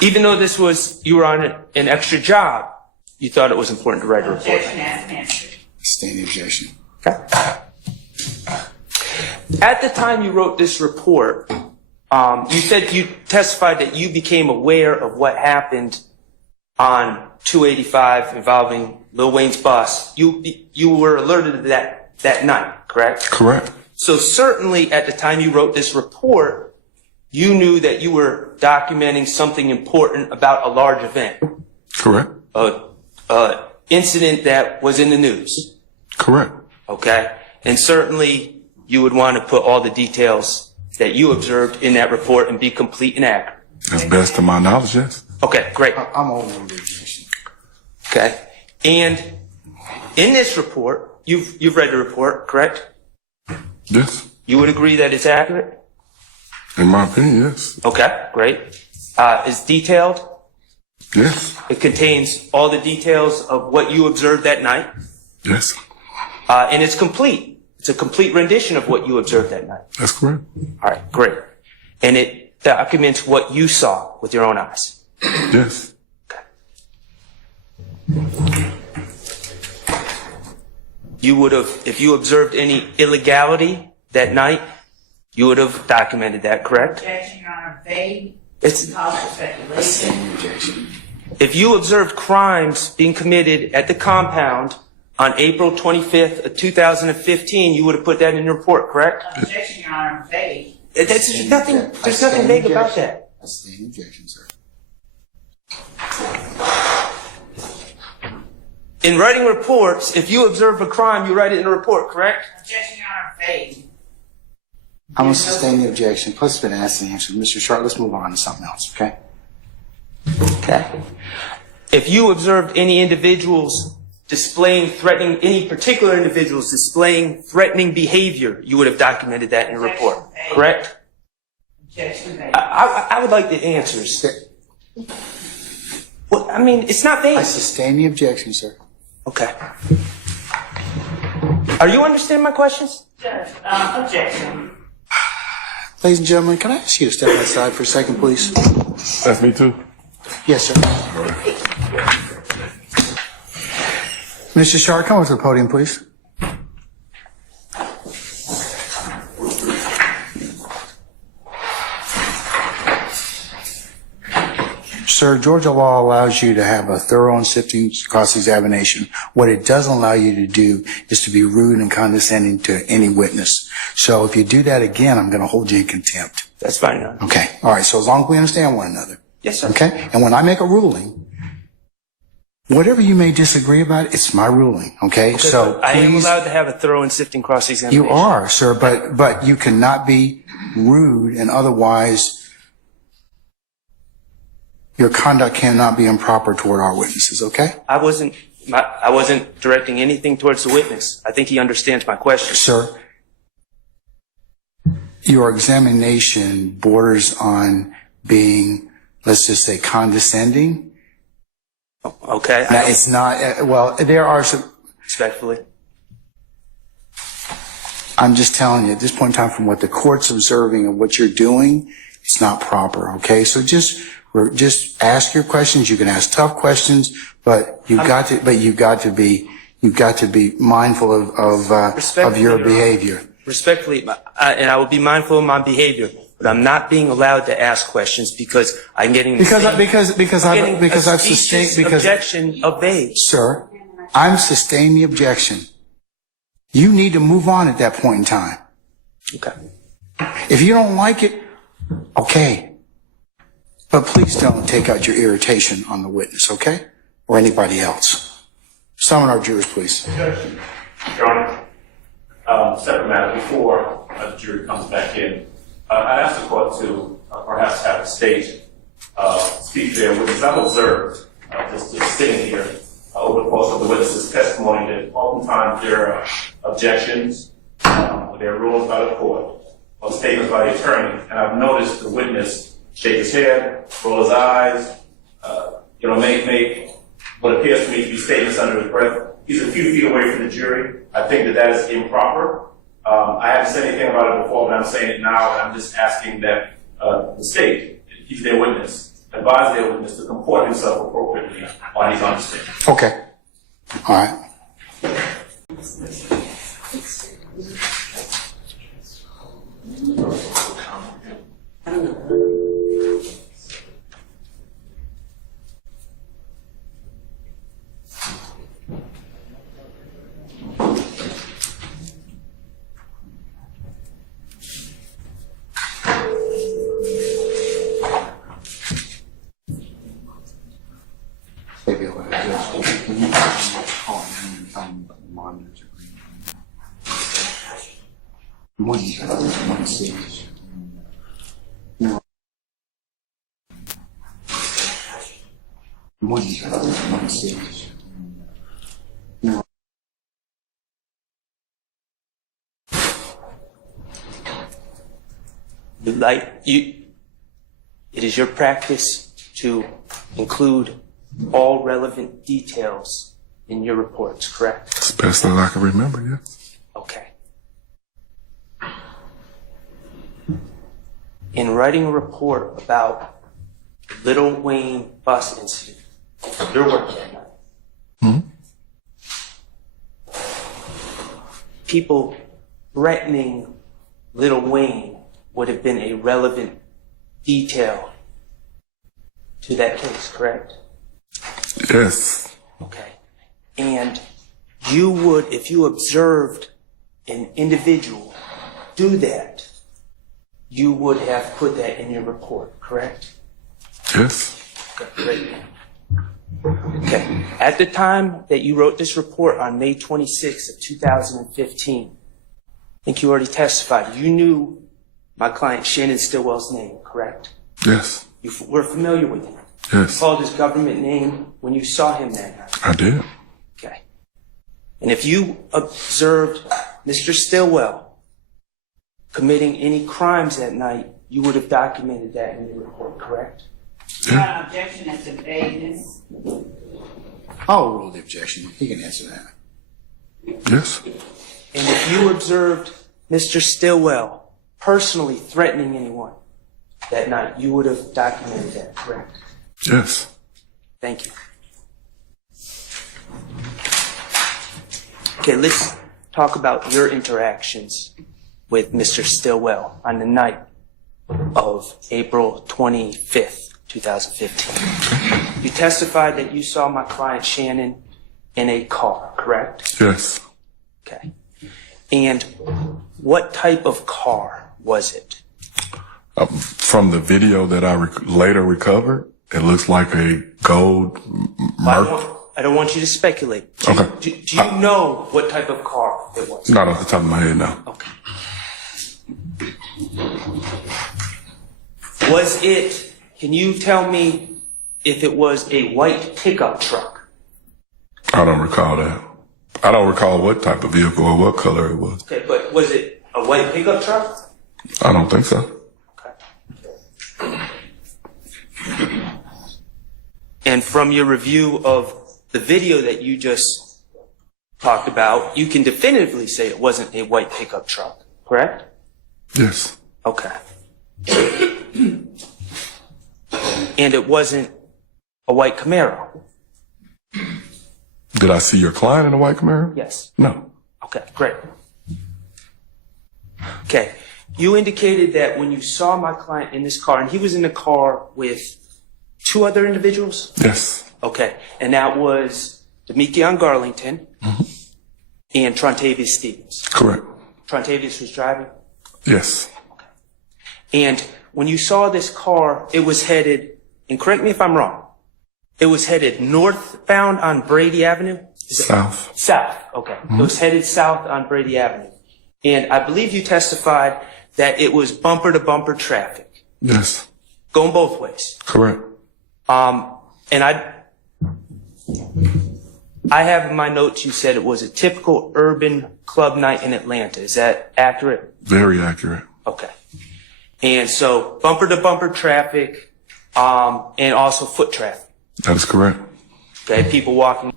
Even though you were on an extra job, you thought it was important to write a report. objection as answered. Stand the objection. Okay. At the time you wrote this report, you said you testified that you became aware of what happened on 285 involving Lil Wayne's bus. You were alerted to that night, correct? Correct. So certainly at the time you wrote this report, you knew that you were documenting something important about a large event. Correct. Incident that was in the news. Correct. Okay? And certainly you would want to put all the details that you observed in that report and be complete and accurate. As best of my knowledge, yes. Okay, great. I'm over the objection. Okay. And in this report, you've read the report, correct? Yes. You would agree that it's accurate? In my opinion, yes. Okay, great. It's detailed? Yes. It contains all the details of what you observed that night? Yes. And it's complete. It's a complete rendition of what you observed that night. That's correct. All right, great. And it documents what you saw with your own eyes? Yes. You would have, if you observed any illegality that night, you would have documented that, correct? Objection, Your Honor, vague. It's Cause for speculation. Objection. if you observed crimes being committed at the compound on April 25th of 2015, you would have put that in your report, correct? Objection, Your Honor, vague. There's nothing vague about that. I stand the objection, sir. In writing reports, if you observe a crime, you write it in a report, correct? Objection, Your Honor, vague. I'm going to sustain the objection. Plus, it's been asked and answered. Mr. Sharp, let's move on to something else, okay? Okay. If you observed any individuals displaying threatening, any particular individuals displaying threatening behavior, you would have documented that in your report, correct? Objection, vague. I would like the answers. Well, I mean, it's not vague. I sustain the objection, sir. Okay. Are you understanding my questions? Judge, objection. Ladies and gentlemen, can I ask you to step outside for a second, please? That's me too. Yes, sir. Mr. Sharp, come over to the podium, please. Sir, Georgia law allows you to have a thorough and sifting cross-examination. What it doesn't allow you to do is to be rude and condescending to any witness. So if you do that again, I'm going to hold you in contempt. That's fine, Your Honor. Okay. All right. So as long as we understand one another. Yes, sir. Okay. And when I make a ruling, whatever you may disagree about, it's my ruling. Okay. So I am please, allowed to have a thorough and sifting cross-examination. you are, sir, but you cannot be rude and otherwise your conduct cannot be improper toward our witnesses. Okay. I wasn't directing anything towards the witness. I think he understands my question. Sir, your examination borders on being, let's just say, condescending. Okay. Now, it's not, well, there are some. Respectfully. I'm just telling you, at this point in time, from what the court's observing and what you're doing, it's not proper, okay? So just ask your questions. You can ask tough questions, but you've got to be mindful of your behavior. Respectfully, and I will be mindful of my behavior, but I'm not being allowed to ask questions because I'm getting I've sustained objection of vague. Sir, I'm sustaining the objection. You need to move on at that point in time. Okay. If you don't like it, okay. But please don't take out your irritation on the witness, okay? Or anybody else. Summon our jurors, please. Your Honor, separate matter, before the jury comes back in, I'd ask the court to perhaps have the state speak to their witness. I've observed, just sitting here, over the course of the witness's testimony, that oftentimes there are objections, there are rulings by the court, or statements by the attorney, and I've noticed the witness shake his head, roll his eyes, make what appears to me to be statements under his breath. He's a few feet away from the jury. I think that is improper. I haven't said anything about it before, but I'm saying it now, and I'm just asking that the state, if he's their witness, advise their witness to comport himself appropriately while he's on the stand. Okay. All right. Maybe I'll It is your practice to include all relevant details in your reports, correct? It's best that I can remember, yes. Okay. In writing a report about the Little Wayne bus incident, your work that night, people threatening Little Wayne would have been a relevant detail to that case, correct? Yes. Okay. And you would, if you observed an individual do that, you would have put that in your report, correct? Yes. Okay, great. Okay. At the time that you wrote this report on May 26th of 2015, I think you already testified, you knew my client Shannon Stillwell's name, correct? Yes. You were familiar with him? Yes. You called his government name when you saw him that night? I did. Okay. And if you observed Mr. Stillwell committing any crimes that night, you would have documented that in your report, correct? Got an objection as to vagueness. I'll rule the objection. He can answer that. Yes. And if you observed Mr. Stillwell personally threatening anyone that night, you would have documented that, correct? Yes. Thank you. Okay, let's talk about your interactions with Mr. Stillwell on the night of April 25th, 2015. You testified that you saw my client Shannon in a car, correct? Yes. Okay. And what type of car was it? From the video that I later recovered, it looks like a gold Merc. I don't want you to speculate. Okay. Do you know what type of car it was? Not off the top of my head, no. Okay. Was it, can you tell me if it was a white pickup truck? I don't recall that. I don't recall what type of vehicle or what color it was. Okay, but was it a white pickup truck? I don't think so. And from your review of the video that you just talked about, you can definitively say it wasn't a white pickup truck, correct? Yes. Okay. And it wasn't a white Camaro? Did I see your client in a white Camaro? Yes. No. Okay, great. Okay. You indicated that when you saw my client in this car, and he was in the car with two other individuals? Yes. Okay. And that was Demekion Garlington and Trontavious Stevens. Correct. Trontavious was driving? Yes. And when you saw this car, it was headed, and correct me if I'm wrong, it was headed northbound on Brady Avenue? South. South, okay. It was headed south on Brady Avenue. And I believe you testified that it was bumper to bumper traffic. Yes. Going both ways. Correct. And I have in my notes you said it was a typical urban club night in Atlanta. Is that accurate? Very accurate. Okay. And so bumper to bumper traffic, and also foot traffic. That is correct. Okay, people walking.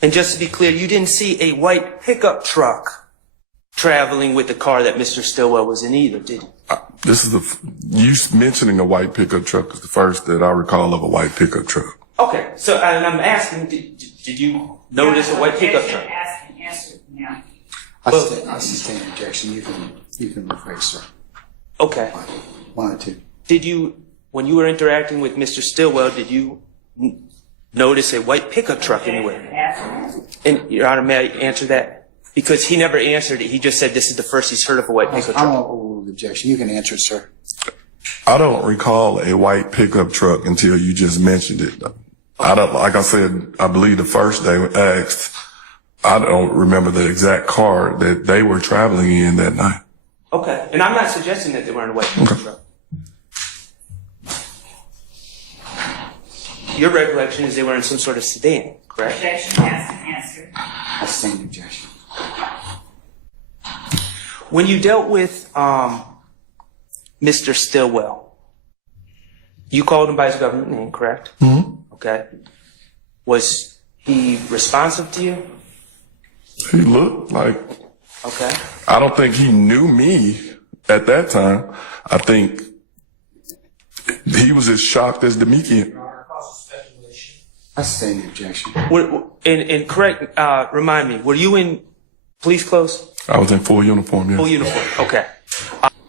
And just to be clear, you didn't see a white pickup truck traveling with the car that Mr. Stillwell was in either, did you? This is you mentioning a white pickup truck is the first that I recall of a white pickup truck. Okay, so and I'm asking, did you notice a white pickup truck? I sustain objection. You can rephrase, sir. Okay. One or two. Did you, when you were interacting with Mr. Stillwell, did you notice a white pickup truck anywhere? And Your Honor, may I answer that? Because he never answered it. He just said this is the first he's heard of a white pickup truck. I won't rule the objection. You can answer it, sir. I don't recall a white pickup truck until you just mentioned it. I don't, like I said, I believe the first they asked, I don't remember the exact car that they were traveling in that night. Okay, and I'm not suggesting that they were in a white pickup truck. Your recollection is they were in some sort of sedan, correct? Objection has been answered. I sustain objection. When you dealt with Mr. Stillwell, you called him by his government name, correct? Mm-hmm. Okay. Was he responsive to you? He looked like. Okay. I don't think he knew me at that time. I think he was as shocked as Demikian. I sustain the objection. And correct, remind me, were you in police clothes? I was in full uniform, yes. Full uniform, okay.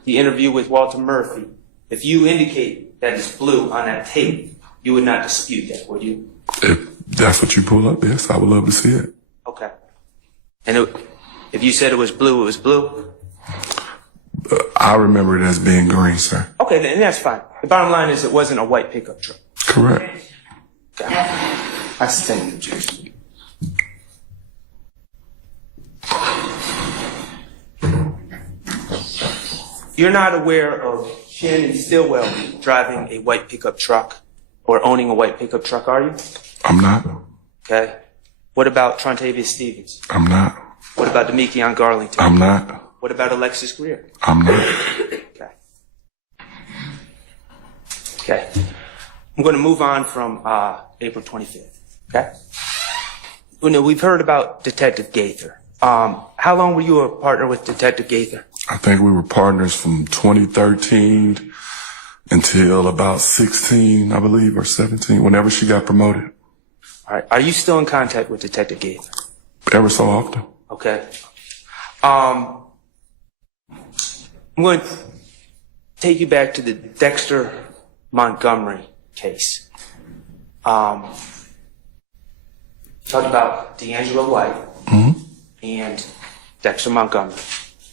The interview with Walter Murphy, if you indicate that it's blue on that tape, you would not dispute that, would you? If that's what you pull up, yes, I would love to see it. Okay. And if you said it was blue, it was blue? I remember it as being green, sir. Okay, then that's fine. The bottom line is it wasn't a white pickup truck. Correct. Okay. I sustain the objection. You're not aware of Shannon Stillwell driving a white pickup truck or owning a white pickup truck, are you? I'm not. Okay. What about Trontavious Stevens? I'm not. What about Demikian Garlington? I'm not. What about Alexis Greer? I'm not. Okay. Okay. I'm going to move on from April 25th. Okay. You know, we've heard about Detective Gaither. How long were you a partner with Detective Gaither? I think we were partners from 2013 until about 16, I believe, or 17, whenever she got promoted. All right. Are you still in contact with Detective Gaither? Ever so often. Okay. I'm going to take you back to the Dexter Montgomery case. Talked about D'Angelo White and Dexter Montgomery.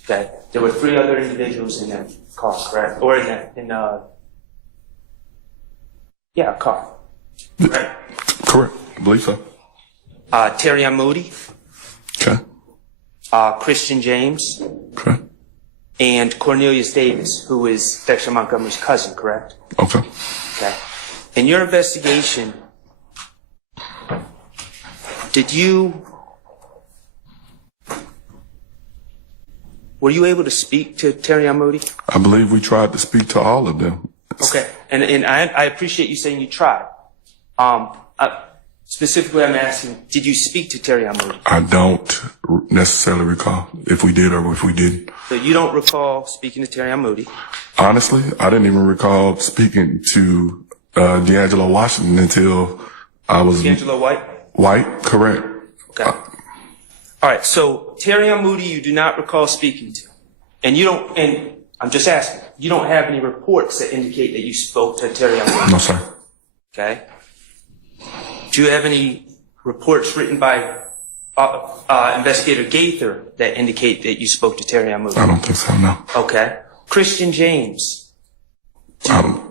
Okay. There were 3 other individuals in that car, correct? Or a car. Right? Correct. I believe so. Terry Moody. Okay. Christian James. Okay. And Cornelius Davis, who is Dexter Montgomery's cousin, correct? Okay. Okay. In your investigation, were you able to speak to Terry Moody? I believe we tried to speak to all of them. Okay. And I appreciate you saying you tried. Specifically, I'm asking, did you speak to Terry Moody? I don't necessarily recall if we did or if we didn't. So you don't recall speaking to Terry Moody? Honestly, I didn't even recall speaking to D'Angelo Washington until I was... D'Angelo White? White, correct. Okay. All right, so Terry Moody you do not recall speaking to. And you don't, and I'm just asking, you don't have any reports that indicate that you spoke to Terry Moody? No, sir. Okay. Do you have any reports written by Investigator Gaither that indicate that you spoke to Terry Amu? I don't think so, no. Okay. Christian James.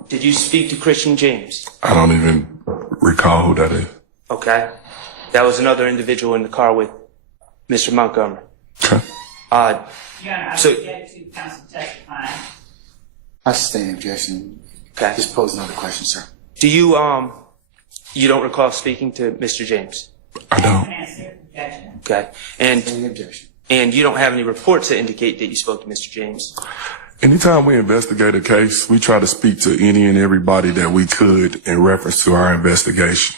Did you speak to Christian James? I don't even recall who that is. Okay. That was another individual in the car with Mr. Montgomery. Okay. Your Honor, I So- object to counsel testifying. I sustain objection. Okay. Just pose another question, sir. Do you you don't recall speaking to Mr. James? I don't. Answer. Objection. Okay. And Any objection? and you don't have any reports that indicate that you spoke to Mr. James? Anytime we investigate a case, we try to speak to any and everybody that we could in reference to our investigation.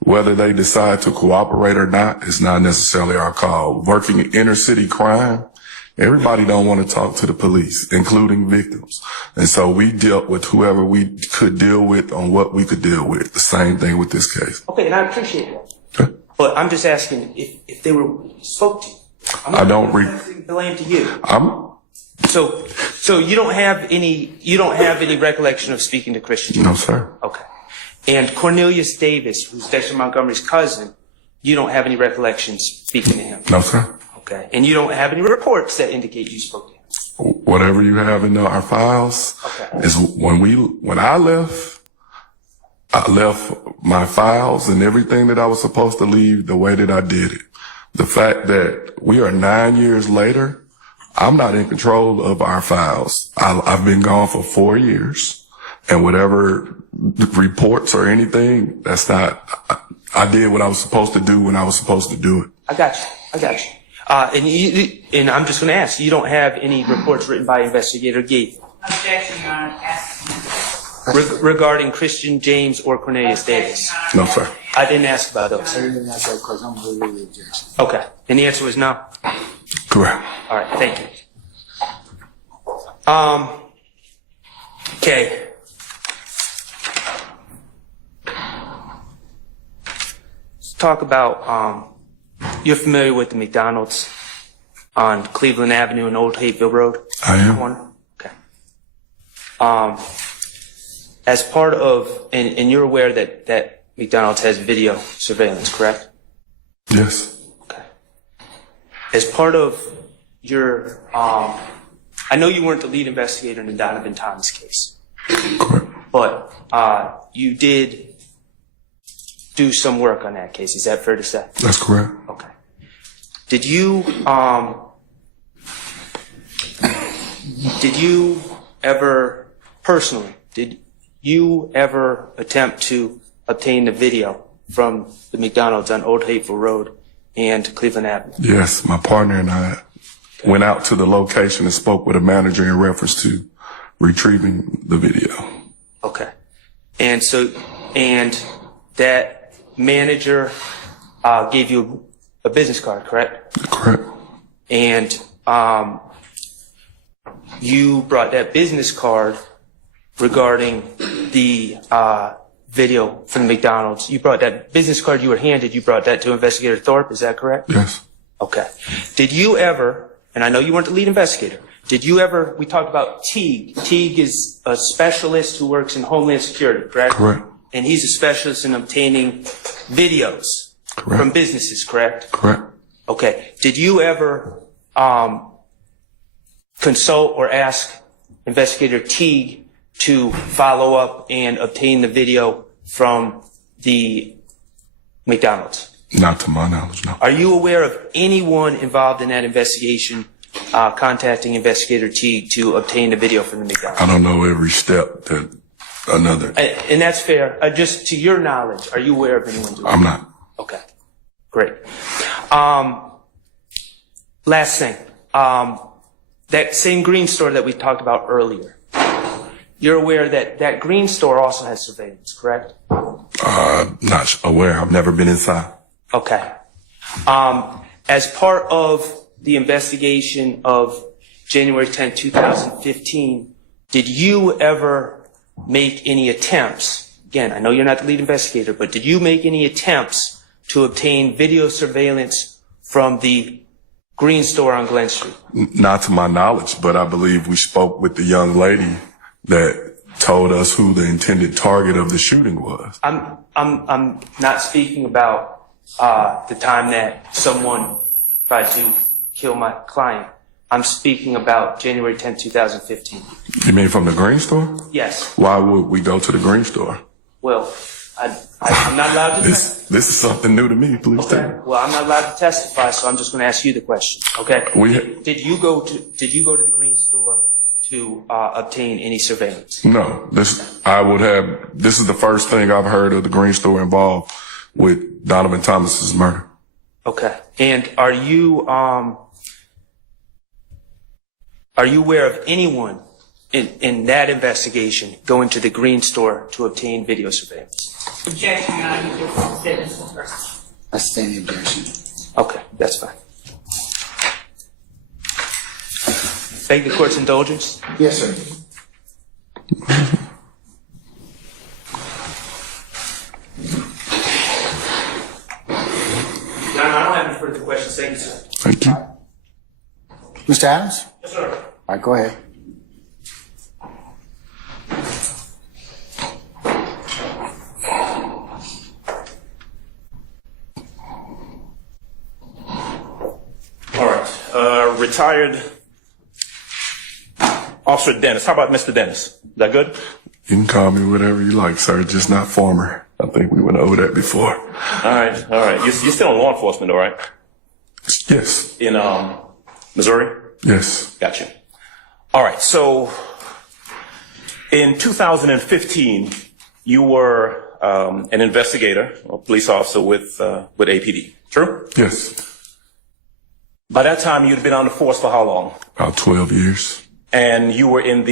Whether they decide to cooperate or not is not necessarily our call. Working in inner city crime, everybody don't want to talk to the police, including victims. And so we dealt with whoever we could deal with on what we could deal with. The same thing with this case. Okay, and I appreciate that. Okay. But I'm just asking if they were spoke to you. I don't the blame to you. I'm So you don't have any recollection of speaking to Christian James? no, sir. Okay. And Cornelius Davis, who's Dexter Montgomery's cousin, you don't have any recollections speaking to him? No, sir. Okay. And you don't have any reports that indicate you spoke to him? Whatever you have in our files is when I left my files and everything that I was supposed to leave the way that I did it. The fact that we are 9 years later, I'm not in control of our files. I've been gone for 4 years, and whatever reports or anything, that's not, I did what I was supposed to do when I was supposed to do it. I got you. And I'm just going to ask, you don't have any reports written by Investigator Gaither Objection, Your Honor. regarding Christian James or Cornelius Davis? No, sir. I didn't ask about those. I didn't ask that question. I'm going to read the objection. Okay. And the answer was no? Correct. All right. Thank you. Okay. Let's talk about, you're familiar with the McDonald's on Cleveland Avenue and Old Hateville Road? I am. Okay. As part of, and you're aware that McDonald's has video surveillance, correct? Yes. Okay. As part of your, I know you weren't the lead investigator in the Donovan Thomas case. Correct. But you did do some work on that case. Is that fair to say? That's correct. Okay. Did you ever personally, did you ever attempt to obtain the video from the McDonald's on Old Hateville Road and Cleveland Avenue? Yes, my partner and I went out to the location and spoke with a manager in reference to retrieving the video. Okay. And so, and that manager gave you a business card, correct? Correct. And you brought that business card regarding the video from the McDonald's. You brought that business card you were handed, you brought that to Investigator Thorpe, is that correct? Yes. Okay. Did you ever, and I know you weren't the lead investigator, did you ever, we talked about Teague. Teague is a specialist who works in Homeland Security, correct? Correct. And he's a specialist in obtaining videos from businesses, correct? Correct. Okay. Did you ever consult or ask Investigator Teague to follow up and obtain the video from the McDonald's? Not to my knowledge, no. Are you aware of anyone involved in that investigation contacting Investigator Teague to obtain the video from the McDonald's? I don't know every step that another. And that's fair. Just to your knowledge, are you aware of anyone doing I'm that? not. Okay. Great. Last thing. That same green store that we talked about earlier, you're aware that that green store also has surveillance, correct? Not aware. I've never been inside. Okay. As part of the investigation of January 10, 2015, did you ever make any attempts? Again, I know you're not the lead investigator, but did you make any attempts to obtain video surveillance from the green store on Glen Street? Not to my knowledge, but I believe we spoke with the young lady that told us who the intended target of the shooting was. I'm not speaking about the time that someone tried to kill my client. I'm speaking about January 10th, 2015. You mean from the Green Store? Yes. Why would we go to the Green Store? Well, I'm not allowed to This is something new to me. Please tell me. Well, I'm not allowed to testify, so I'm just going to ask you the question. Okay. Did you go to the Green Store to obtain any surveillance? No. This is the first thing I've heard of the Green Store involved with Donovan Thomas's murder. Okay. And are you aware of anyone in that investigation going to the Green Store to obtain video surveillance? Objection, Your Honor. You just said this one first. I stand the objection. Okay, that's fine. Beg the court's indulgence? Yes, sir. No, I don't have any further questions. Thank you, sir. Thank you. Mr. Adams? Yes, sir. All right, go ahead. All right. Retired Officer Dennis. How about Mr. Dennis? Is that good? You can call me whatever you like, sir. Just not former. I think we went over that before. All right. All right. You're still in law enforcement, all right? Yes. In Missouri? Yes. Gotcha. All right. So in 2015, you were an investigator, a police officer with APD. True? Yes. By that time, you'd been on the force for how long? About 12 years. And you were in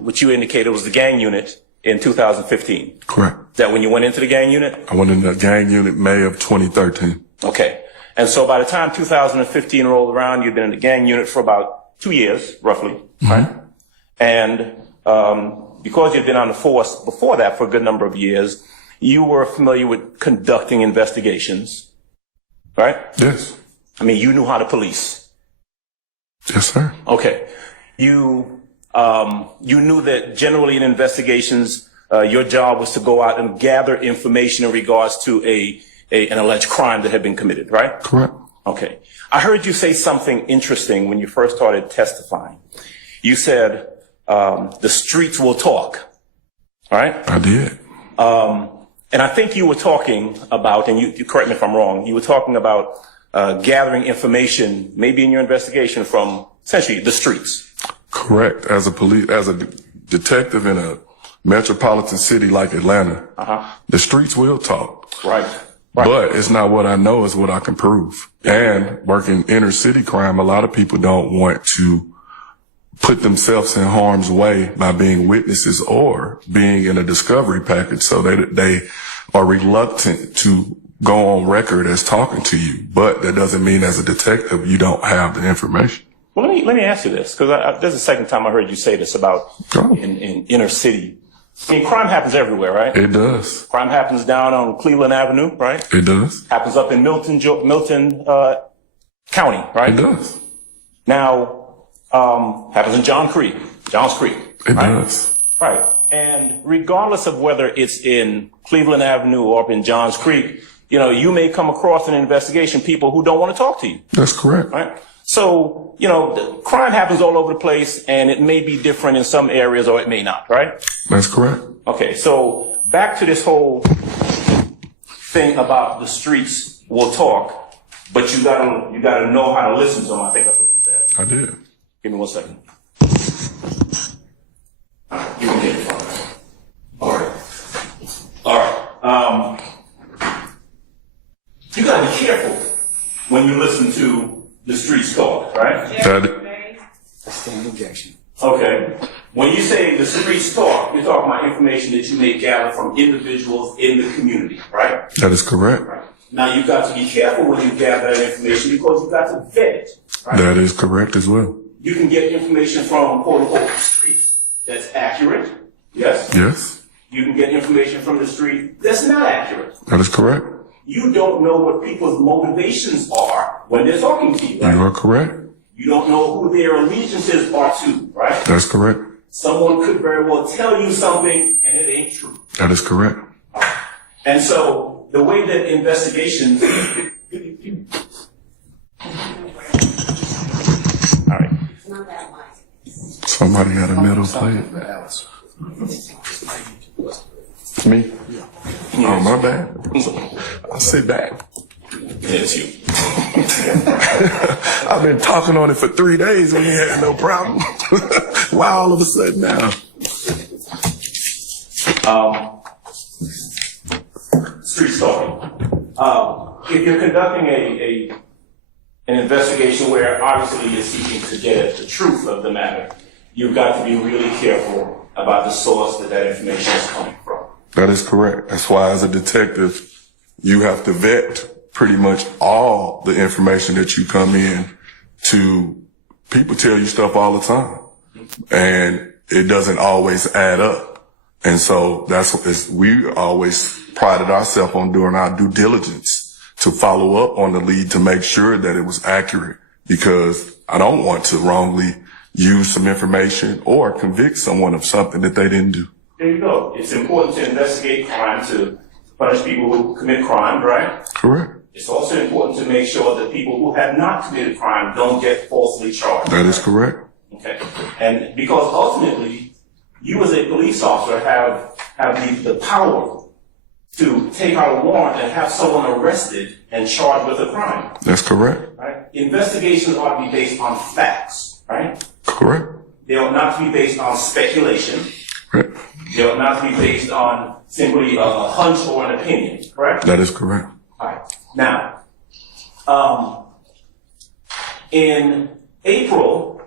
what you indicated was the gang unit in 2015. Correct. Is that when you went into the gang unit? I went in the gang unit May of 2013. Okay. And so by the time 2015 rolled around, you'd been in the gang unit for about 2 years, roughly. Right? And because you'd been on the force before that for a good number of years, you were familiar with conducting investigations, right? Yes. I mean, you knew how to police. Yes, sir. Okay. You knew that generally in investigations, your job was to go out and gather information in regards to an alleged crime that had been committed, right? Correct. Okay. I heard you say something interesting when you first started testifying. You said, the streets will talk. All right? I did. And I think you were talking about, and you correct me if I'm wrong, you were talking about gathering information, maybe in your investigation, from essentially the streets. Correct. As a detective in a metropolitan city like Atlanta, the streets will talk. Right. But it's not what I know, it's what I can prove. And working inner city crime, a lot of people don't want to put themselves in harm's way by being witnesses or being in a discovery package. So they are reluctant to go on record as talking to you. But that doesn't mean as a detective, you don't have the information. Well, let me ask you this, because this is the second time I heard you say this about in inner city. I mean, crime happens everywhere, right? It does. Crime happens down on Cleveland Avenue, right? It does. Happens up in Milton County, right? It does. Now, happens in Johns Creek. It does. Right. And regardless of whether it's in Cleveland Avenue or up in Johns Creek, you may come across in an investigation people who don't want to talk to you. That's correct. Right. So, the crime happens all over the place, and it may be different in some areas or it may not, right? That's correct. Okay, so back to this whole thing about the streets will talk, but you gotta know how to listen to them. I think that's what you said. I did. Give me 1 second. All right, you can get it. All right. You gotta be careful when you listen to the streets talk, right? I stand objection. Okay. When you say the streets talk, you're talking about information that you may gather from individuals in the community, right? That is correct. Right. Now you've got to be careful when you gather that information because you've got to vet it, right? That is correct as well. You can get information from quote unquote the streets that's accurate. Yes? Yes. You can get information from the street that's not accurate. That is correct. You don't know what people's motivations are when they're talking to you, right? You are correct. You don't know who their allegiances are to, right? That's correct. Someone could very well tell you something and it ain't true. That is correct. And so the way that investigations Somebody got a metal plate. Me? Oh, my bad. I'll sit back. It's you. I've been talking on it for 3 days and we had no problem. Why all of a sudden now? Street stalking. If you're conducting an investigation where obviously you're seeking to get at the truth of the matter, you've got to be really careful about the source that information is coming from. That is correct. That's why as a detective, you have to vet pretty much all the information that you come in to. People tell you stuff all the time and it doesn't always add up. And so we always prided ourselves on doing our due diligence to follow up on the lead to make sure that it was accurate, because I don't want to wrongly use some information or convict someone of something that they didn't do. There you go. It's important to investigate crime, to punish people who commit crime, right? Correct. It's also important to make sure that people who have not committed crime don't get falsely charged. That is correct. Okay. And because ultimately, you as a police officer have the power to take out a warrant and have someone arrested and charged with a crime. That's correct. Right? Investigations ought to be based on facts, right? Correct. They ought not to be based on speculation. Right. They ought not to be based on simply a hunch or an opinion, correct? That is correct. All right. Now, in April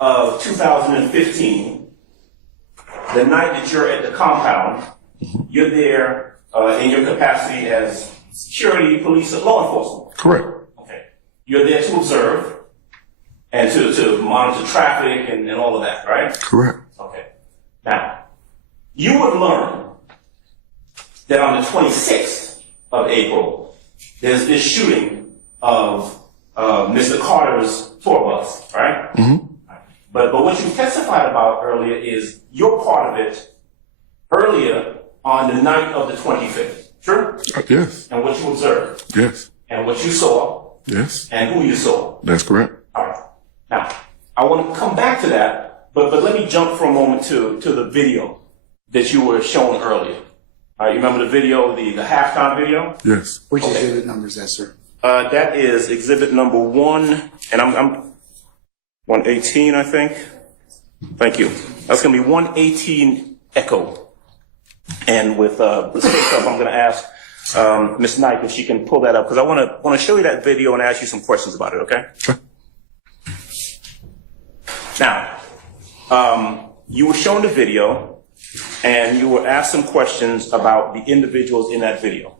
of 2015, the night that you're at the compound, you're there in your capacity as security, police, and law enforcement. Correct. Okay. You're there to observe and to monitor traffic and all of that, right? Correct. Okay. Now, you would learn that on the 26th of April, there's this shooting of Mr. Carter's tour bus, right? Mm-hmm. But what you testified about earlier is your part of it earlier on the night of the 25th. True? Yes. And what you observed. Yes. And what you saw. Yes. And who you saw. That's correct. All right. Now, I want to come back to that, but let me jump for a moment to the video that you were shown earlier. All right, you remember the video, the halftime video? Yes. Which exhibit number is that, sir? That is exhibit number 1, and I'm 118, I think. Thank you. That's going to be 118 Echo. And with the space up, I'm going to ask Ms. Knight if she can pull that up, because I want to show you that video and ask you some questions about it. Okay? Sure. Now, you were shown the video, and you were asked some questions about the individuals in that video.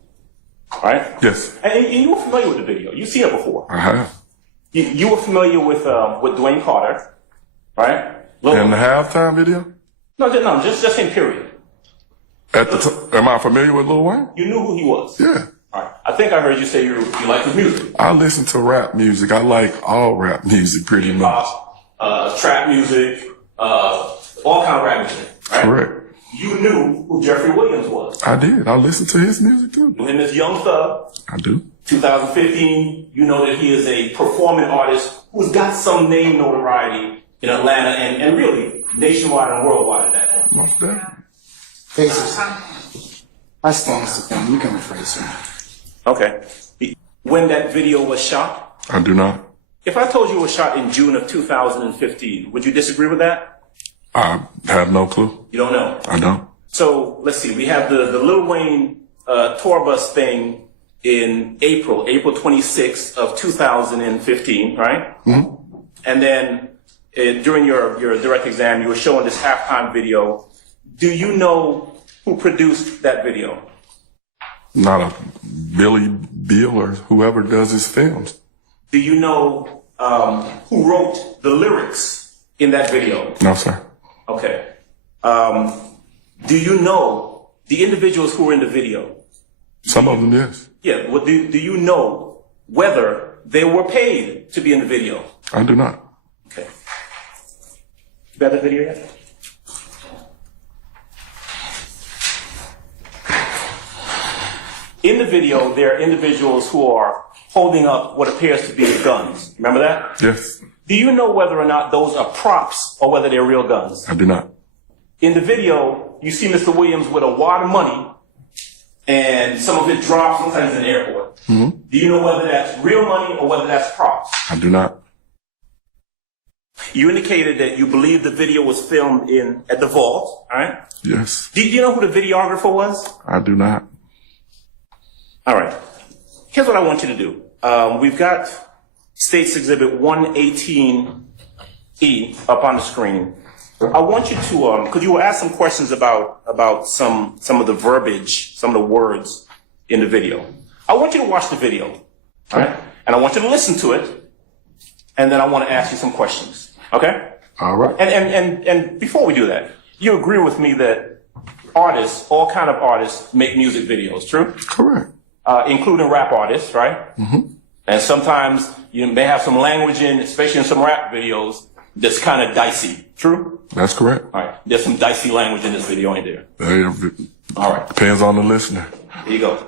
All right? Yes. And you were familiar with the video. You've seen it before. I have. You were familiar with Dwayne Carter, right? And the halftime video? No, just in period. Am I familiar with Lil Wayne? You knew who he was. Yeah. All right. I think I heard you say you like his music. I listen to rap music. I like all rap music pretty much. Trap music, all kind of rap music. Right? Correct. You knew who Jeffrey Williams was. I did. I listened to his music too. Knew him as Young Thug. I do. 2015, you know that he is a performing artist who's got some name notoriety in Atlanta and really nationwide and worldwide at that time. Most definitely. Faces. I stand to them. You can rephrase him. Okay. When that video was shot? I do not. If I told you it was shot in June of 2015, would you disagree with that? I have no clue. You don't know? I don't. So let's see. We have the Lil Wayne tour bus thing in April 26th of 2015, right? Mm-hmm. And then during your direct exam, you were showing this halftime video. Do you know who produced that video? Not a Billy Bill or whoever does his films. Do you know who wrote the lyrics in that video? No, sir. Okay. Do you know the individuals who were in the video? Some of them, yes. Yeah. Well, do you know whether they were paid to be in the video? I do not. Okay. You got the video yet? In the video, there are individuals who are holding up what appears to be guns. Remember that? Yes. Do you know whether or not those are props or whether they're real guns? I do not. In the video, you see Mr. Williams with a wad of money, and some of it drops sometimes in the airport. Mm-hmm. Do you know whether that's real money or whether that's props? I do not. You indicated that you believe the video was filmed at the vault, all right? Yes. Do you know who the videographer was? I do not. All right. Here's what I want you to do. We've got States Exhibit 118E up on the screen. I want you to, because you were asked some questions about some of the verbiage, some of the words in the video. I want you to watch the video, all right? And I want you to listen to it, and then I want to ask you some questions. Okay? All right. And before we do that, you agree with me that artists, all kind of artists, make music videos, true? Correct. Including rap artists, right? Mm-hmm. And sometimes you may have some language in, especially in some rap videos, that's kind of dicey, true? That's correct. All right. There's some dicey language in this video, ain't there? All right. Depends on the listener. Here you go.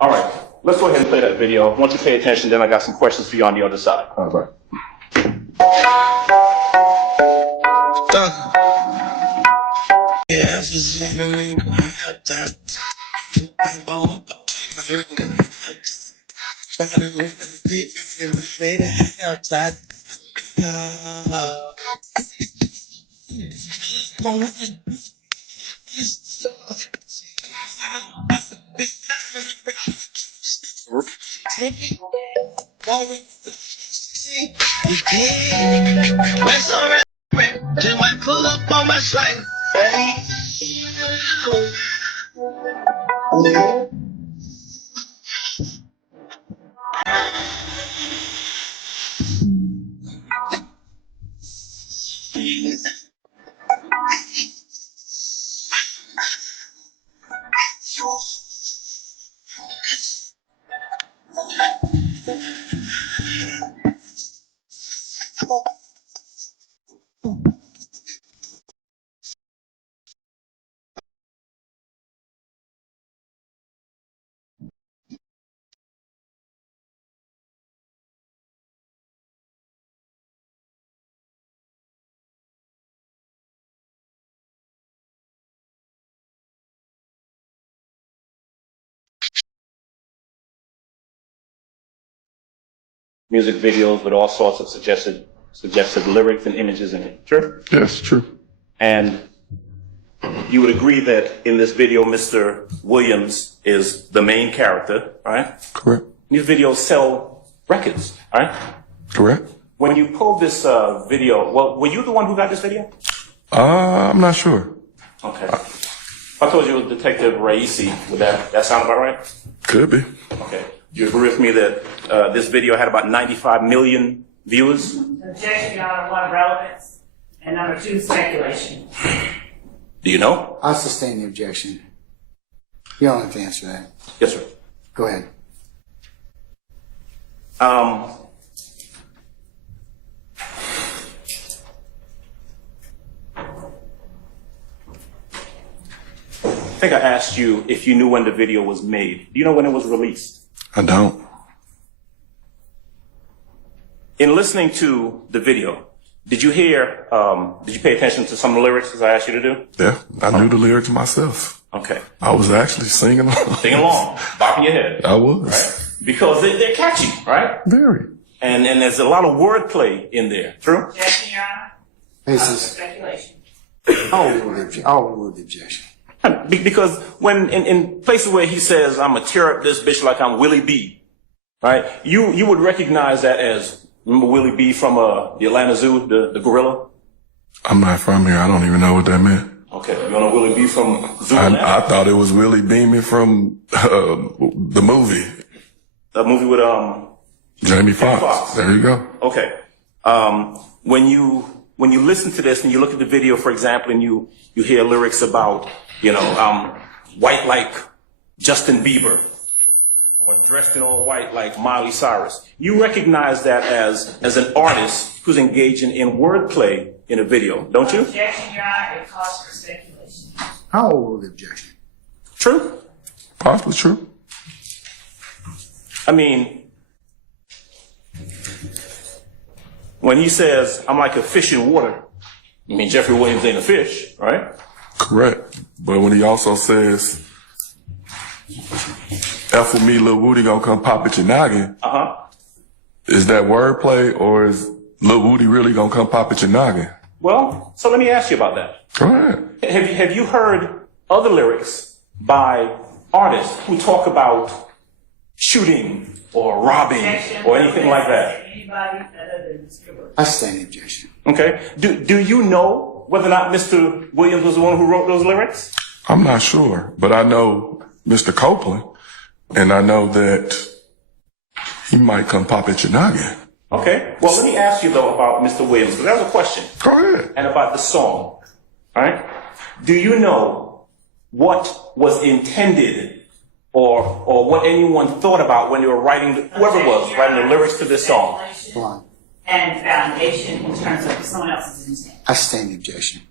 All right. Let's go ahead and play that video. Once you pay attention, then I got some questions for you on the other side. All right. Till I pull up on my side. Music videos with all sorts of suggested lyrics and images in it. True? Yes, true. And you would agree that in this video, Mr. Williams is the main character, right? Correct. These videos sell records, right? Correct. When you pulled this video, well, were you the one who got this video? I'm not sure. Okay. I told you it was Detective Raisi. Would that sound about right? Could be. Okay. You agree with me that this video had about 95 million viewers? Objection, Your Honor. One, relevance, and number two, speculation. Do you know? I'll sustain the objection. You don't have to answer that. Yes, sir. Go ahead. I think I asked you if you knew when the video was made. Do you know when it was released? I don't. In listening to the video, did you pay attention to some of the lyrics as I asked you to do? Yeah, I knew the lyrics myself. Okay. I was actually singing along. Sing along, bopping your head. I was. Right? Because they're catchy, right? Very. And there's a lot of wordplay in there. True? Objection, Your Honor. Speculation. I'll remove the objection. Because when in places where he says, I'm gonna tear up this bitch like I'm Willie B, right? You would recognize that as, remember Willie B from the Atlanta Zoo, the gorilla? I'm not from here. I don't even know what that meant. Okay, you don't know Willie B from Zoo I thought it was Willie Beamy from the movie. The movie with Jamie Foxx. There you go. Okay. When you listen to this and you look at the video, for example, and you hear lyrics about, white like Justin Bieber, or dressed in all white like Miley Cyrus, you recognize that as an artist who's engaging in wordplay in a video, don't you? Objection, Your Honor. It calls for speculation. I'll remove the objection. True? Possibly true. I mean, when he says, I'm like a fish in water, I mean, Jeffrey Williams ain't a fish, right? Correct. But when he also says, F with me, Lil Woody gonna come pop at your noggin. Is that wordplay, or is Lil Woody really gonna come pop at your noggin? Well, so let me ask you about that. Go ahead. Have you heard other lyrics by artists who talk about shooting or robbing or anything like that? I stand the objection. Okay. Do you know whether or not Mr. Williams was the one who wrote those lyrics? I'm not sure, but I know Mr. Copeland, and I know that he might come pop at your noggin. Okay. Well, let me ask you, though, about Mr. Williams, because that was a question. Go ahead. And about the song. All right? Do you know what was intended or what anyone thought about when they were writing, whoever it was, writing the lyrics to this song? And foundation in terms of someone else's intent. I stand the objection.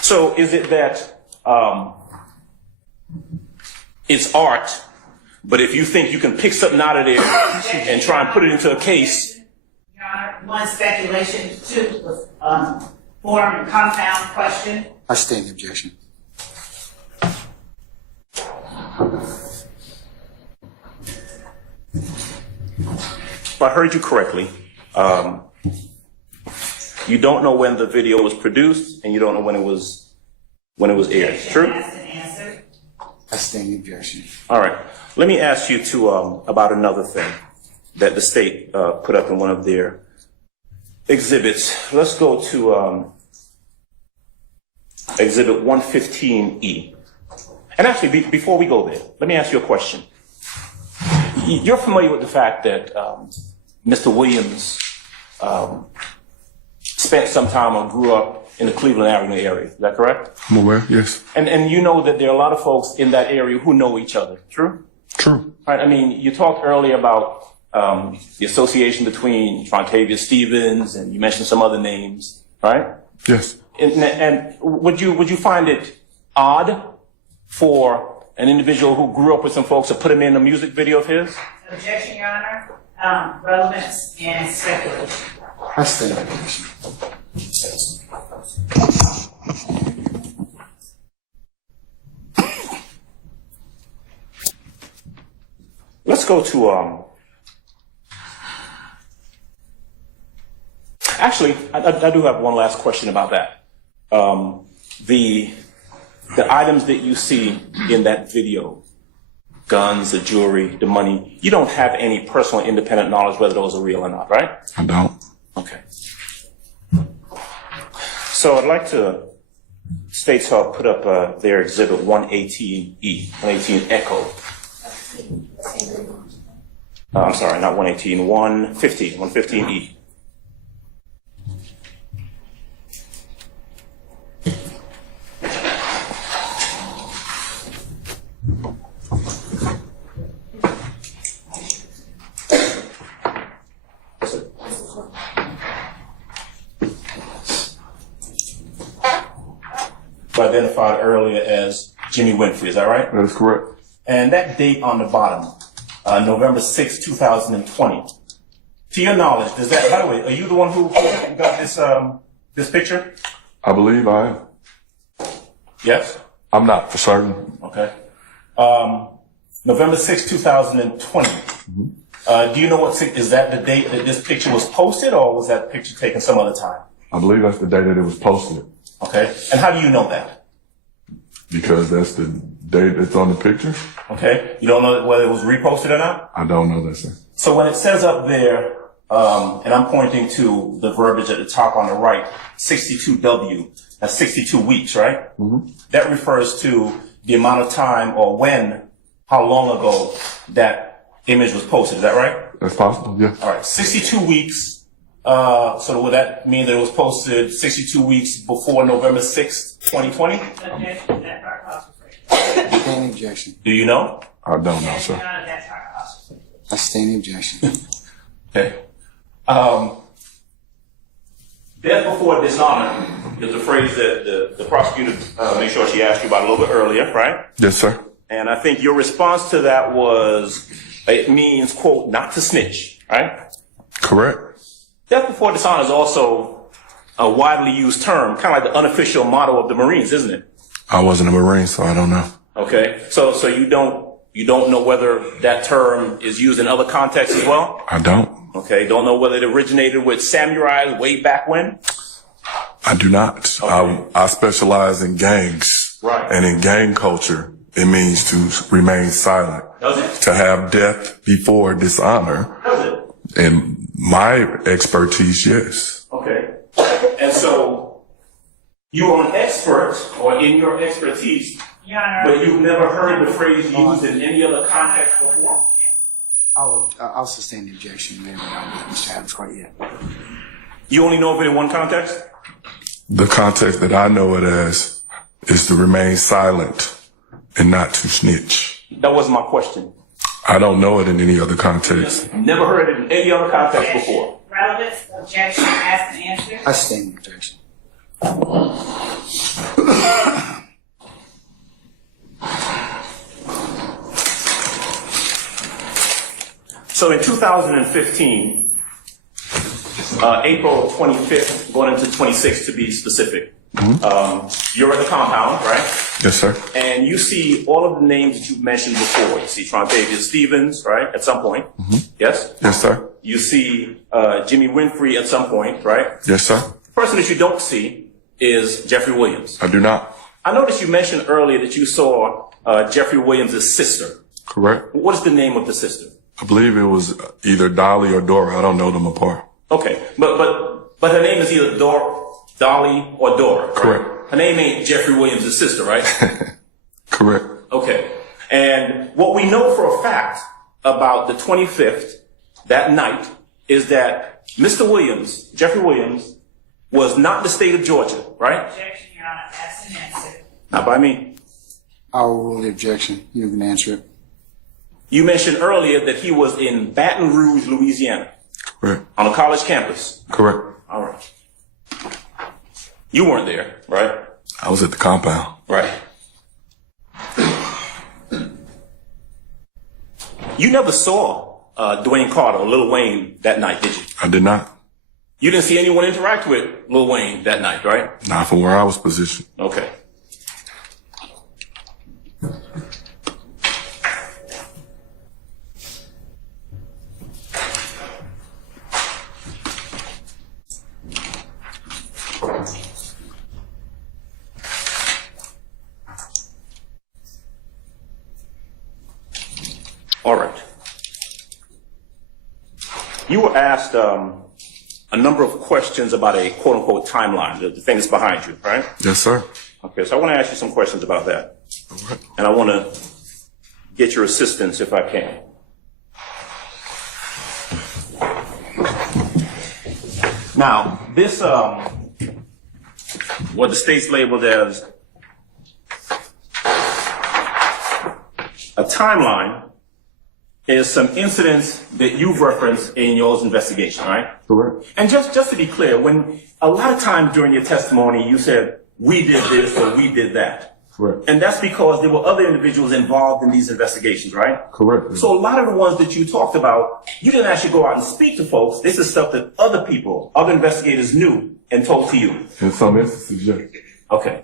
So is it that it's art, but if you think you can pick something out of there and try and put it into a case? Your Honor, one speculation, two was form and compound question. I stand the objection. If I heard you correctly, you don't know when the video was produced, and you don't know when it was aired. True? I stand the objection. All right. Let me ask you about another thing that the state put up in one of their exhibits. Let's go to Exhibit 115E. And actually, before we go there, let me ask you a question. You're familiar with the fact that Mr. Williams spent some time or grew up in the Cleveland Avenue area. Is that correct? I'm aware, yes. And you know that there are a lot of folks in that area who know each other. True? True. Right. I mean, you talked earlier about the association between Trontavia Stevens, and you mentioned some other names, right? Yes. And would you find it odd for an individual who grew up with some folks to put him in a music video of his? Objection, Your Honor. Relevance and speculation. I stand the objection. Let's go to actually, I do have one last question about that. The items that you see in that video, guns, the jewelry, the money, you don't have any personal independent knowledge whether those are real or not, right? I don't. Okay. So I'd like to States Hall put up their exhibit 118E, 118 Echo. I'm sorry, not 118, 115, 115E. Identified earlier as Jimmy Winfrey, is that right? That is correct. And that date on the bottom, November 6, 2020. To your knowledge, does that, by the way, are you the one who got this picture? I believe I am. Yes? I'm not for certain. Okay. November 6, 2020. Do you know is that the date that this picture was posted, or was that picture taken some other time? I believe that's the day that it was posted. Okay. And how do you know that? Because that's the date that's on the picture. Okay. You don't know whether it was reposted or not? I don't know that, sir. So when it says up there, and I'm pointing to the verbiage at the top on the right, 62W, that's 62 weeks, right? Mm-hmm. That refers to the amount of time or how long ago that image was posted. Is that right? That's possible, yeah. All right. 62 weeks. So would that mean that it was posted 62 weeks before November 6th, 2020? I stand the objection. Do you know? I don't know, sir. I stand the objection. Okay. Death before dishonor is a phrase that the prosecutor made sure she asked you about a little bit earlier, right? Yes, sir. And I think your response to that was it means, quote, not to snitch, right? Correct. Death before dishonor is also a widely used term, kind of like the unofficial motto of the Marines, isn't it? I wasn't a Marine, so I don't know. Okay, so you don't know whether that term is used in other contexts as well? I don't. Okay, don't know whether it originated with samurais way back when? I do not. Okay. I specialize in gangs. Right. And in gang culture, it means to remain silent. Does it? To have death before dishonor. Does it? In my expertise, yes. Okay. And so you are an expert, or in your expertise, but you've never heard the phrase used in any other context before? I'll sustain the objection. Maybe not Mr. Adams quite yet. You only know of it in one context? The context that I know it as is to remain silent and not to snitch. That wasn't my question. I don't know it in any other context. Never heard it in any other context before. Relevance, objection, ask and answer. I sustain the objection. So in 2015, April 25th, going into 26th to be specific, you're at the compound, right? Yes, sir. And you see all of the names that you've mentioned before. You see Trontavia Stevens, right, at some point. Yes? Yes, sir. You see Jimmy Winfrey at some point, right? Yes, sir. The person that you don't see is Jeffrey Williams. I do not. I noticed you mentioned earlier that you saw Jeffrey Williams' sister. Correct. What is the name of the sister? I believe it was either Dolly or Dora. I don't know them apart. Okay, but her name is either Dolly or Dora. Correct. Her name ain't Jeffrey Williams' sister, right? Correct. Okay. And what we know for a fact about the 25th, that night, is that Mr. Williams, Jeffrey Williams, was not in the state of Georgia, right? Objection, Your Honor, ask and answer. Not by me. I'll rule the objection. You can answer it. You mentioned earlier that he was in Baton Rouge, Louisiana. Correct. On a college campus. Correct. All right. You weren't there, right? I was at the compound. Right. You never saw Dwayne Carter or Lil Wayne that night, did you? I did not. You didn't see anyone interact with Lil Wayne that night, right? Not from where I was positioned. Okay. All right. You were asked a number of questions about a quote-unquote timeline, the thing that's behind you, right? Yes, sir. Okay, so I want to ask you some questions about that. All right. And I want to get your assistance if I can. Now, this, what the state's labeled as a timeline is some incidents that you've referenced in your investigation, right? Correct. And just to be clear, when a lot of times during your testimony you said, we did this or we did that. Correct. And that's because there were other individuals involved in these investigations, right? Correct. So a lot of the ones that you talked about, you didn't actually go out and speak to folks. This is stuff that other people, other investigators knew and told to you. In some instances, yes. Okay.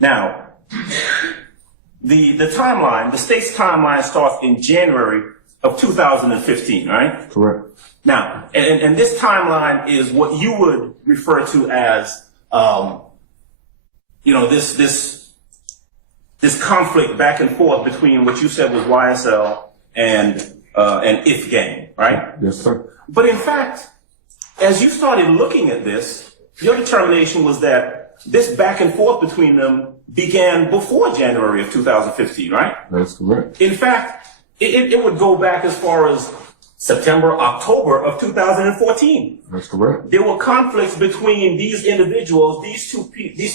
Now, the timeline, the state's timeline starts in January of 2015, right? Correct. Now, and this timeline is what you would refer to as, this conflict back and forth between what you said was YSL and IF gang, right? Yes, sir. But in fact, as you started looking at this, your determination was that this back and forth between them began before January of 2015, right? That's correct. In fact, it would go back as far as September, October of 2014. That's correct. There were conflicts between these individuals, these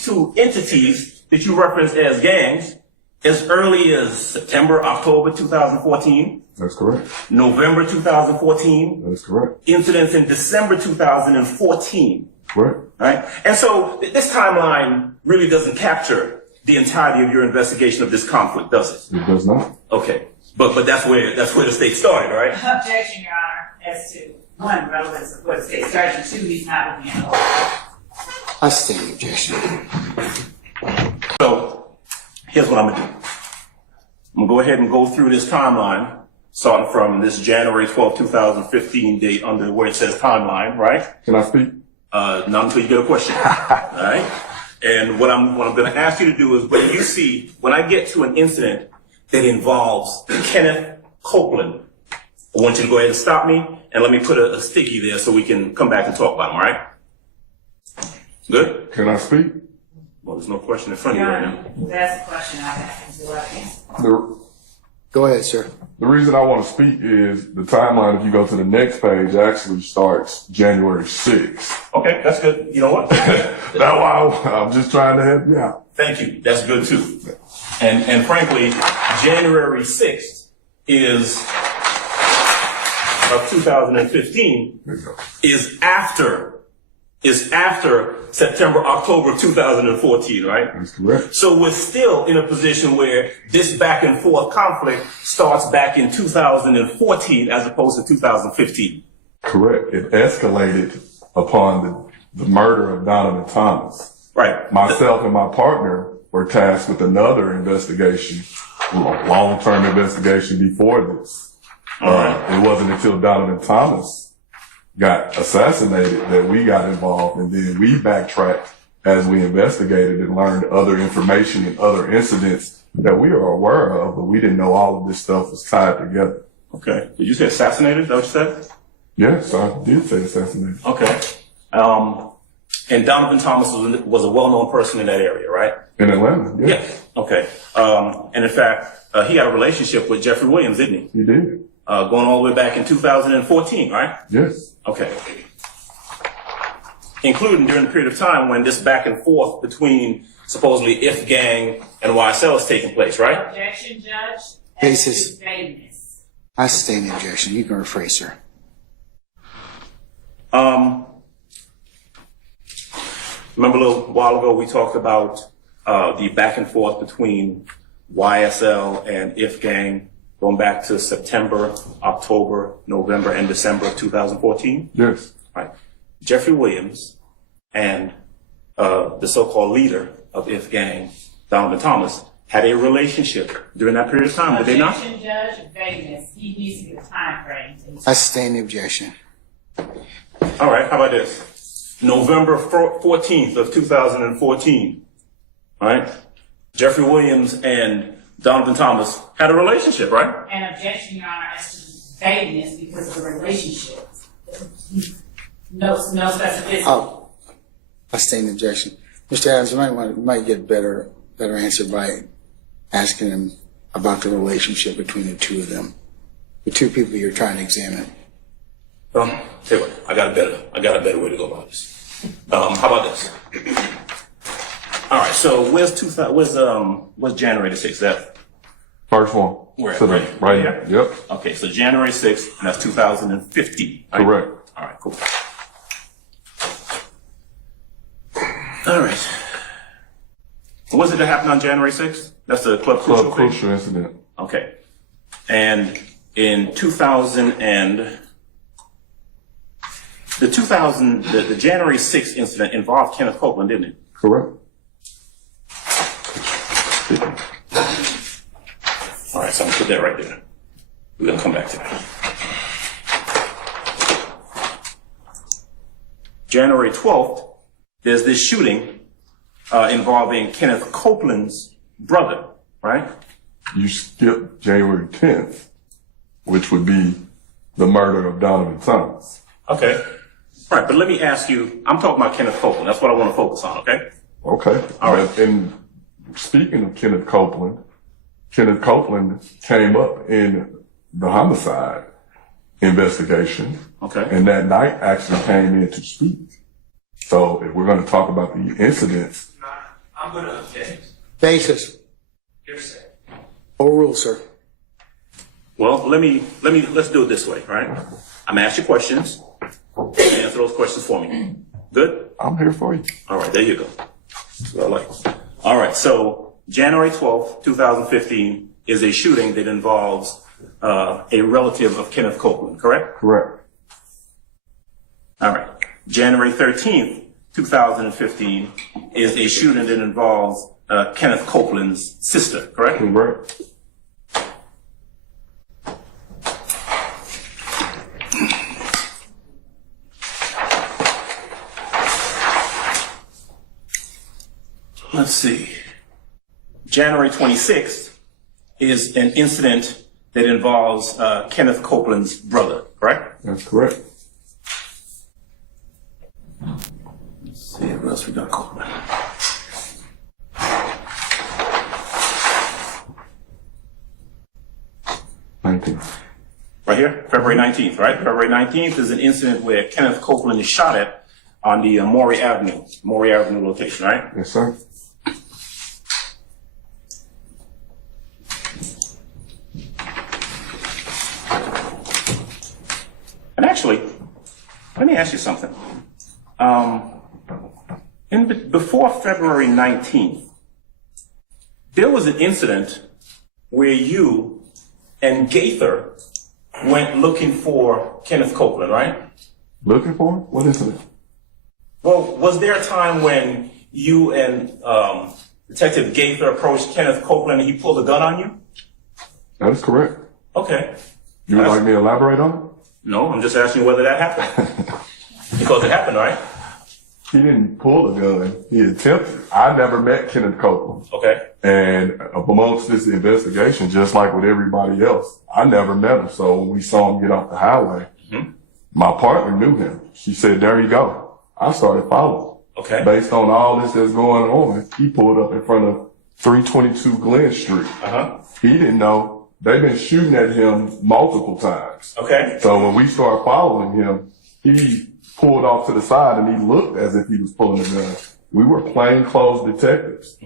two entities that you referenced as gangs, as early as September, October 2014. That's correct. November 2014. That's correct. Incidents in December 2014. Correct. Right? And so this timeline really doesn't capture the entirety of your investigation of this conflict, does it? It does not. Okay. But that's where the state started, right? Objection, Your Honor, as to one, relevance of what the state started, and two, he's not looking at the law. I sustain the objection. So here's what I'm gonna do. I'm gonna go ahead and go through this timeline, starting from this January 12, 2015 date under where it says timeline, right? Can I speak? Not until you get a question. All right? And what I'm gonna ask you to do is when I get to an incident that involves Kenneth Copeland, I want you to go ahead and stop me and let me put a sticky there so we can come back and talk about him, all right? Good? Can I speak? Well, there's no question in front of you right now. That's the question I have. Go ahead, sir. The reason I want to speak is the timeline, if you go to the next page, actually starts January 6th. Okay, that's good. You know what? That's why I'm just trying to help you out. Thank you. That's good too. And frankly, January 6th of 2015 is after September, October 2014, right? That's correct. So we're still in a position where this back and forth conflict starts back in 2014 as opposed to 2015. Correct. It escalated upon the murder of Donovan Thomas. Right. Myself and my partner were tasked with another investigation, long-term investigation before this. It wasn't until Donovan Thomas got assassinated that we got involved, and then we backtracked as we investigated and learned other information and other incidents that we were aware of, but we didn't know all of this stuff was tied together. Okay. Did you say assassinated? Is that what you said? Yes, I did say assassinated. Okay. And Donovan Thomas was a well-known person in that area, right? In Atlanta, yes. Yeah. Okay. And in fact, he had a relationship with Jeffrey Williams, didn't he? He did. Going all the way back in 2014, right? Yes. Okay. Including during the period of time when this back and forth between supposedly If Gang and YSL is taking place, right? Objection, Judge. Basis. Vagueness. I sustain the objection. You can rephrase, sir. Remember a little while ago we talked about the back and forth between YSL and If Gang going back to September, October, November, and December of 2014? Yes. Right. Jeffrey Williams and the so-called leader of If Gang, Donovan Thomas, had a relationship during that period of time, did they not? Objection, Judge. Vagueness. He needs to get a time frame. I sustain the objection. All right, how about this? November 14th of 2014, all right? Jeffrey Williams and Donovan Thomas had a relationship, right? An objection, Your Honor, as to vagueness because of the relationship. No specificity. Oh, I sustain the objection. Mr. Adams, you might get a better answer by asking him about the relationship between the two of them, the two people you're trying to examine. Tell you what, I got a better way to go about this. How about this? All right, so where's January the 6th? That first one. Where? To the right here? Yep. Okay, so January 6th, and that's 2015. Right? Correct. All right, cool. All right. What was it that happened on January 6th? That's the Club Crucial incident. Okay. And in the January 6th incident involved Kenneth Copeland, didn't it? Correct. All right, so I'm gonna put that right there. We're gonna come back to that. January 12th, there's this shooting involving Kenneth Copeland's brother, right? You skipped January 10th, which would be the murder of Donovan Thomas. Okay. All right, but let me ask you, I'm talking about Kenneth Copeland. That's what I want to focus on, okay? Okay. All right. And speaking of Kenneth Copeland came up in the homicide investigation. Okay. And that night actually came in to speak. So if we're going to talk about the incidents. I'm going to object. Basis. Hearsay. Overrule, sir. Well, let's do it this way, right? I'm gonna ask you questions. Answer those questions for me. Good? I'm here for you. All right, there you go. That's what I like. All right, so January 12th, 2015 is a shooting that involves a relative of Kenneth Copeland, correct? Correct. All right. January 13th, 2015 is a shooting that involves Kenneth Copeland's sister, correct? Correct. Let's see. January 26th is an incident that involves Kenneth Copeland's brother, correct? That's correct. Let's see what else we got. Copeland. Right here, February 19th, right? February 19th is an incident where Kenneth Copeland is shot at on the Maury Avenue location, right? Yes, sir. And actually, let me ask you something. Before February 19th, there was an incident where you and Gaither went looking for Kenneth Copeland, right? Looking for him? What incident? Well, was there a time when you and Detective Gaither approached Kenneth Copeland and he pulled a gun on you? That is correct. Okay. You would like me to elaborate on it? No, I'm just asking you whether that happened. Because it happened, right? He didn't pull the gun. He attempted. I never met Kenneth Copeland. Okay. And amongst this investigation, just like with everybody else, I never met him. So when we saw him get off the highway, my partner knew him. She said, there you go. I started following. Okay. Based on all this that's going on, he pulled up in front of 322 Glen Street. He didn't know. They've been shooting at him multiple times. Okay. So when we started following him, he pulled off to the side and he looked as if he was pulling a gun. We were plainclothes detectives.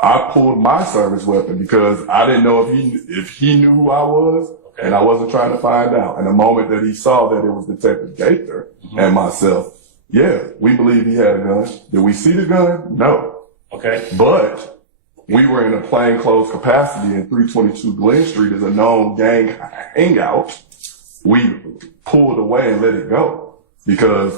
I pulled my service weapon because I didn't know if he knew who I was, and I wasn't trying to find out. And the moment that he saw that it was Detective Gaither and myself, yeah, we believe he had a gun. Did we see the gun? No. Okay. But we were in a plainclothes capacity, and 322 Glen Street is a known gang hangout. We pulled away and let it go because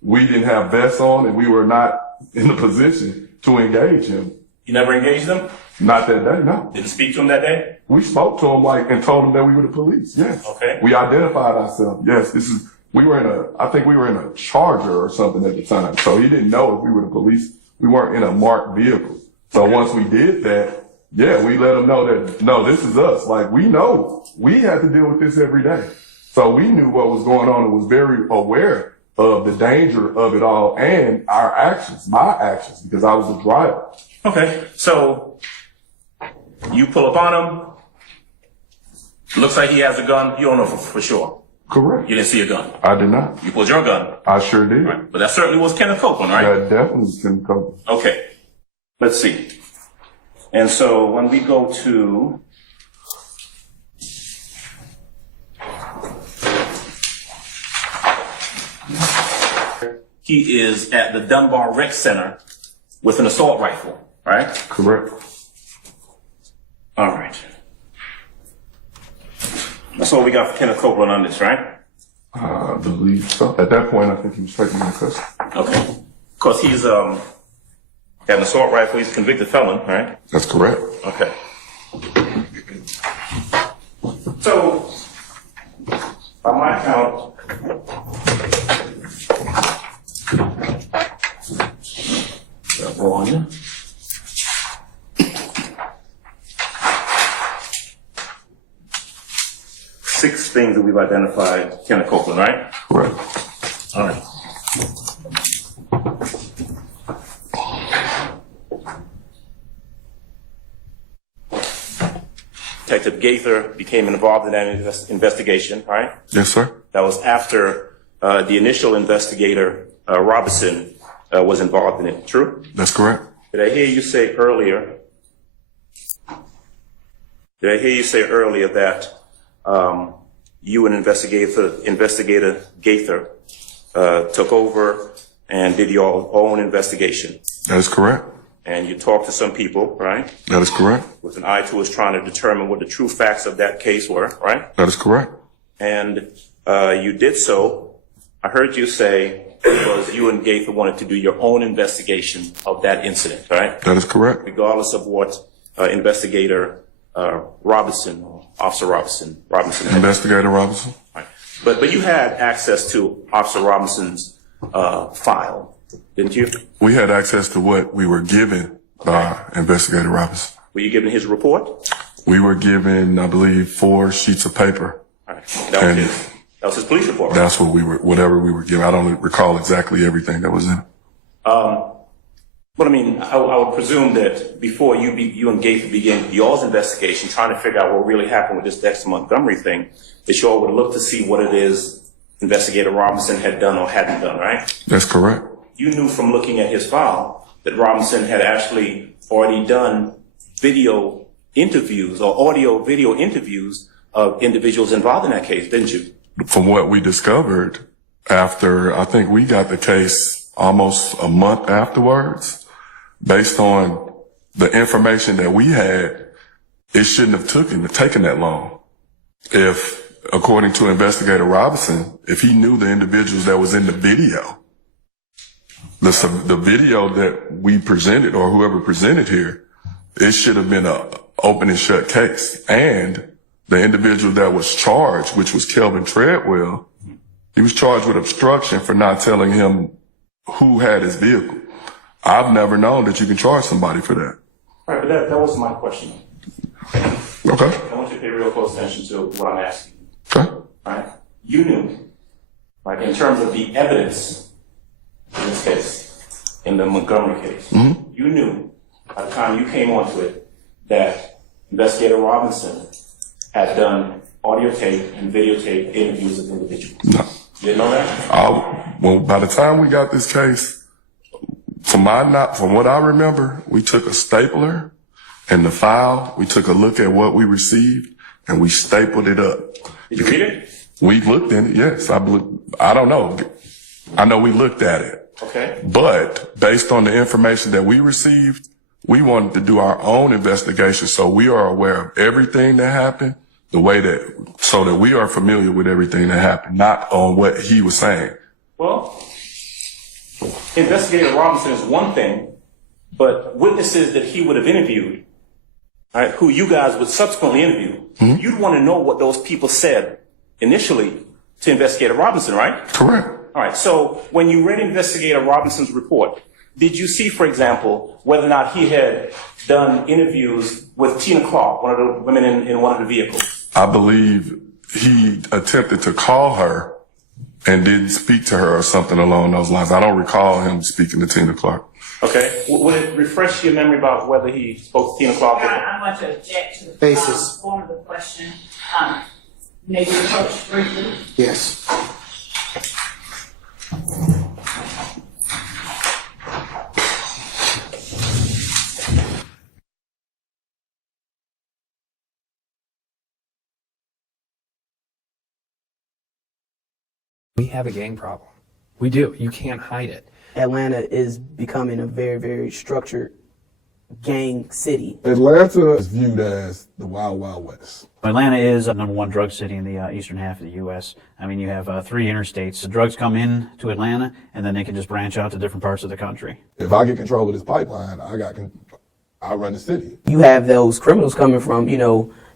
we didn't have vests on and we were not in a position to engage him. You never engaged him? Not that day, no. Didn't speak to him that day? We spoke to him and told him that we were the police. Yes. Okay. We identified ourselves. Yes, I think we were in a Charger or something at the time. So he didn't know if we were the police. We weren't in a marked vehicle. So once we did that, yeah, we let him know that, no, this is us. Like, we know we had to deal with this every day. So we knew what was going on and was very aware of the danger of it all and our actions, my actions, because I was the driver. Okay. So you pull up on him. Looks like he has a gun. You don't know for sure. Correct. You didn't see a gun. I did not. You pulled your gun. I sure did. Right. But that certainly was Kenneth Copeland, right? That definitely was Kenneth Copeland. Okay. Let's see. And so when we go to he is at the Dunbar Rec Center with an assault rifle, right? Correct. All right. That's all we got for Kenneth Copeland on this, right? I believe so. At that point, I think he was taken into custody. Okay. Because he's got an assault rifle. He's a convicted felon, right? That's correct. Okay. So, by my count, that one. Six things that we've identified Kenneth Copeland, right? Correct. All right. Detective Gaither became involved in that investigation, right? Yes, sir. That was after the initial investigator, Robinson, was involved in it. True? That's correct. Did I hear you say earlier that you and Investigator Gaither took over and did your own investigation? That is correct. and you talked to some people, right? That is correct. With an eye towards trying to determine what the true facts of that case were, right? That is correct. And you did so. I heard you say it was you and Gaither wanted to do your own investigation of that incident, right? That is correct. Regardless of what investigator Robinson, or Officer Robinson. Investigator Robinson. Right. But you had access to Officer Robinson's file, didn't you? We had access to what we were given by Investigator Robinson. Were you given his report? We were given, I believe, 4 sheets of paper. All right. That was his police report. Right? That's what whatever we were given. I don't recall exactly everything that was in it. But I mean, I would presume that before you and Gaither began y'all's investigation, trying to figure out what really happened with this Dexter Montgomery thing, that y'all would look to see what it is Investigator Robinson had done or hadn't done, right? That's correct. You knew from looking at his file that Robinson had actually already done video interviews or audio video interviews of individuals involved in that case, didn't you? From what we discovered after, I think we got the case almost a month afterwards, based on the information that we had, it shouldn't have taken that long. If, according to Investigator Robinson, if he knew the individuals that was in the video, the video that we presented or whoever presented here, it should have been a open and shut case. And the individual that was charged, which was Kelvin Treadwell, he was charged with obstruction for not telling him who had his vehicle. I've never known that you can charge somebody for that. All right, but that was my question. Okay. I want you to pay real close attention to what I'm asking. Okay. All right. You knew, like in terms of the evidence in this case, in the Montgomery case, you knew by the time you came onto it that Investigator Robinson had done audio tape and videotape interviews of individuals. No. You didn't know that? Well, by the time we got this case, from what I remember, we took a stapler and the file, we took a look at what we received, and we stapled it up. Did you read it? We looked in it, yes. I don't know. I know we looked at it. Okay. But based on the information that we received, we wanted to do our own investigation so we are aware of everything that happened, so that we are familiar with everything that happened, not on what he was saying. Well, Investigator Robinson is one thing, but witnesses that he would have interviewed, all right, who you guys would subsequently interview, you'd want to know what those people said initially to Investigator Robinson, right? Correct. All right, so when you read Investigator Robinson's report, did you see, for example, whether or not he had done interviews with Tina Clark, one of the women in one of the vehicles? I believe he attempted to call her and didn't speak to her or something along those lines. I don't recall him speaking to Tina Clark. Okay. Would it refresh your memory about whether he spoke to Tina Clark? I'm going to object to the Basis. form of the question. Maybe approach briefly. Yes. We have a gang problem. We do. You can't hide it. Atlanta is becoming a very, very structured gang city. Atlanta is viewed as the Wild Wild West. Atlanta is the #1 drug city in the eastern half of the U.S. I mean, you have 3 interstates. The drugs come in to Atlanta, and then they can just branch out to different parts of the country. If I get control of this pipeline, I run the city. You have those criminals coming from,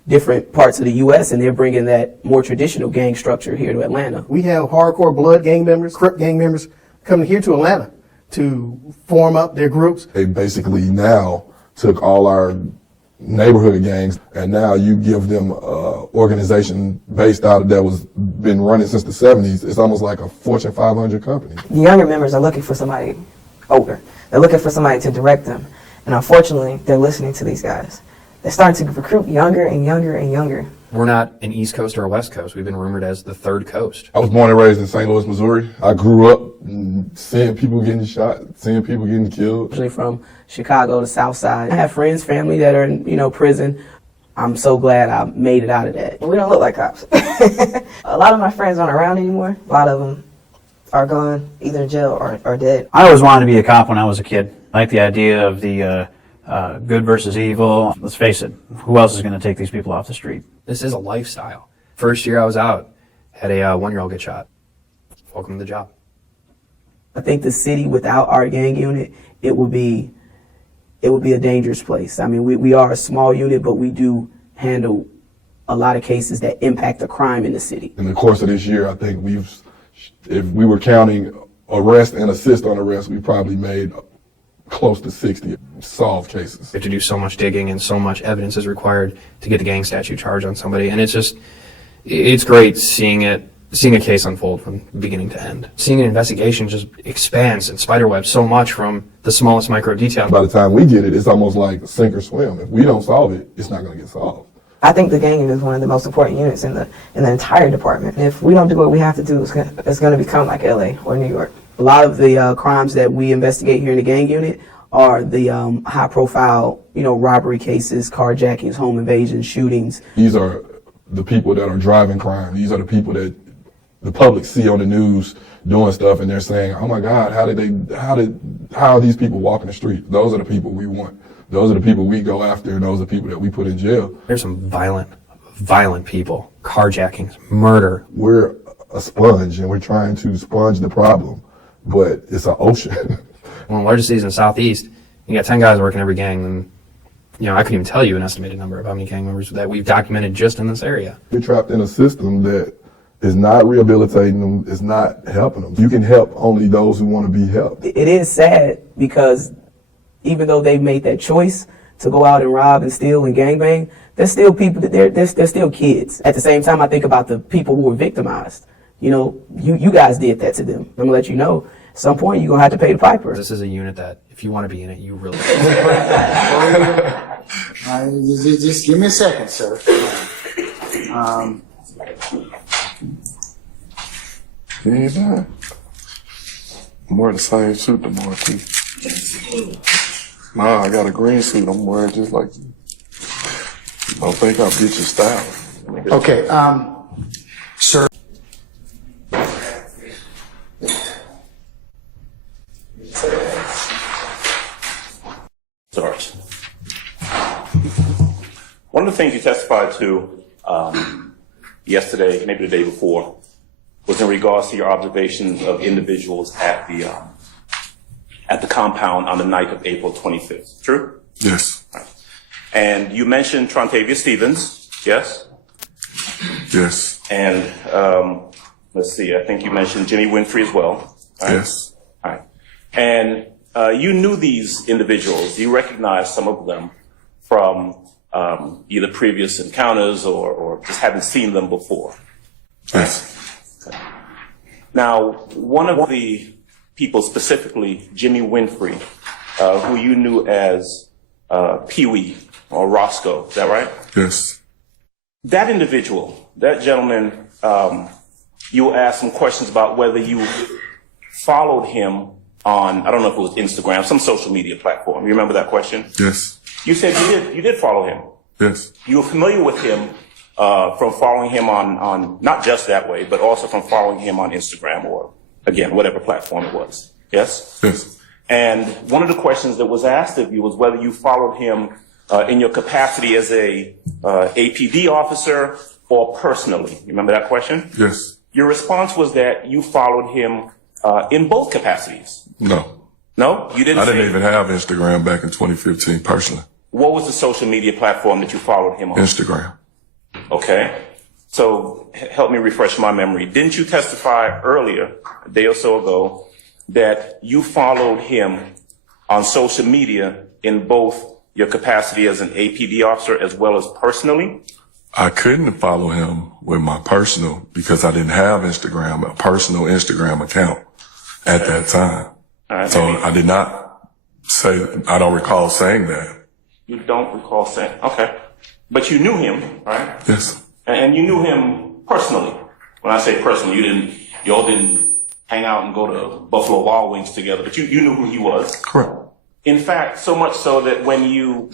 different parts of the U.S., and they're bringing that more traditional gang structure here to Atlanta. We have hardcore blood gang members, Crip gang members coming here to Atlanta to form up their groups. They basically now took all our neighborhood gangs, and now you give them an organization based out of that was been running since the 70s. It's almost like a Fortune 500 company. The younger members are looking for somebody older. They're looking for somebody to direct them. And unfortunately, they're listening to these guys. They're starting to recruit younger and younger and younger. We're not an East Coast or a West Coast. We've been rumored as the third coast. I was born and raised in St. Louis, Missouri. I grew up seeing people getting shot, seeing people getting killed. Usually from Chicago to South Side. I have friends, family that are in, prison. I'm so glad I made it out of that. We don't look like cops. A lot of my friends aren't around anymore. A lot of them are gone, either in jail or dead. I always wanted to be a cop when I was a kid. I like the idea of the good versus evil. Let's face it, who else is going to take these people off the street? This is a lifestyle. First year I was out, had a 1-year-old get shot. Welcome to the job. I think the city without our gang unit, it would be a dangerous place. I mean, we are a small unit, but we do handle a lot of cases that impact the crime in the city. In the course of this year, I think if we were counting arrest and assist on arrest, we probably made close to 60 solved cases. We have to do so much digging and so much evidence is required to get the gang statute charge on somebody. And it's great seeing a case unfold from beginning to end. Seeing an investigation just expands and spiderwebs so much from the smallest micro detail. By the time we get it, it's almost like sink or swim. If we don't solve it, it's not going to get solved. I think the gang unit is one of the most important units in the entire department. If we don't do what we have to do, it's going to become like LA or New York. A lot of the crimes that we investigate here in the gang unit are the high-profile, robbery cases, carjackings, home invasions, shootings. These are the people that are driving crime. These are the people that the public see on the news doing stuff, and they're saying, "Oh my God, how are these people walking the street?" Those are the people we want. Those are the people we go after, and those are the people that we put in jail. There's some violent people, carjackings, murder. We're a sponge, and we're trying to sponge the problem, but it's an ocean. One of the largest cities in the Southeast, you got 10 guys working every gang, and I couldn't even tell you an estimated number of how many gang members that we've documented just in this area. We're trapped in a system that is not rehabilitating them, is not helping them. You can help only those who want to be helped. It is sad because even though they've made that choice to go out and rob and steal and gangbang, there's still people they're still kids. At the same time, I think about the people who were victimized. You guys did that to them. I'm gonna let you know, at some point you're gonna have to pay the piper. This is a unit that, if you want to be in it, you really Just give me a second, sir. He ain't bad. I'm wearing the same suit tomorrow, too. Nah, I got a green suit. I'm wearing just like you. Don't think I'll beat your style. Okay, sir. Sorry. One of the things you testified to yesterday, maybe the day before, was in regards to your observations of individuals at the compound on the night of April 25th. True? Yes. Right. And you mentioned Trontavia Stevens, yes? Yes. And let's see, I think you mentioned Jimmy Winfrey as well. Right? Yes. All right. And you knew these individuals. You recognized some of them from either previous encounters or just haven't seen them before. Yes. Okay. Now, one of the people, specifically Jimmy Winfrey, who you knew as Pee-wee or Roscoe, is that right? Yes. That individual, that gentleman, you asked some questions about whether you followed him on, I don't know if it was Instagram, some social media platform. You remember that question? Yes. You said you did follow him. Yes. You were familiar with him from following him on not just that way, but also from following him on Instagram or, again, whatever platform it was. Yes? Yes. And one of the questions that was asked of you was whether you followed him in your capacity as a APD officer or personally. You remember that question? Yes. Your response was that you followed him in both capacities. No. No? You didn't I didn't say- even have Instagram back in 2015 personally. What was the social media platform that you followed him on? Instagram. Okay. So help me refresh my memory. Didn't you testify earlier, a day or so ago, that you followed him on social media in both your capacity as an APD officer as well as personally? I couldn't follow him with my personal because I didn't have Instagram, a personal Instagram account at that time. All right, So maybe. I did not say, I don't recall saying that. You don't recall saying, okay. But you knew him, right? Yes. And you knew him personally. When I say personally, you all didn't hang out and go to Buffalo Wild Wings together, but you knew who he was. Correct. In fact, so much so that when you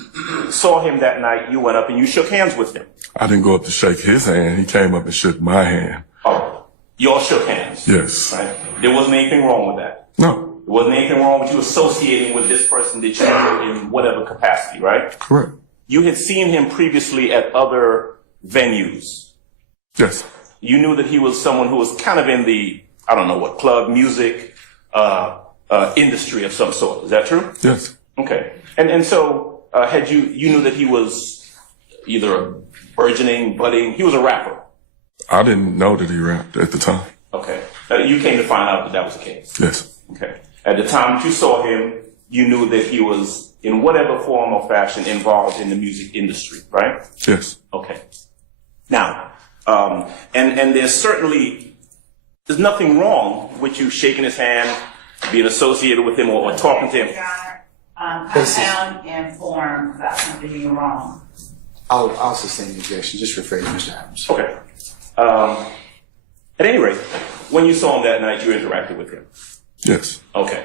saw him that night, you went up and you shook hands with him. I didn't go up to shake his hand. He came up and shook my hand. Oh, you all shook hands. Yes. Right? There wasn't anything wrong with that. No. there wasn't anything wrong with you associating with this person that you knew in whatever capacity, right? Correct. You had seen him previously at other venues. Yes. You knew that he was someone who was kind of in the, I don't know what, club music industry of some sort. Is that true? Yes. Okay. And so you knew that he was either a burgeoning, budding, he was a rapper. I didn't know that he rapped at the time. Okay. You came to find out that that was the case. Yes. Okay. At the time that you saw him, you knew that he was in whatever form or fashion involved in the music industry, right? Yes. Okay. Now, and there's nothing wrong with you shaking his hand, being associated with him or talking to him. Compound and form about something you're wrong. I'll sustain the objection. Just rephrase, Mr. Adams. Okay. At any rate, when you saw him that night, you interacted with him. Yes. Okay.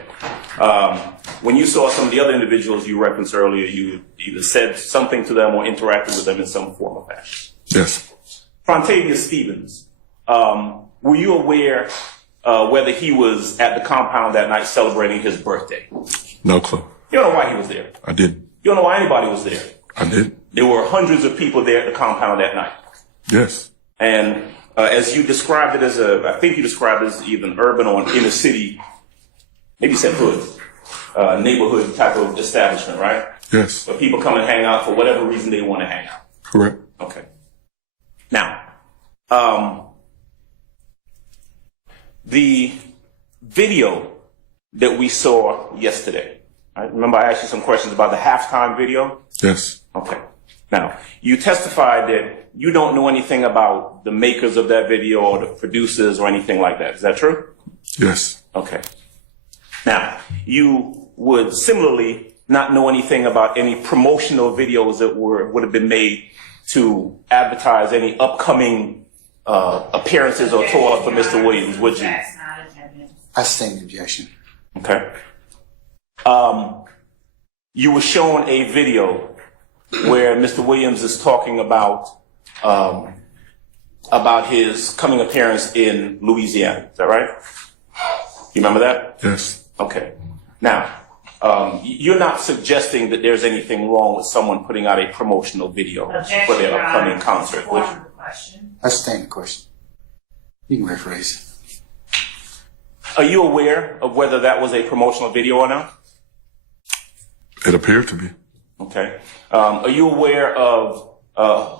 When you saw some of the other individuals you referenced earlier, you either said something to them or interacted with them in some form or fashion. Yes. Frontavious Stevens, were you aware whether he was at the compound that night celebrating his birthday? No clue. You don't know why he was there. I didn't. You don't know why anybody was there. I did. There were hundreds of people there at the compound that night. Yes. And as you described it as I think you described it as either an urban or an inner city, maybe you said hood, neighborhood type of establishment, right? Yes. Where people come and hang out for whatever reason they want to hang out. Correct. Okay. Now, the video that we saw yesterday, right? Remember I asked you some questions about the halftime video? Yes. Okay. Now, you testified that you don't know anything about the makers of that video or the producers or anything like that. Is that true? Yes. Okay. Now, you would similarly not know anything about any promotional videos that would have been made to advertise any upcoming appearances or tour for Mr. Williams, would you? I sustain the objection. Okay. You were shown a video where Mr. Williams is talking about his coming appearance in Louisiana. Is that right? You remember that? Yes. Okay. Now, you're not suggesting that there's anything wrong with someone putting out a promotional video for their upcoming concert, would you? I sustain the question. You can rephrase. Are you aware of whether that was a promotional video or not? It appeared to be. Okay. Are you aware of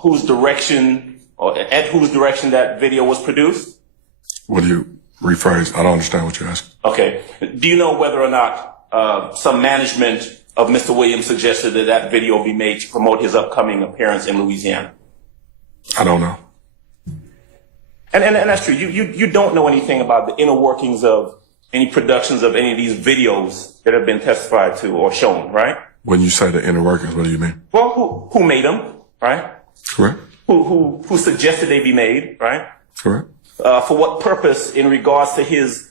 whose direction or at whose direction that video was produced? What do you rephrase? I don't understand what you're asking. Okay. Do you know whether or not some management of Mr. Williams suggested that that video be made to promote his upcoming appearance in Louisiana? I don't know. And that's true. You don't know anything about the inner workings of any productions of any of these videos that have been testified to or shown, right? When you say the inner workings, what do you mean? Well, who made them, right? Correct. Who suggested they be made, right? Correct. For what purpose in regards to his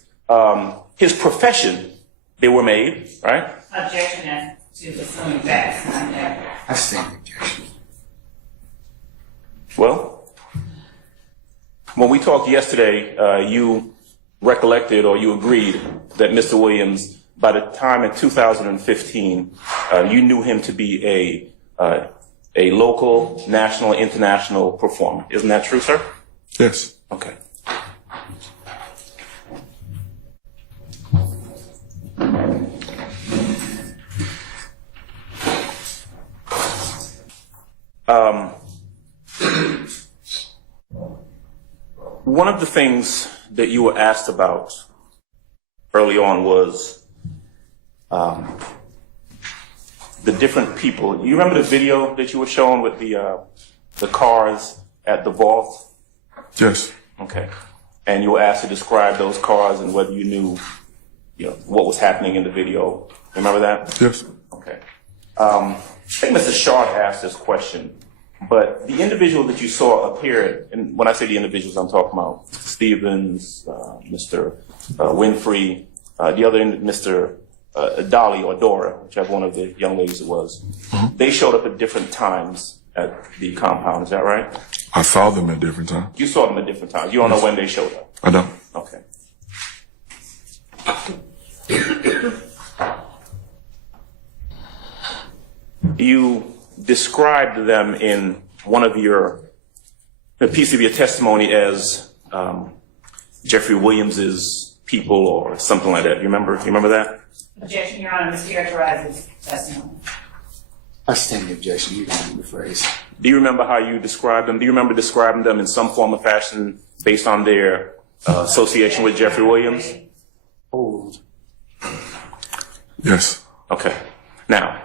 profession they were made, right? Objection as to assuming facts. I sustain the objection. Well, when we talked yesterday, you recollected or you agreed that Mr. Williams, by the time in 2015, you knew him to be a local, national, international performer. Isn't that true, sir? Yes. Okay. One of the things that you were asked about early on was the different people. You remember the video that you were shown with the cars at the vault? Yes. Okay. And you were asked to describe those cars and whether you knew, what was happening in the video. Remember that? Yes. Okay. I think Mr. Shard asked this question, but the individual that you saw appear, and when I say the individuals, I'm talking about Mr. Stevens, Mr. Winfrey, the other, Mr. Dolly or Dora, whichever one of the young ladies it was. Mm-hmm. They showed up at different times at the compound. Is that right? I saw them at different times. You saw them at different times. You don't know when they showed up. I don't. Okay. you described them in one of a piece of your testimony as Jeffrey Williams's people or something like that. You remember that? Objection, Your Honor. Mischaracterizes testimony. I stand the objection. You can rephrase. Do you remember how you described them? Do you remember describing them in some form or fashion based on their association with Jeffrey Williams? Old. Yes. Okay. Now,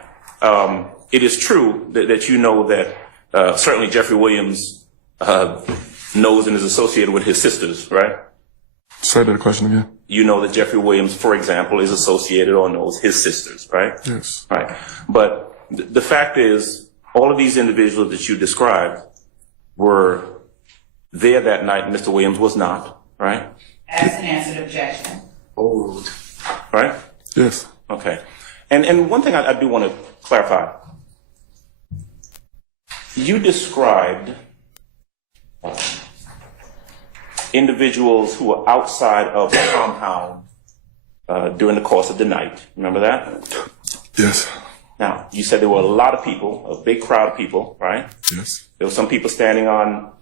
it is true that you know that certainly Jeffrey Williams knows and is associated with his sisters, right? Say that question again. You know that Jeffrey Williams, for example, is associated or knows his sisters, right? Yes. Right. But the fact is, all of these individuals that you described were there that night. Mr. Williams was not, right? As an answer to objection. Old. Right? Yes. Okay. And one thing I do want to clarify. You described individuals who were outside of the compound during the course of the night. Remember that? Yes. Now, you said there were a lot of people, a big crowd of people, right? Yes. There were some people standing on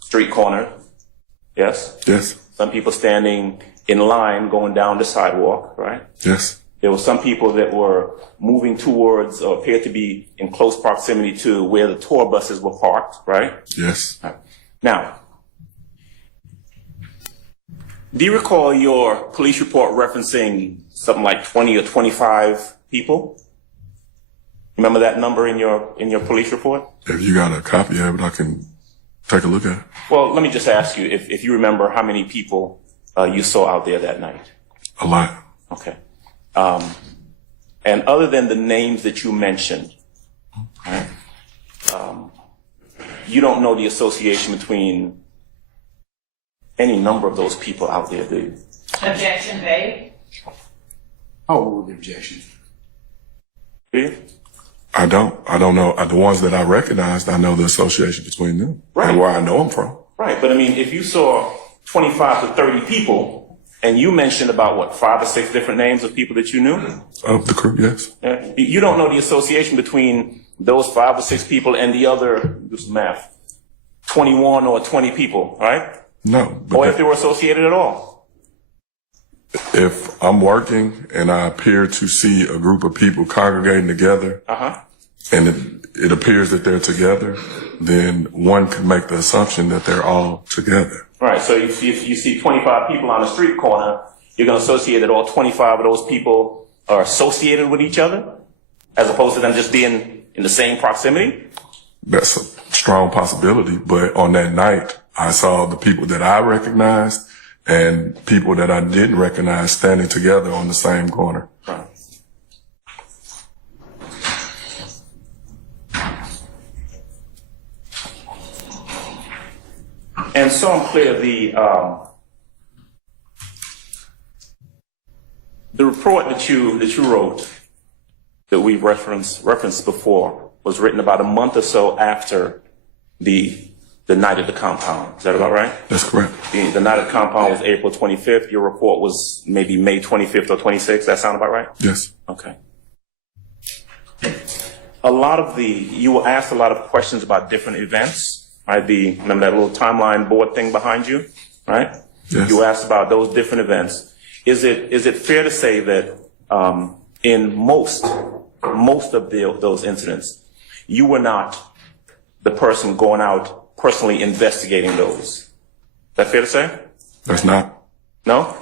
street corners. Yes? Yes. Some people standing in line going down the sidewalk, right? Yes. There were some people that were moving towards or appeared to be in close proximity to where the tour buses were parked, right? Yes. Right. Now, do you recall your police report referencing something like 20 or 25 people? Remember that number in your police report? If you got a copy of it, I can take a look at it. Well, let me just ask you if you remember how many people you saw out there that night. A lot. Okay. And other than the names that you mentioned, right, you don't know the association between any number of those people out there, do you? Objection, babe. Oh, the objection. Do you? I don't know. The ones that I recognized, I know the association between them and where I know them from. Right. But I mean, if you saw 25 to 30 people and you mentioned about what, 5 or 6 different names of people that you knew? Of the crew, yes. You don't know the association between those 5 or 6 people and the other, do some math, 21 or 20 people, right? No. Or if they were associated at all. If I'm working and I appear to see a group of people congregating together, and it appears that they're together, then one could make the assumption that they're all together. Right. So if you see 25 people on a street corner, you're going to associate that all 25 of those people are associated with each other, as opposed to them just being in the same proximity? That's a strong possibility. But on that night, I saw the people that I recognized and people that I didn't recognize standing together on the same corner. Right. And so I'm clear, the report that you wrote, that we've referenced before, was written about a month or so after the night at the compound. Is that about right? That's correct. The night at the compound was April 25th. Your report was maybe May 25th or 26th. That sound about right? Yes. Okay. You were asked a lot of questions about different events, right? Remember that little timeline board thing behind you, right? Yes. You were asked about those different events. Is it fair to say that in most of those incidents, you were not the person going out personally investigating those? Is that fair to say? That's not. No?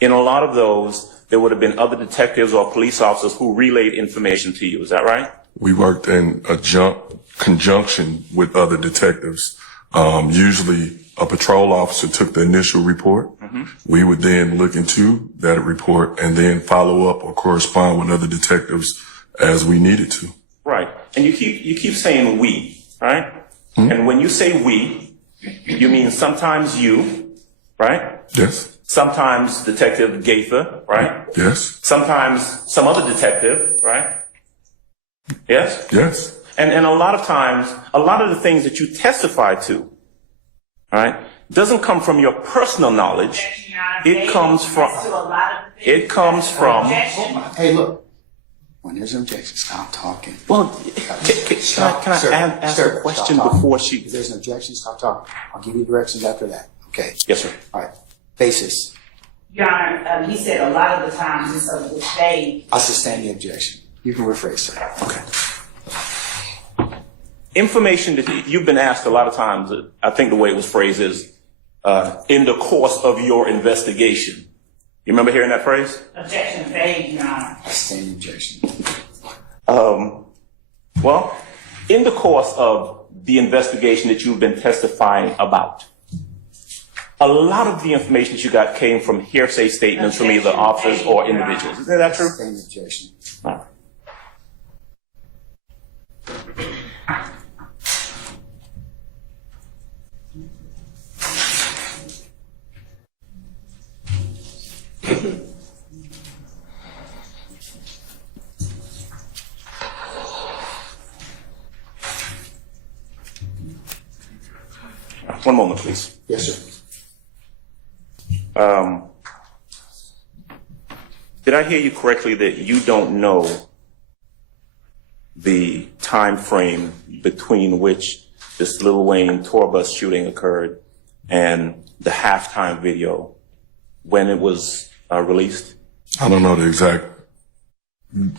In a lot of those, there would have been other detectives or police officers who relayed information to you. Is that right? We worked in a conjunction with other detectives. Usually a patrol officer took the initial report. Mm-hmm. We would then look into that report and then follow up or correspond with other detectives as we needed to. Right. And you keep saying we, right? Mm-hmm. And when you say we, you mean sometimes you, right? Yes. Sometimes Detective Gaither, right? Yes. Sometimes some other detective, right? Yes? Yes. And a lot of times, a lot of the things that you testify to, right, doesn't come from your personal knowledge. It comes from. Hey, look. When there's an objection, stop talking. Well, can I ask a question before she? If there's an objection, stop talking. I'll give you directions after that. Okay. Yes, sir. All right. Basis. Your Honor, he said a lot of the times it's of which they. I'll sustain the objection. You can rephrase, sir. Okay. Information that you've been asked a lot of times, I think the way it was phrased is, in the course of your investigation. You remember hearing that phrase? Objection vague, Your Honor. I sustain the objection. Well, in the course of the investigation that you've been testifying about, a lot of the information that you got came from hearsay statements from either officers or individuals. Isn't that true? I sustain the objection. All right. One moment, please. Yes, sir. Did I hear you correctly that you don't know the time frame between which this Lil Wayne tour bus shooting occurred and the halftime video, when it was released? I don't know the exact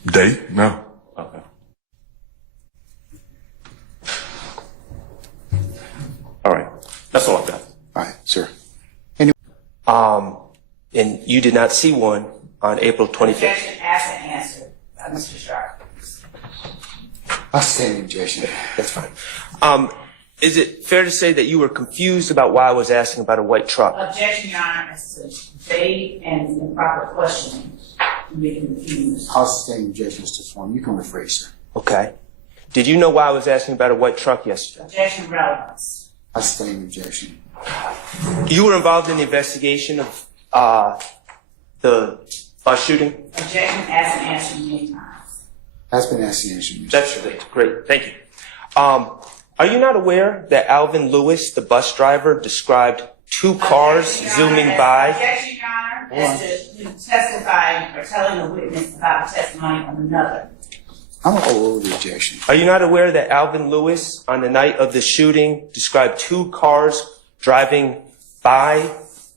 date, no. Okay. All right. That's all I've got. All right, sir. And you did not see one on April 25th. Objection asked and answered by Mr. Sharp. I sustain the objection. That's fine. Is it fair to say that you were confused about why I was asking about a white truck? Objection, Your Honor, as to vague and improper questioning. You may be confused. I'll sustain the objection, Mr. Form. You can rephrase, sir. Okay. Did you know why I was asking about a white truck yesterday? Objection relevance. I sustain the objection. You were involved in the investigation of the bus shooting? Objection asked and answered many times. That's been asked and answered. That's great. Thank you. Are you not aware that Alvin Lewis, the bus driver, described two cars zooming by? Objection, Your Honor, as to testifying or telling a witness about the testimony of another. I'm going to overrule the objection. Are you not aware that Alvin Lewis, on the night of the shooting, described two cars driving by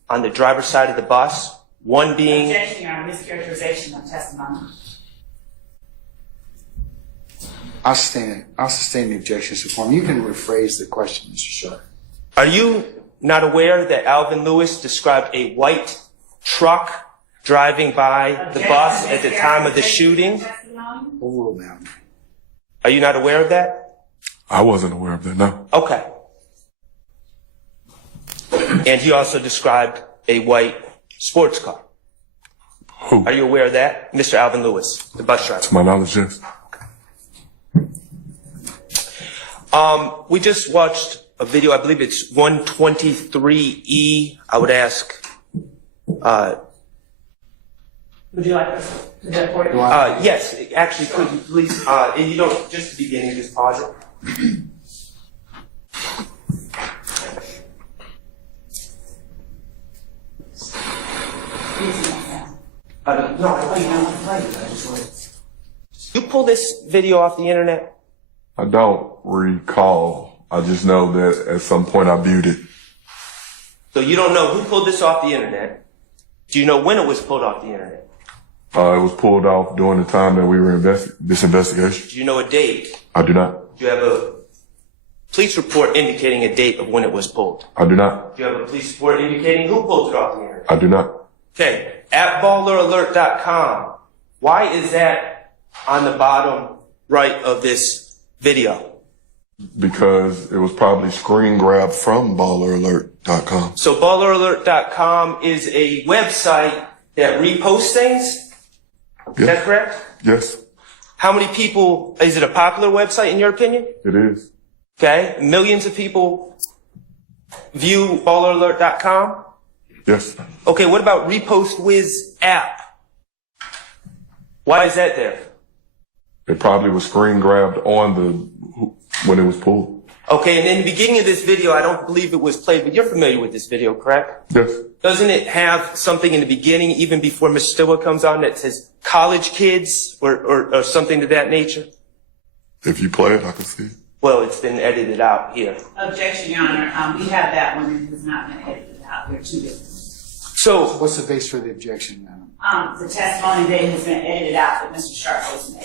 on the driver's side of the bus? One being... Objection, Your Honor, mischaracterization of testimony. I'll sustain the objection, Mr. Form. You can rephrase the question, Mr. Sharp. Are you not aware that Alvin Lewis described a white truck driving by the bus at the time of the shooting? Overrule, ma'am. Are you not aware of that? I wasn't aware of that, no. Okay. And he also described a white sports car. Who? Are you aware of that? Mr. Alvin Lewis, the bus driver. To my knowledge, yes. We just watched a video, I believe it's 123E. I would ask, Would you like us to do that for you? yes, actually, could you please, and you don't, just to begin, just pause it. You pull this video off the internet? I don't recall. I just know that at some point I viewed it. So you don't know who pulled this off the internet? Do you know when it was pulled off the internet? It was pulled off during the time that we were this investigation. Do you know a date? I do not. Do you have a police report indicating a date of when it was pulled? I do not. Do you have a police report indicating who pulled it off the internet? I do not. Okay, at balleralert.com. Why is that on the bottom right of this video? Because it was probably screen grabbed from balleralert.com. So balleralert.com is a website that reposts things? Is that correct? Yes, How many people, is it a popular website in your opinion? it is. Okay, millions of people view balleralert.com? Yes. Okay, what about Repost Wiz app? Why is that there? It probably was screen grabbed on when it was pulled. Okay, and in the beginning of this video, I don't believe it was played, but you're familiar with this video, correct? Yes. Doesn't it have something in the beginning, even before Mr. Stillwell comes on, that says college kids or something to that nature? If you play it, I can see it. Well, it's been edited out here. Objection, Your Honor. We have that one and it has not been edited out. There are two different. So, what's the base for the objection, madam? The testimony that has been edited out that Mr. Sharp was made.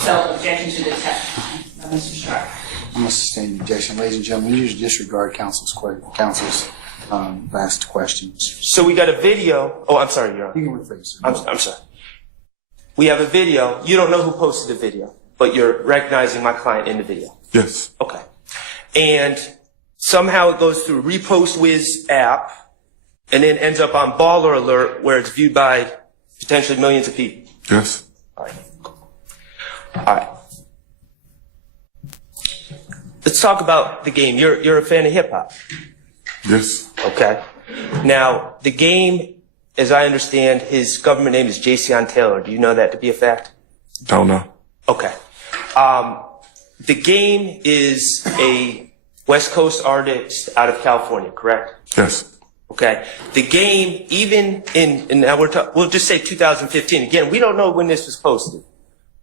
So, objection to the testimony of Mr. Sharp. I'm going to sustain the objection. Ladies and gentlemen, you usually disregard counsel's last questions. So we got a video. Oh, I'm sorry, Your Honor. You can rephrase. I'm sorry. We have a video. You don't know who posted the video, but you're recognizing my client in the video. Yes. Okay. And somehow it goes through Repost Wiz app and then ends up on Baller Alert where it's viewed by potentially millions of people. Yes. All right. Let's talk about the game. You're a fan of hip hop. Yes. Okay. Now, the game, as I understand, his government name is Jason Taylor. Do you know that to be a fact? Don't know. Okay. The game is a West Coast artist out of California, correct? Yes. Okay. The game, even in now we'll just say 2015. Again, we don't know when this was posted,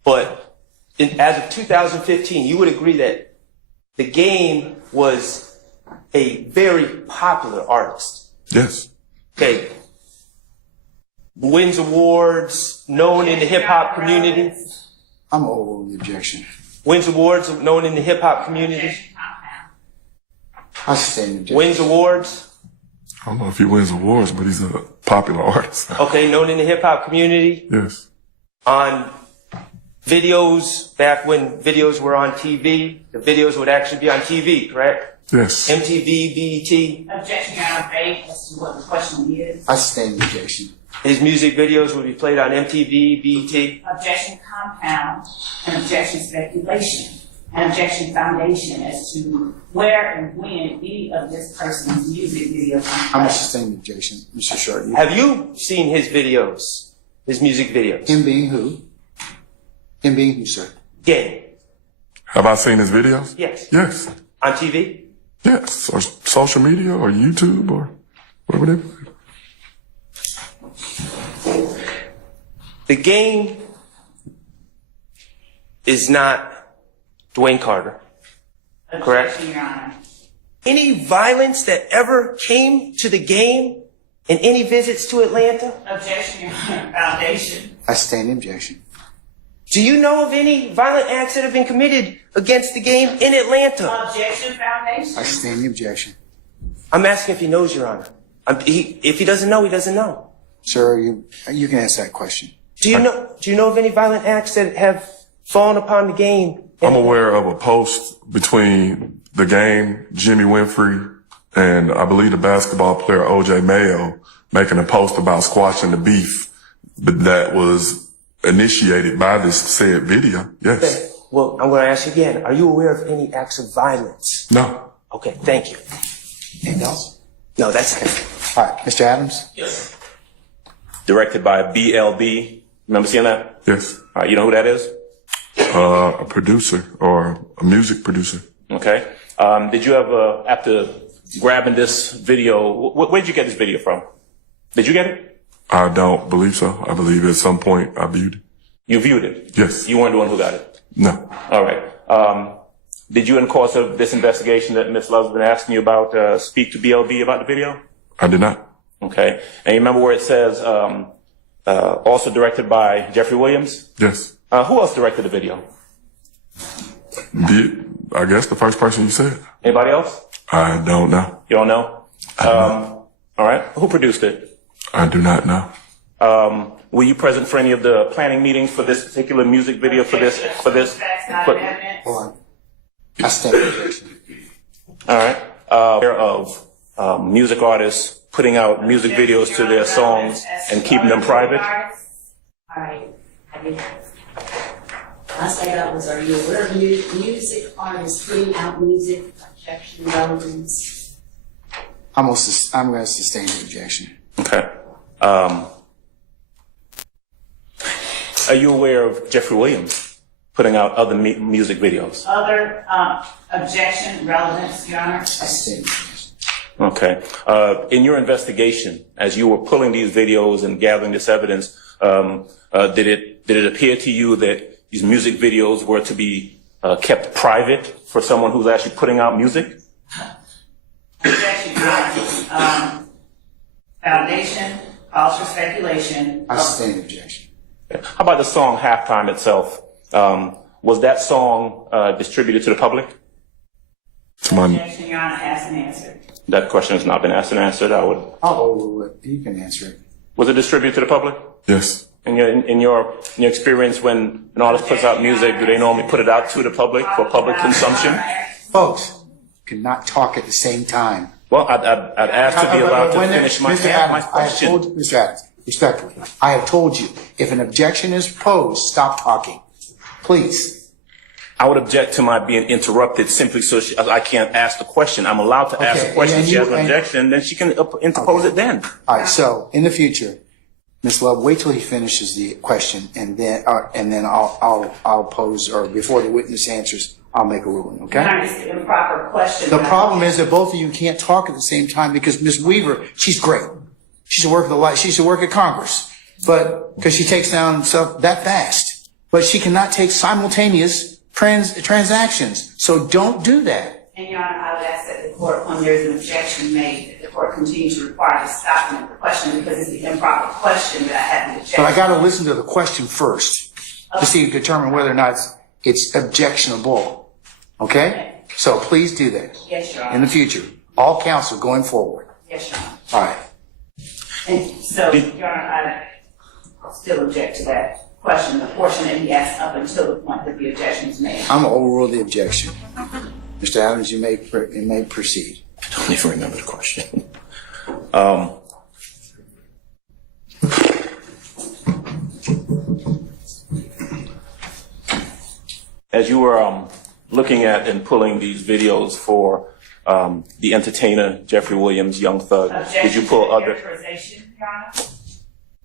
but as of 2015, you would agree that the game was a very popular artist. Yes. Okay. Wins awards, known in the hip hop community. I'm over the objection. Wins awards, known in the hip hop community. I sustain the objection. Wins awards. I don't know if he wins awards, but he's a popular artist. Okay, known in the hip hop community. Yes. On videos, back when videos were on TV, the videos would actually be on TV, correct? Yes. MTV, BET. Objection, Your Honor. Vague as to what the question is. I sustain the objection. His music videos would be played on MTV, BET. Objection compound, and objection speculation, and objection foundation as to where and when any of this person's music videos are I'm going played. to sustain the objection, Mr. Short. Have you seen his videos, his music videos? Him being who? Him being who, sir? Game. Have I seen his videos? Yes. Yes. On TV? Yes. Or social media or YouTube or whatever they. The game is not Dwayne Carter, correct? Objection, Your Honor. Any violence that ever came to the game in any visits to Atlanta? Objection, Your Honor. Foundation. I sustain the objection. Do you know of any violent acts that have been committed against the game in Atlanta? Objection, foundation. I sustain the objection. I'm asking if he knows, Your Honor. If he doesn't know, he doesn't know. Sir, you can answer that question. Do you know of any violent acts that have fallen upon the game? I'm aware of a post between the game, Jimmy Winfrey, and I believe the basketball player O.J. Mayo making a post about squashing the beef, but that was initiated by this said video. Yes. Okay. Well, I'm going to ask you again. Are you aware of any acts of violence? No. Okay, thank you. Anything else? No, that's it. All right, Mr. Adams? Yes. Directed by BLB. Remember seeing that? Yes. All right, you know who that is? A producer or a music producer. Okay. Did you ever, after grabbing this video, where did you get this video from? Did you get it? I don't believe so. I believe at some point I viewed it. You viewed it? Yes. You weren't the one who got it? No. All right. Did you, in the course of this investigation that Ms. Love's been asking you about, speak to BLB about the video? I did not. Okay. And you remember where it says, also directed by Jeffrey Williams? Yes. Who else directed the video? I guess the first person you said. Anybody else? I don't know. You don't know? All right. Who produced it? I do not know. Were you present for any of the planning meetings for this particular music video for this? Hold on. I stand the objection. All right. Aware of music artists putting out music videos to their songs and keeping them private? All right. Last I got was, are you aware of music artists putting out music, objection, relevance? I'm going to sustain the objection. Okay. Are you aware of Jeffrey Williams putting out other music videos? Other objection, relevance, Your Honor? Okay. In your investigation, as you were pulling these videos and gathering this evidence, did it appear to you that these music videos were to be kept private for someone who's actually putting out music? Objection, Your Honor. Foundation, calls for speculation. I sustain the objection. How about the song Halftime itself? Was that song distributed to the public? Objection, Your Honor, asked and answered. That question has not been asked and answered. I'll overrule it. You can answer it. Was it distributed to the public? Yes. In your experience, when an artist puts out music, do they normally put it out to the public for public consumption? Folks, cannot talk at the same time. Well, I'd ask to be allowed to finish my question. Mr. Adams, respectfully, I have told you, if an objection is posed, stop talking. Please. I would object to my being interrupted simply so I can't ask the question. I'm allowed to ask the question. If she has an objection, then she can interpose it then. All right, so in the future, Ms. Love, wait till he finishes the question, and then I'll pose, or before the witness answers, I'll make a ruling, okay? It's the improper question. The problem is that both of you can't talk at the same time because Ms. Weaver, she's great. She should work at Congress, but because she takes down stuff that fast, but she cannot take simultaneous transactions. So don't do that. And Your Honor, I would ask that the court, when there is an objection made, that the court continue to require the stopping of the question because it's the improper question that I have to object. But I got to listen to the question first to determine whether or not it's objectionable. Okay? So please do that. Yes, Your Honor. In the future, all counsel going forward. Yes, Your Honor. All right. And so, Your Honor, I still object to that question, the portion that he asked up until the point that the objection is made. I'm going to overrule the objection. Mr. Adams, you may proceed. I don't even remember the question. As you were looking at and pulling these videos for the entertainer Jeffrey Williams, Young Thug, did you pull other? Your Honor?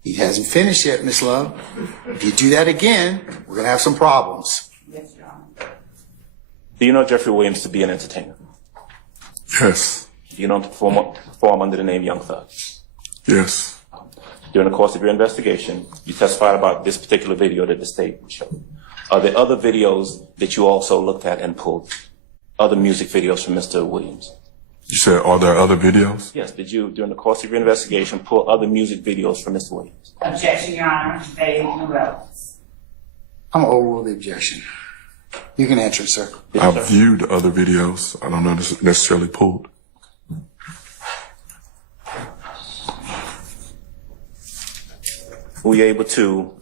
He hasn't finished yet, Miss Love. If you do that again, we're going to have some problems. Yes, Your Honor. Do you know Jeffrey Williams to be an entertainer? Yes. Do you know him to perform under the name Young Thug? Yes. During the course of your investigation, you testified about this particular video that the state showed. Are there other videos that you also looked at and pulled? Other music videos from Mr. Williams? You said, are there other videos? Yes. Did you, during the course of your investigation, pull other music videos from Mr. Williams? Objection, Your Honor. Vague and relevance. I'm going to overrule the objection. You can answer it, sir. I've viewed other videos. I don't know necessarily pulled. Were you able to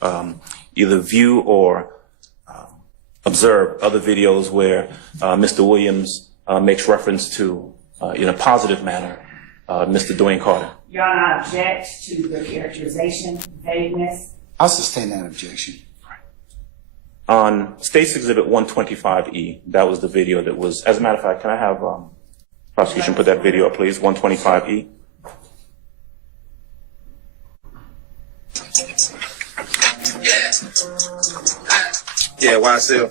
either view or observe other videos where Mr. Williams makes reference to, in a positive manner, Mr. Dwayne Carter? Your Honor, I object to the characterization, vagueness. I'll sustain that objection. On State's Exhibit 125E, that was the video that was, as a matter of fact, can I have prosecution put that video up, please? 125E. Yeah, YSL.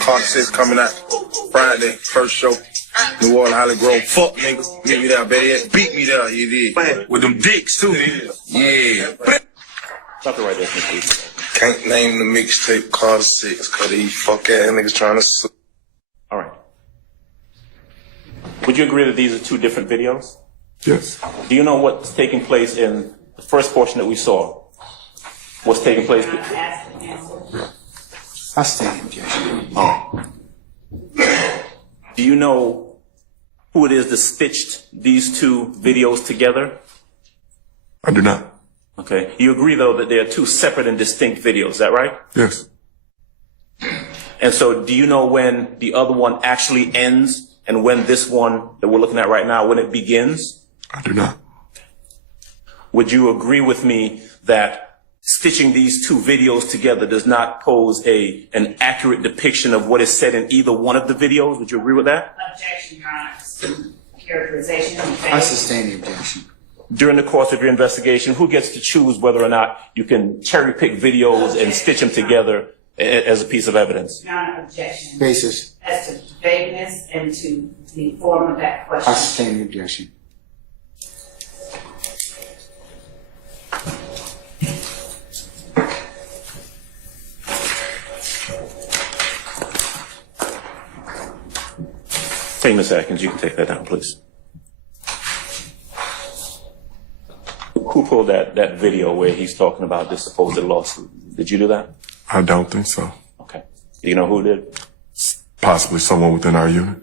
Carter 6 coming out Friday, first show. New Orleans, Holly Grove. Fuck, nigga. Meet me there, baby. Beat me there, you did. With them dicks, too. Yeah. Stop it right there, please. Can't name the mixtape Carter 6 because these fuck ass niggas trying to. All right. Would you agree that these are two different videos? Yes. Do you know what's taking place in the first portion that we saw? What's taking place? I sustain the objection. Oh. Do you know who it is that stitched these two videos together? I do not. Okay. You agree, though, that they are two separate and distinct videos, is that right? Yes. And so do you know when the other one actually ends and when this one that we're looking at right now, when it begins? I do not. Would you agree with me that stitching these two videos together does not pose an accurate depiction of what is said in either one of the videos? Would you agree with that? Objection, Your Honor. Characterization. I sustain the objection. During the course of your investigation, who gets to choose whether or not you can cherry pick videos and stitch them together as a piece of evidence? Your Honor, objection. Basis. As to vagueness and to the form of that question. I sustain the objection. Hey, Ms. Atkins, you can take that down, please. Who pulled that video where he's talking about this supposed lawsuit? Did you do that? I don't think so. Okay. Do you know who did? Possibly someone within our unit.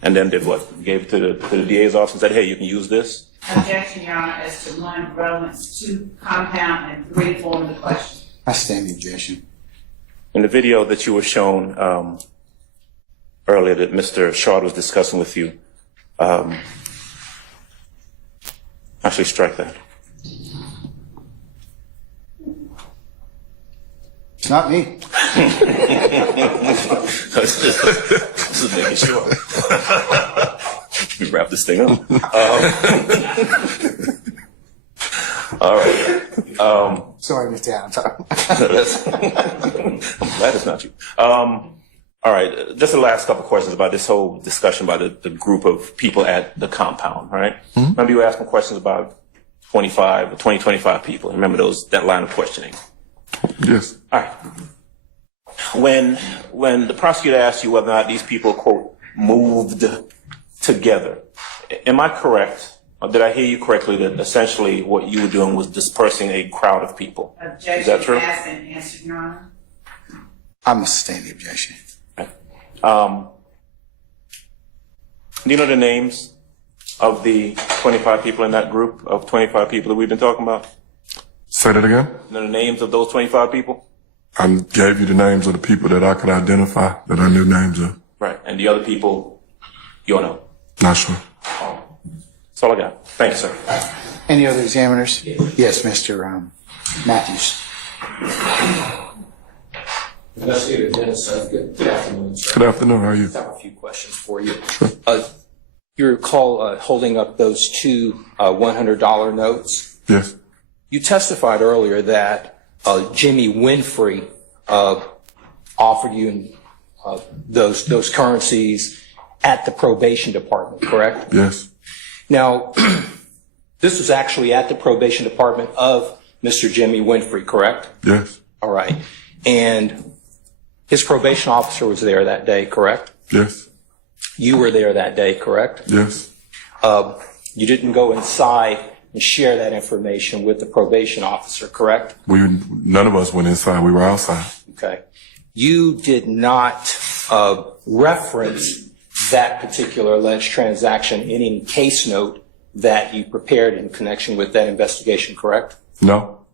And then did what? Gave it to the DA's office and said, hey, you can use this? Objection, Your Honor, as to 1, relevance, 2, compound, and 3, form of the question. I sustain the objection. In the video that you were shown earlier that Mr. Shard was discussing with you, actually strike that. It's not me. Just making sure. Let me wrap this thing up. All right. Sorry, Mr. Adams. I'm glad it's not you. All right. Just the last couple of questions about this whole discussion about the group of people at the compound. All right. Mm-hmm. Remember you were asking questions about 25 people. Remember that line of questioning? Yes. All right. When the prosecutor asked you whether or not these people, quote, moved together, am I correct, or did I hear you correctly, that essentially what you were doing was dispersing a crowd of people? Objection. Is that true? Asked and answered, Your Honor. I must sustain the objection. Okay. Do you know the names of the 25 people in that group of 25 people that we've been talking about? Say that again? You know the names of those 25 people? I gave you the names of the people that I could identify, that I knew names of. Right. And the other people, you don't know? Not sure. That's all I got. Thank you, sir. Any other examiners? Yes, Mr. Matthews. Investigator Dennis, good afternoon, sir. Good afternoon. How are you? I have a few questions for you. You recall holding up those two $100 notes? Yes. You testified earlier that Jimmy Winfrey offered you those currencies at the probation department, correct? Yes. Now, this was actually at the probation department of Mr. Jimmy Winfrey, correct? Yes. All right. And his probation officer was there that day, correct? Yes. You were there that day, correct? Yes. You didn't go inside and share that information with the probation officer, correct? None of us went inside. We were outside. Okay. You did not reference that particular alleged transaction in any case note that you prepared in connection with that investigation, correct? No.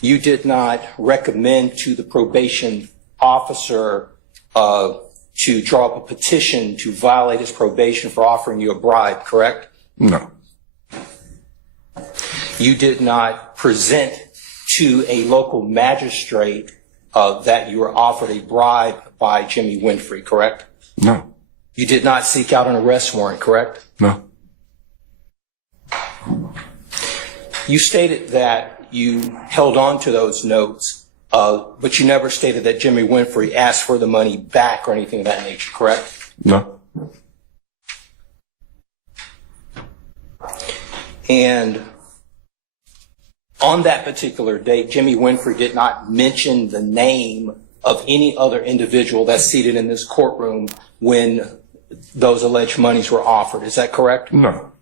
You did not recommend to the probation officer to draw up a petition to violate his probation for offering you a bribe, correct? No. You did not present to a local magistrate that you were offered a bribe by Jimmy Winfrey, correct? No. You did not seek out an arrest warrant, correct? No. You stated that you held on to those notes, but you never stated that Jimmy Winfrey asked for the money back or anything of that nature, correct? No. And on that particular date, Jimmy Winfrey did not mention the name of any other individual that's seated in this courtroom when those alleged monies were offered. Is that correct? No.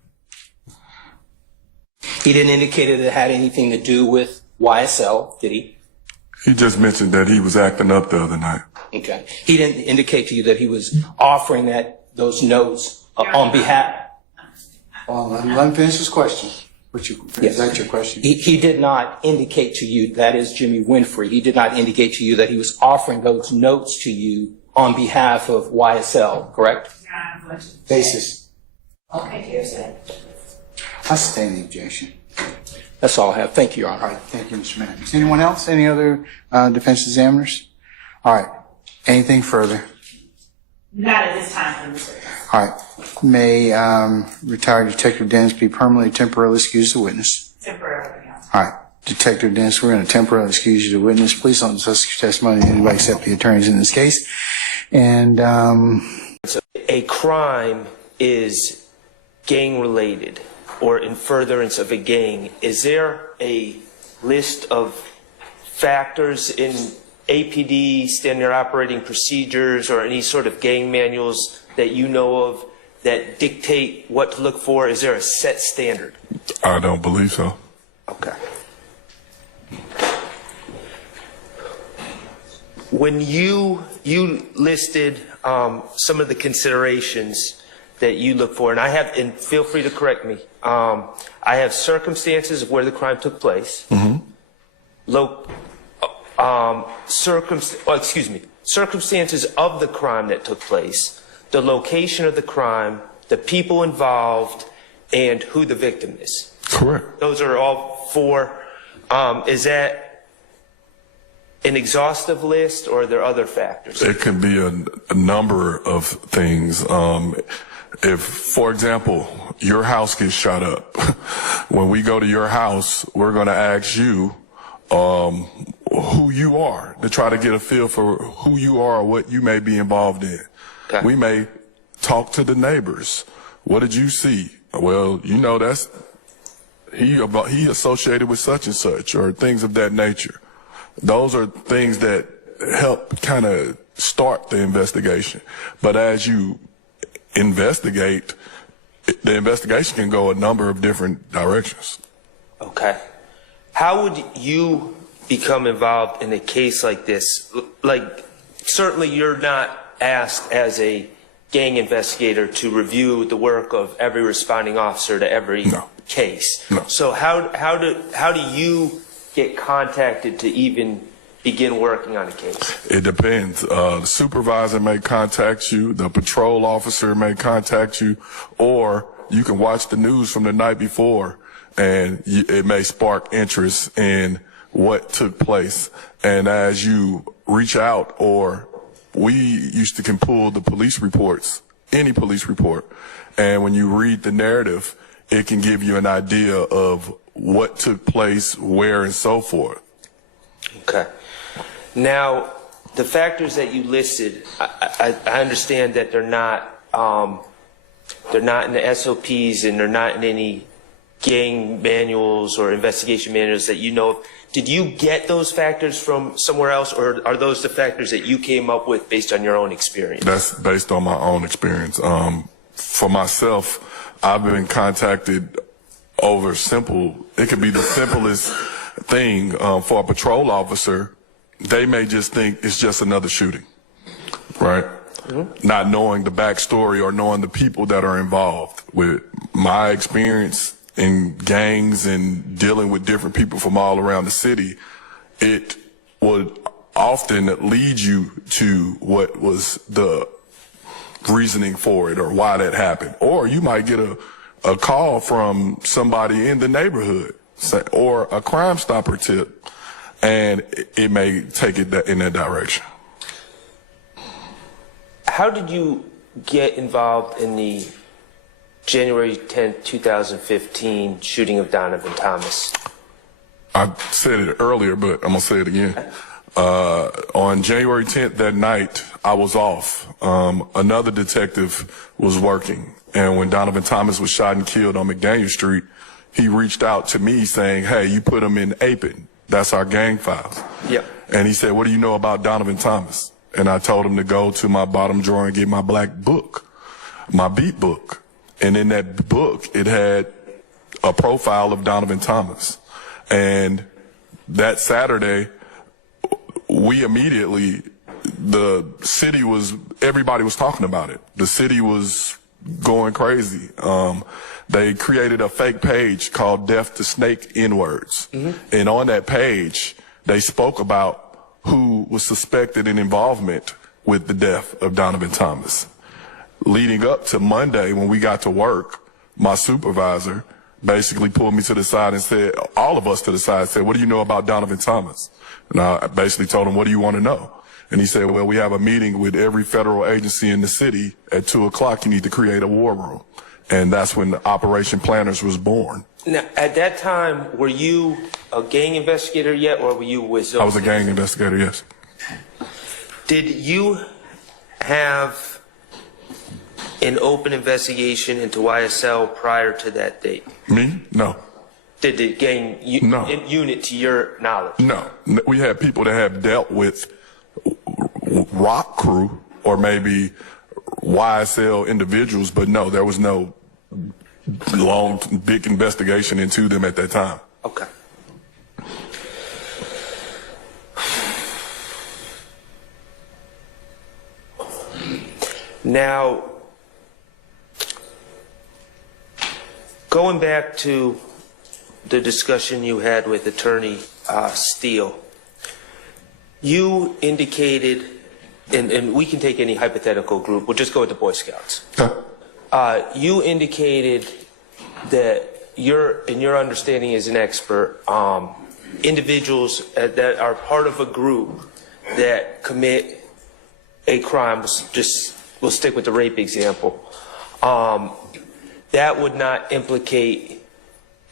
He didn't indicate that it had anything to do with YSL, did he? He just mentioned that he was acting up the other night. Okay. He didn't indicate to you that he was offering those notes on behalf. Let him finish his question. Is that your question? He did not indicate to you, that is Jimmy Winfrey, he did not indicate to you that he was offering those notes to you on behalf of YSL, correct? Basis. Okay, here's that. I sustain the objection. That's all I have. Thank you, Your Honor. All right. Thank you, Mr. Matthews. Anyone else? Any other defense examiners? All right. Anything further? Not at this time, Mr. All right. May retired Detective Dennis be permanently, temporarily excused as a witness? Temporarily, yeah. All right. Detective Dennis, we're going to temporarily excuse you to witness. Please don't discuss your testimony to anybody except the attorneys in this case. And a crime is gang-related or in furtherance of a gang. Is there a list of factors in APD, standard operating procedures, or any sort of gang manuals that you know of that dictate what to look for? Is there a set standard? I don't believe so. Okay. When you listed some of the considerations that you look for, and feel free to correct me, I have circumstances of where the crime took place, circumstances of the crime that took place, the location of the crime, the people involved, and who the victim is. Correct. Those are all four. Is that an exhaustive list, or are there other factors? It can be a number of things. If, for example, your house gets shot up, when we go to your house, we're going to ask you who you are to try to get a feel for who you are or what you may be involved in. Okay. We may talk to the neighbors. What did you see? Well, you know, that's he associated with such and such, or things of that nature. Those are things that help kind of start the investigation. But as you investigate, the investigation can go a number of different directions. Okay. How would you become involved in a case like this? Like, certainly you're not asked as a gang investigator to review the work of every responding officer to every case. No. So how do you get contacted to even begin working on a case? It depends. The supervisor may contact you, the patrol officer may contact you, or you can watch the news from the night before, and it may spark interest in what took place. And as you reach out, or we used to can pull the police reports, any police report, and when you read the narrative, it can give you an idea of what took place, where, and so forth. Okay. Now, the factors that you listed, I understand that they're not in the SOPs, and they're not in any gang manuals or investigation manuals that you know of. Did you get those factors from somewhere else, or are those the factors that you came up with based on your own experience? That's based on my own experience. For myself, I've been contacted over it could be the simplest thing. For a patrol officer, they may just think it's just another shooting, right? Mm-hmm. Not knowing the backstory or knowing the people that are involved. With my experience in gangs and dealing with different people from all around the city, it would often lead you to what was the reasoning for it or why that happened. Or you might get a call from somebody in the neighborhood, or a Crime Stopper tip, and it may take it in that direction. How did you get involved in the January 10th, 2015 shooting of Donovan Thomas? I said it earlier, but I'm going to say it again. On January 10th, that night, I was off. Another detective was working. And when Donovan Thomas was shot and killed on McDaniel Street, he reached out to me saying, hey, you put him in APIN. That's our gang files. Yep. And he said, what do you know about Donovan Thomas? And I told him to go to my bottom drawer and get my black book, my beat book. And in that book, it had a profile of Donovan Thomas. And that Saturday, everybody was talking about it. The city was going crazy. They created a fake page called Death to Snake N-Words. Mm-hmm. And on that page, they spoke about who was suspected in involvement with the death of Donovan Thomas. Leading up to Monday, when we got to work, my supervisor basically pulled me to the side and said, all of us to the side, and said, what do you know about Donovan Thomas? And I basically told him, what do you want to know? And he said, well, we have a meeting with every federal agency in the city at 2:00. You need to create a war room. And that's when the Operation Planners was born. Now, at that time, were you a gang investigator yet, or were you with? I was a gang investigator, yes. Did you have an open investigation into YSL prior to that date? Me? No. Did the gang unit, to your knowledge? No. We had people that have dealt with rock crew or maybe YSL individuals, but no, there was no long, big investigation into them at that time. Okay. Now, going back to the discussion you had with Attorney Steele, you indicated, and we can take any hypothetical group, we'll just go with the Boy Scouts. You indicated that in your understanding as an expert, individuals that are part of a group that commit a crime, we'll stick with the rape example, that would not implicate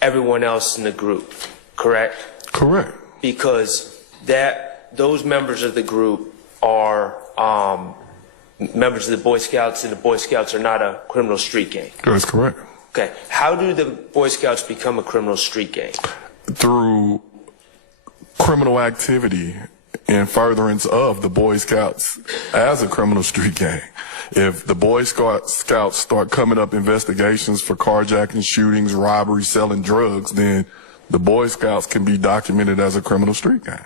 everyone else in the group, correct? Correct. Because those members of the group are members of the Boy Scouts, and the Boy Scouts are not a criminal street gang. That's correct. Okay. How do the Boy Scouts become a criminal street gang? Through criminal activity in furtherance of the Boy Scouts as a criminal street gang. If the Boy Scouts start coming up investigations for carjacking, shootings, robberies, selling drugs, then the Boy Scouts can be documented as a criminal street gang.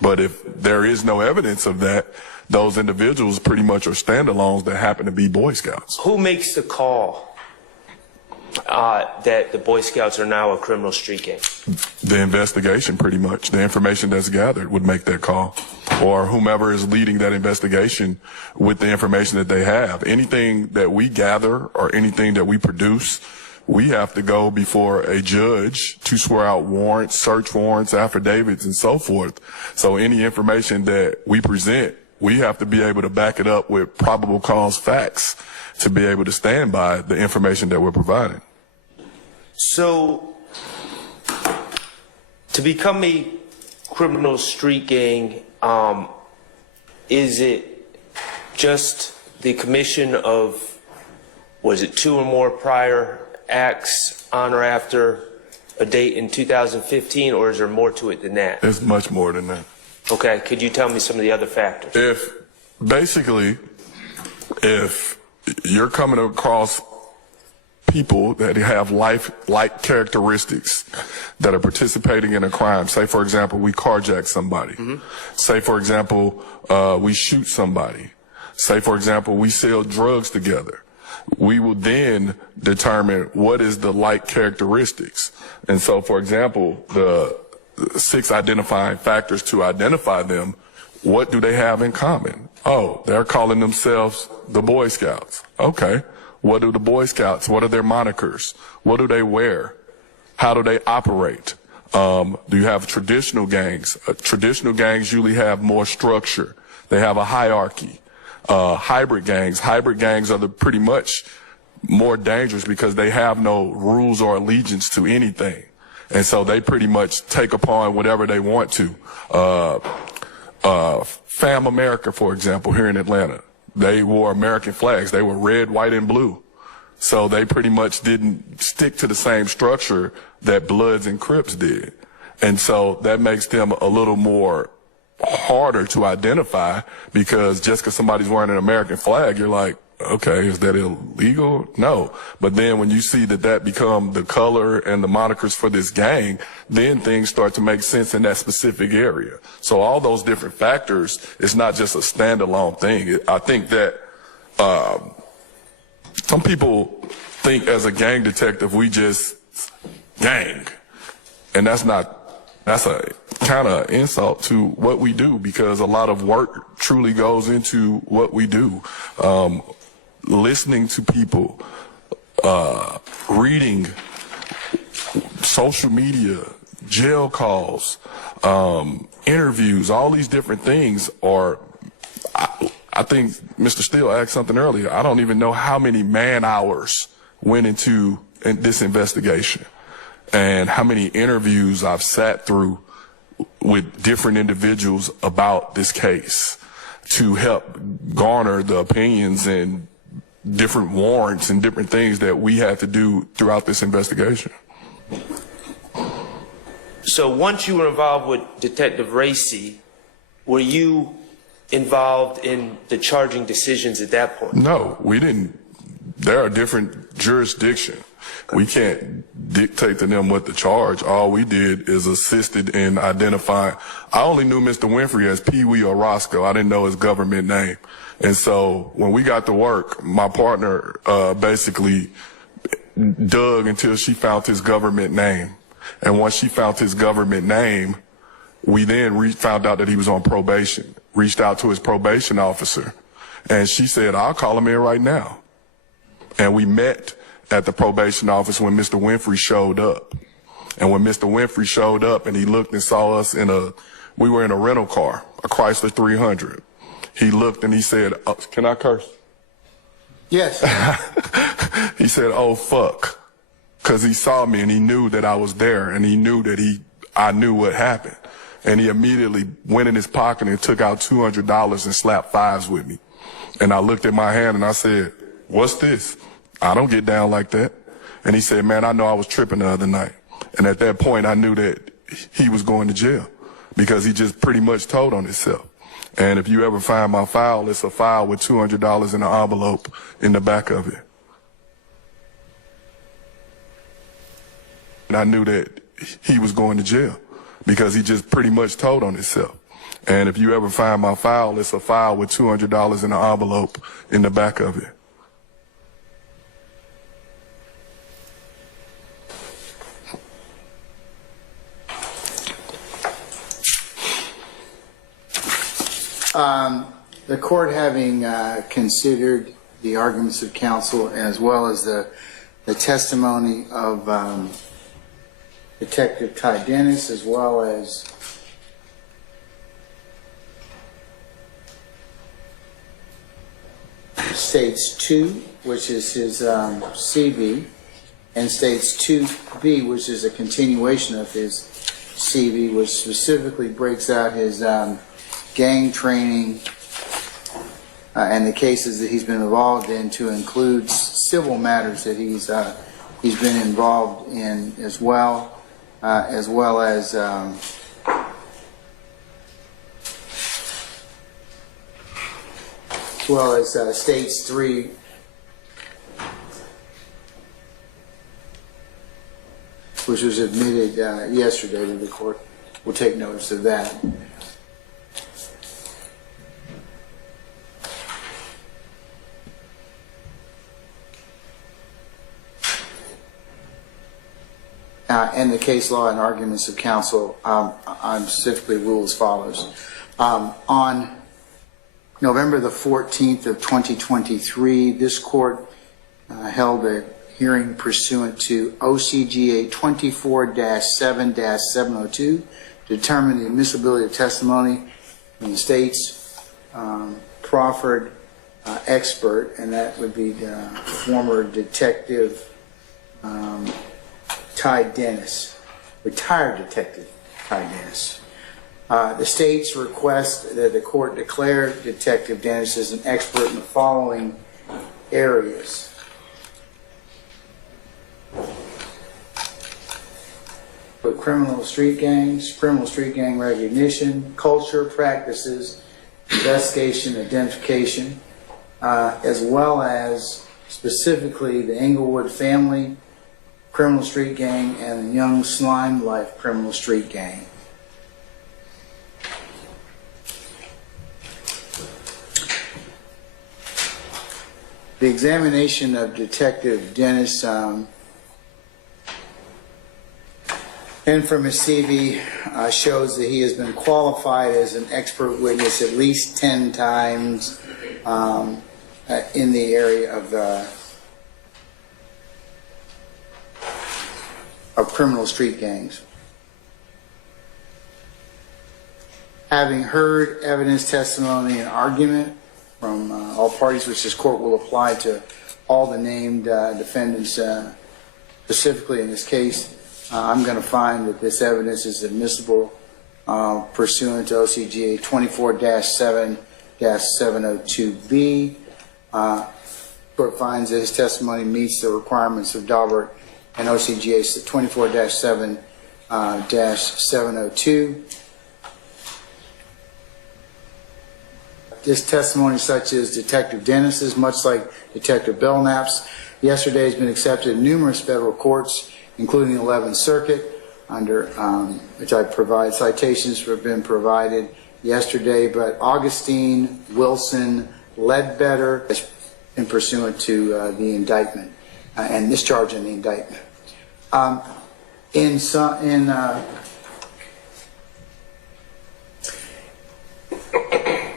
But if there is no evidence of that, those individuals pretty much are standalones that happen to be Boy Scouts. Who makes the call that the Boy Scouts are now a criminal street gang? The investigation, pretty much. The information that's gathered would make that call. Or whomever is leading that investigation with the information that they have. Anything that we gather or anything that we produce, we have to go before a judge to swear out warrants, search warrants, affidavits, and so forth. So any information that we present, we have to be able to back it up with probable cause facts to be able to stand by the information that we're providing. So, to become a criminal street gang, is it just the commission of, was it 2 or more prior acts on or after a date in 2015, or is there more to it than that? It's much more than that. Okay, could you tell me some of the other factors? If you're coming across people that have life-like characteristics that are participating in a crime, say for example, we carjack somebody, say for example, we shoot somebody, say for example, we sell drugs together, we will then determine what is the like characteristics. And so for example, the 6 identifying factors to identify them, what do they have in common? Oh, they're calling themselves the Boy Scouts. Okay. What do the Boy Scouts, what are their monikers? What do they wear? How do they operate? Do you have traditional gangs? Traditional gangs usually have more structure. They have a hierarchy. Hybrid gangs are pretty much more dangerous because they have no rules or allegiance to anything. And so they pretty much take upon whatever they want to. Fam America, for example, here in Atlanta, they wore American flags. They were red, white, and blue. So they pretty much didn't stick to the same structure that Bloods and Crips did. And so that makes them a little more harder to identify, because just because somebody's wearing an American flag, you're like, okay, is that illegal? No. But then when you see that become the color and the monikers for this gang, then things start to make sense in that specific area. So all those different factors, it's not just a standalone thing. I think that some people think as a gang detective, we just gang. And that's a kind of insult to what we do, because a lot of work truly goes into what we do. Listening to people, reading social media, jail calls, interviews, all these different things are, I think Mr. Steele asked something earlier. I don't even know how many man hours went into this investigation and how many interviews I've sat through with different individuals about this case to help garner the opinions and different warrants and different things that we had to do throughout this investigation. So once you were involved with Detective Racy, were you involved in the charging decisions at that point? No, we didn't. There are different jurisdictions. We can't dictate to them what to charge. All we did is assisted in identifying. I only knew Mr. Winfrey as Pee Wee or Roscoe. I didn't know his government name. And so when we got to work, my partner basically dug until she found his government name. And once she found his government name, we then found out that he was on probation, reached out to his probation officer, and she said, I'll call him in right now. And we met at the probation office when Mr. Winfrey showed up. And when Mr. Winfrey showed up and he looked and saw us we were in a rental car, a Chrysler 300. He looked and he said, oh, can I curse? Yes. He said, oh, fuck. Because he saw me and he knew that I was there and he knew that I knew what happened. And he immediately went in his pocket and took out $200 and slapped fives with me. And I looked at my hand and I said, what's this? I don't get down like that. And he said, man, I know I was tripping the other night. And at that point, I knew that he was going to jail because he just pretty much told on himself. And if you ever find my file, it's a file with $200 in an envelope in the back of it. And I knew that he was going to jail because he just pretty much told on himself. And if you ever find my file, it's a file with $200 in an envelope in the back of it. The court having considered the arguments of counsel as well as the testimony of Detective Ty Dennis as well as States 2, which is his CV, and States 2B, which is a continuation of his CV, which specifically breaks out his gang training and the cases that he's been involved in to include civil matters that he's been involved in as well as States 3, which was admitted yesterday to the court. We'll take notice of that. And the case law and arguments of counsel, I'm specifically rule as follows. On November the 14th of 2023, this court held a hearing pursuant to OCGA 24-7-702 to determine the admissibility of testimony from the state's proffered expert, and that would be the former Detective Ty Dennis, retired Detective Ty Dennis. The state's request that the court declare Detective Dennis as an expert in the following areas. With criminal street gang recognition, culture, practices, investigation, identification, as well as specifically the Englewood family criminal street gang and the Young Slime Life criminal street gang. The examination of Detective Dennis and from his CV shows that he has been qualified as an expert witness at least 10 times in the area of criminal street gangs. Having heard evidence, testimony, and argument from all parties, which this court will apply to all the named defendants specifically in this case, I'm going to find that this evidence is admissible pursuant to OCGA 24-7-702B. Court finds that his testimony meets the requirements of Daubert and OCGA 24-7-702. This testimony, such as Detective Dennis's, much like Detective Belknap's, yesterday has been accepted in numerous federal courts, including the 11th Circuit, under which I provide citations have been provided yesterday. But Augustine, Wilson, Ledbetter, in pursuant to the indictment and this charge in the indictment.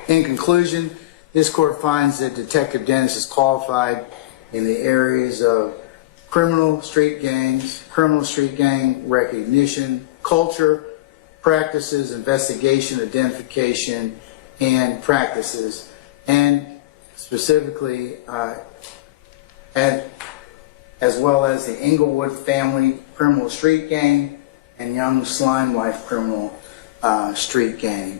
In conclusion, this court finds that Detective Dennis is qualified in the areas of criminal street gang recognition, culture, practices, investigation, identification, and practices, and specifically as well as the Englewood Family Criminal Street Gang and Young Slime Life Criminal Street Gang.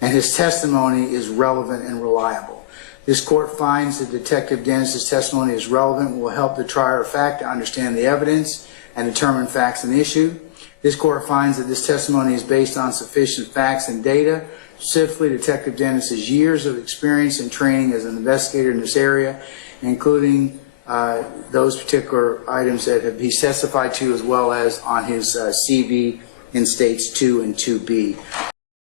And his testimony is relevant and reliable. This court finds that Detective Dennis's testimony is relevant and will help the trier of fact to understand the evidence and determine facts and issue. This court finds that this testimony is based on sufficient facts and data, specifically Detective Dennis's years of experience and training as an investigator in this area, including those particular items that he testified to, as well as on his CV in states 2 and 2B.